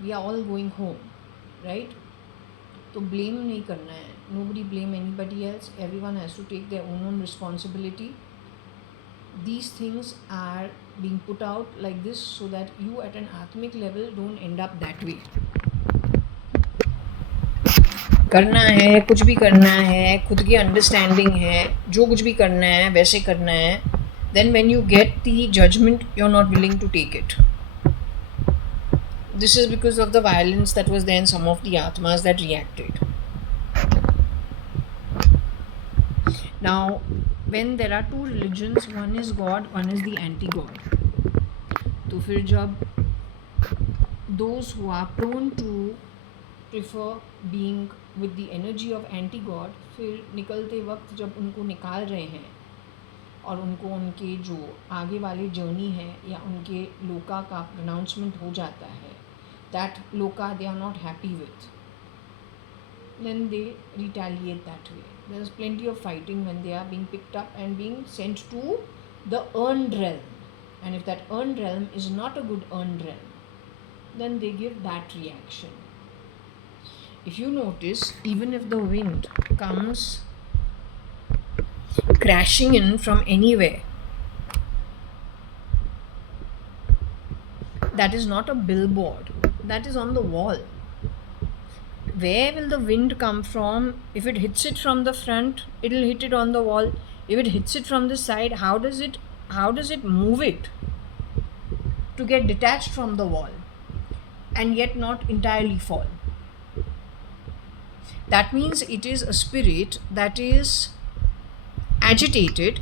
We are all going home, right? तो blame नहीं करना है. Nobody blame anybody else. Everyone has to take their own responsibility. These things are being put out like this so that you at an atmic level don't end up that way. करना है, कुछ भी करना है, खुद की understanding है, जो कुछ भी करना है वैसे करना है. Then when you get the judgment, you're not willing to take it. This is because of the violence that was there in some of the atmas that reacted. Now, when there are two religions, one is God, one is the anti-God. तो फिर जब those who are prone to prefer being with the energy of anti-God, फिर निकलते वक्त जब उनको निकाल रहे हैं और उनको उनके जो आगे वाले जर्नी है या उनके लोका का अनाउंसमेंट हो जाता है, that loka they are not happy with, then they retaliate that way. There is plenty of fighting when they are being picked up and being sent to the earned realm. And if that earned realm is not a good earned realm, then they give that reaction. If you notice, even if the wind comes crashing in from anywhere, that is not a billboard, that is on the wall. Where will the wind come from? If it hits it from the front, it will hit it on the wall. If it hits it from the side, how does it move it to get detached from the wall and yet not entirely fall? That means it is a spirit that is agitated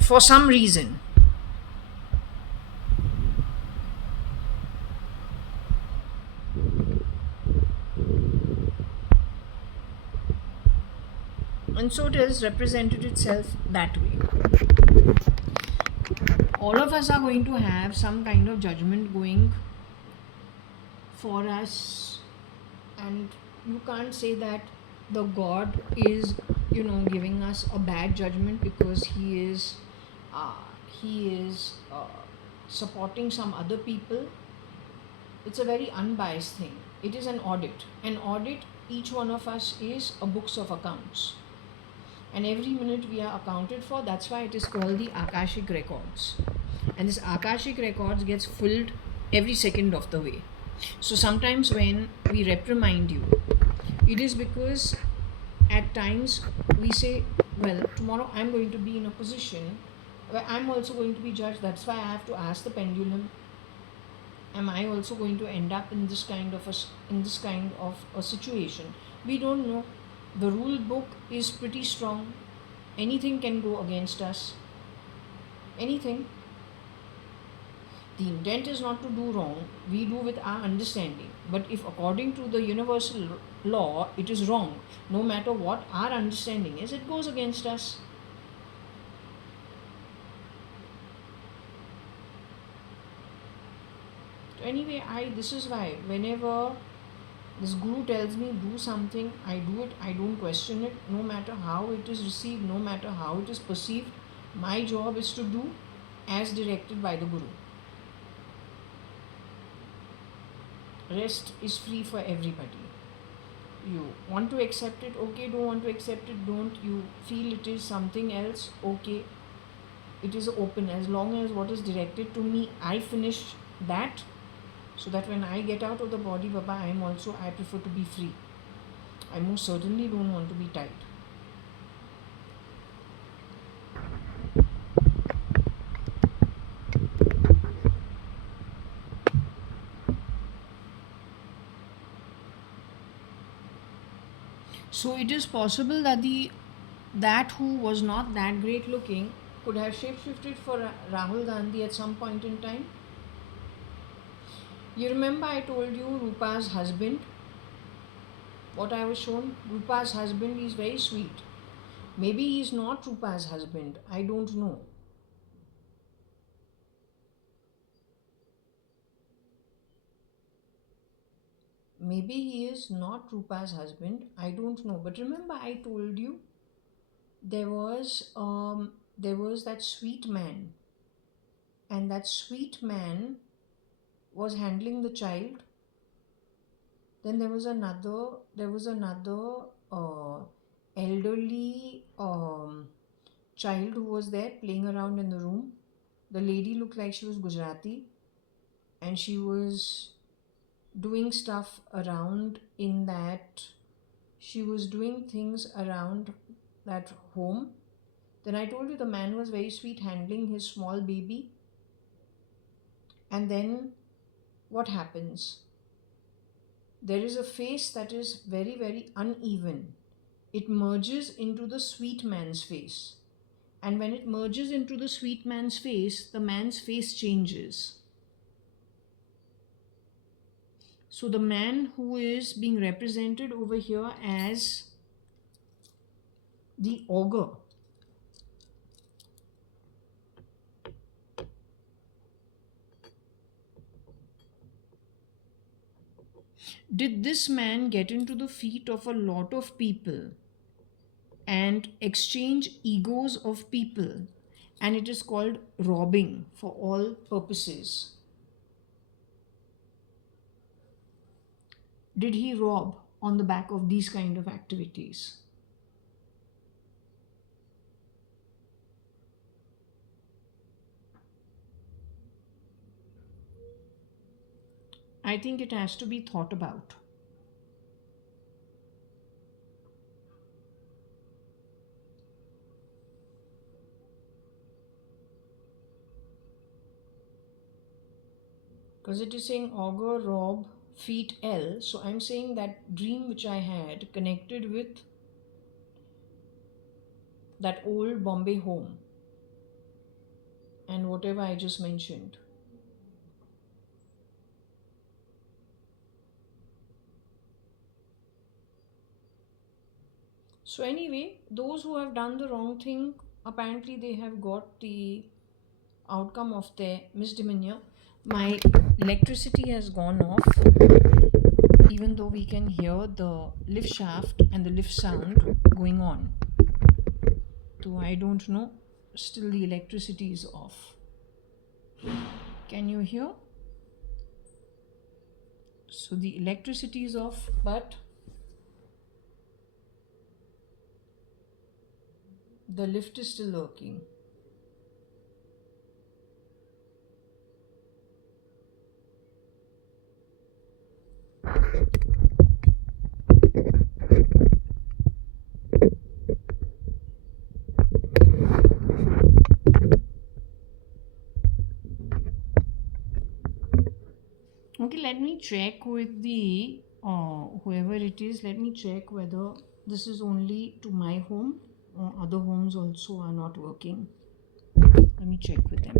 for some reason. And so it has represented itself that way. All of us are going to have some kind of judgment going for us, and you can't say that the God is, giving us a bad judgment because he is supporting some other people. It's a very unbiased thing. It is an audit. An audit, each one of us is a books of accounts. And every minute we are accounted for. That's why it is called the Akashic Records. And this Akashic Records gets filled every second of the way. So sometimes when we reprimand you, it is because at times we say, well, tomorrow I'm going to be in a position where I'm also going to be judged. That's why I have to ask the pendulum, am I also going to end up in this kind of a situation? We don't know. The rule book is pretty strong. Anything can go against us. Anything. The intent is not to do wrong. We do with our understanding. But if according to the universal law it is wrong, no matter what our understanding is, it goes against us. So anyway, this is why whenever this guru tells me do something, I do it. I don't question it, no matter how it is received, no matter how it is perceived. My job is to do as directed by the guru. Rest is free for everybody. You want to accept it, okay. Don't want to accept it, don't. You feel it is something else, okay. It is open. As long as what is directed to me, I finish that, so that when I get out of the body, Baba, I prefer to be free. I most certainly don't want to be tied. So it is possible that who was not that great looking could have shapeshifted for Rahul Gandhi at some point in time. You remember I told you Rupa's husband, what I was shown? Rupa's husband is very sweet. Maybe he is not Rupa's husband, I don't know. Maybe he is not Rupa's husband, I don't know. But remember I told you there was that sweet man, and that sweet man was handling the child. Then there was another elderly child who was there playing around in the room. The lady looked like she was Gujarati, and she was doing stuff around in that. She was doing things around that home. Then I told you the man was very sweet handling his small baby. And then what happens? There is a face that is very, very uneven. It merges into the sweet man's face. And when it merges into the sweet man's face changes. So the man who is being represented over here as the ogre, did this man get into the feet of a lot of people and exchange egos of people, and it is called robbing for all purposes. Did he rob on the back of these kind of activities? I think it has to be thought about. Because it is saying augur, rob, feet L. So I'm saying that dream which I had connected with that old Bombay home and whatever I just mentioned. So anyway, those who have done the wrong thing, apparently they have got the outcome of their misdemeanor. My electricity has gone off, even though we can hear the lift shaft and the lift sound going on. So I don't know, still the electricity is off. Can you hear? So the electricity is off, but the lift is still working. Okay, let me check with the whoever it is. Let me check whether This is only to my home. Other homes also are not working. Let me check with them.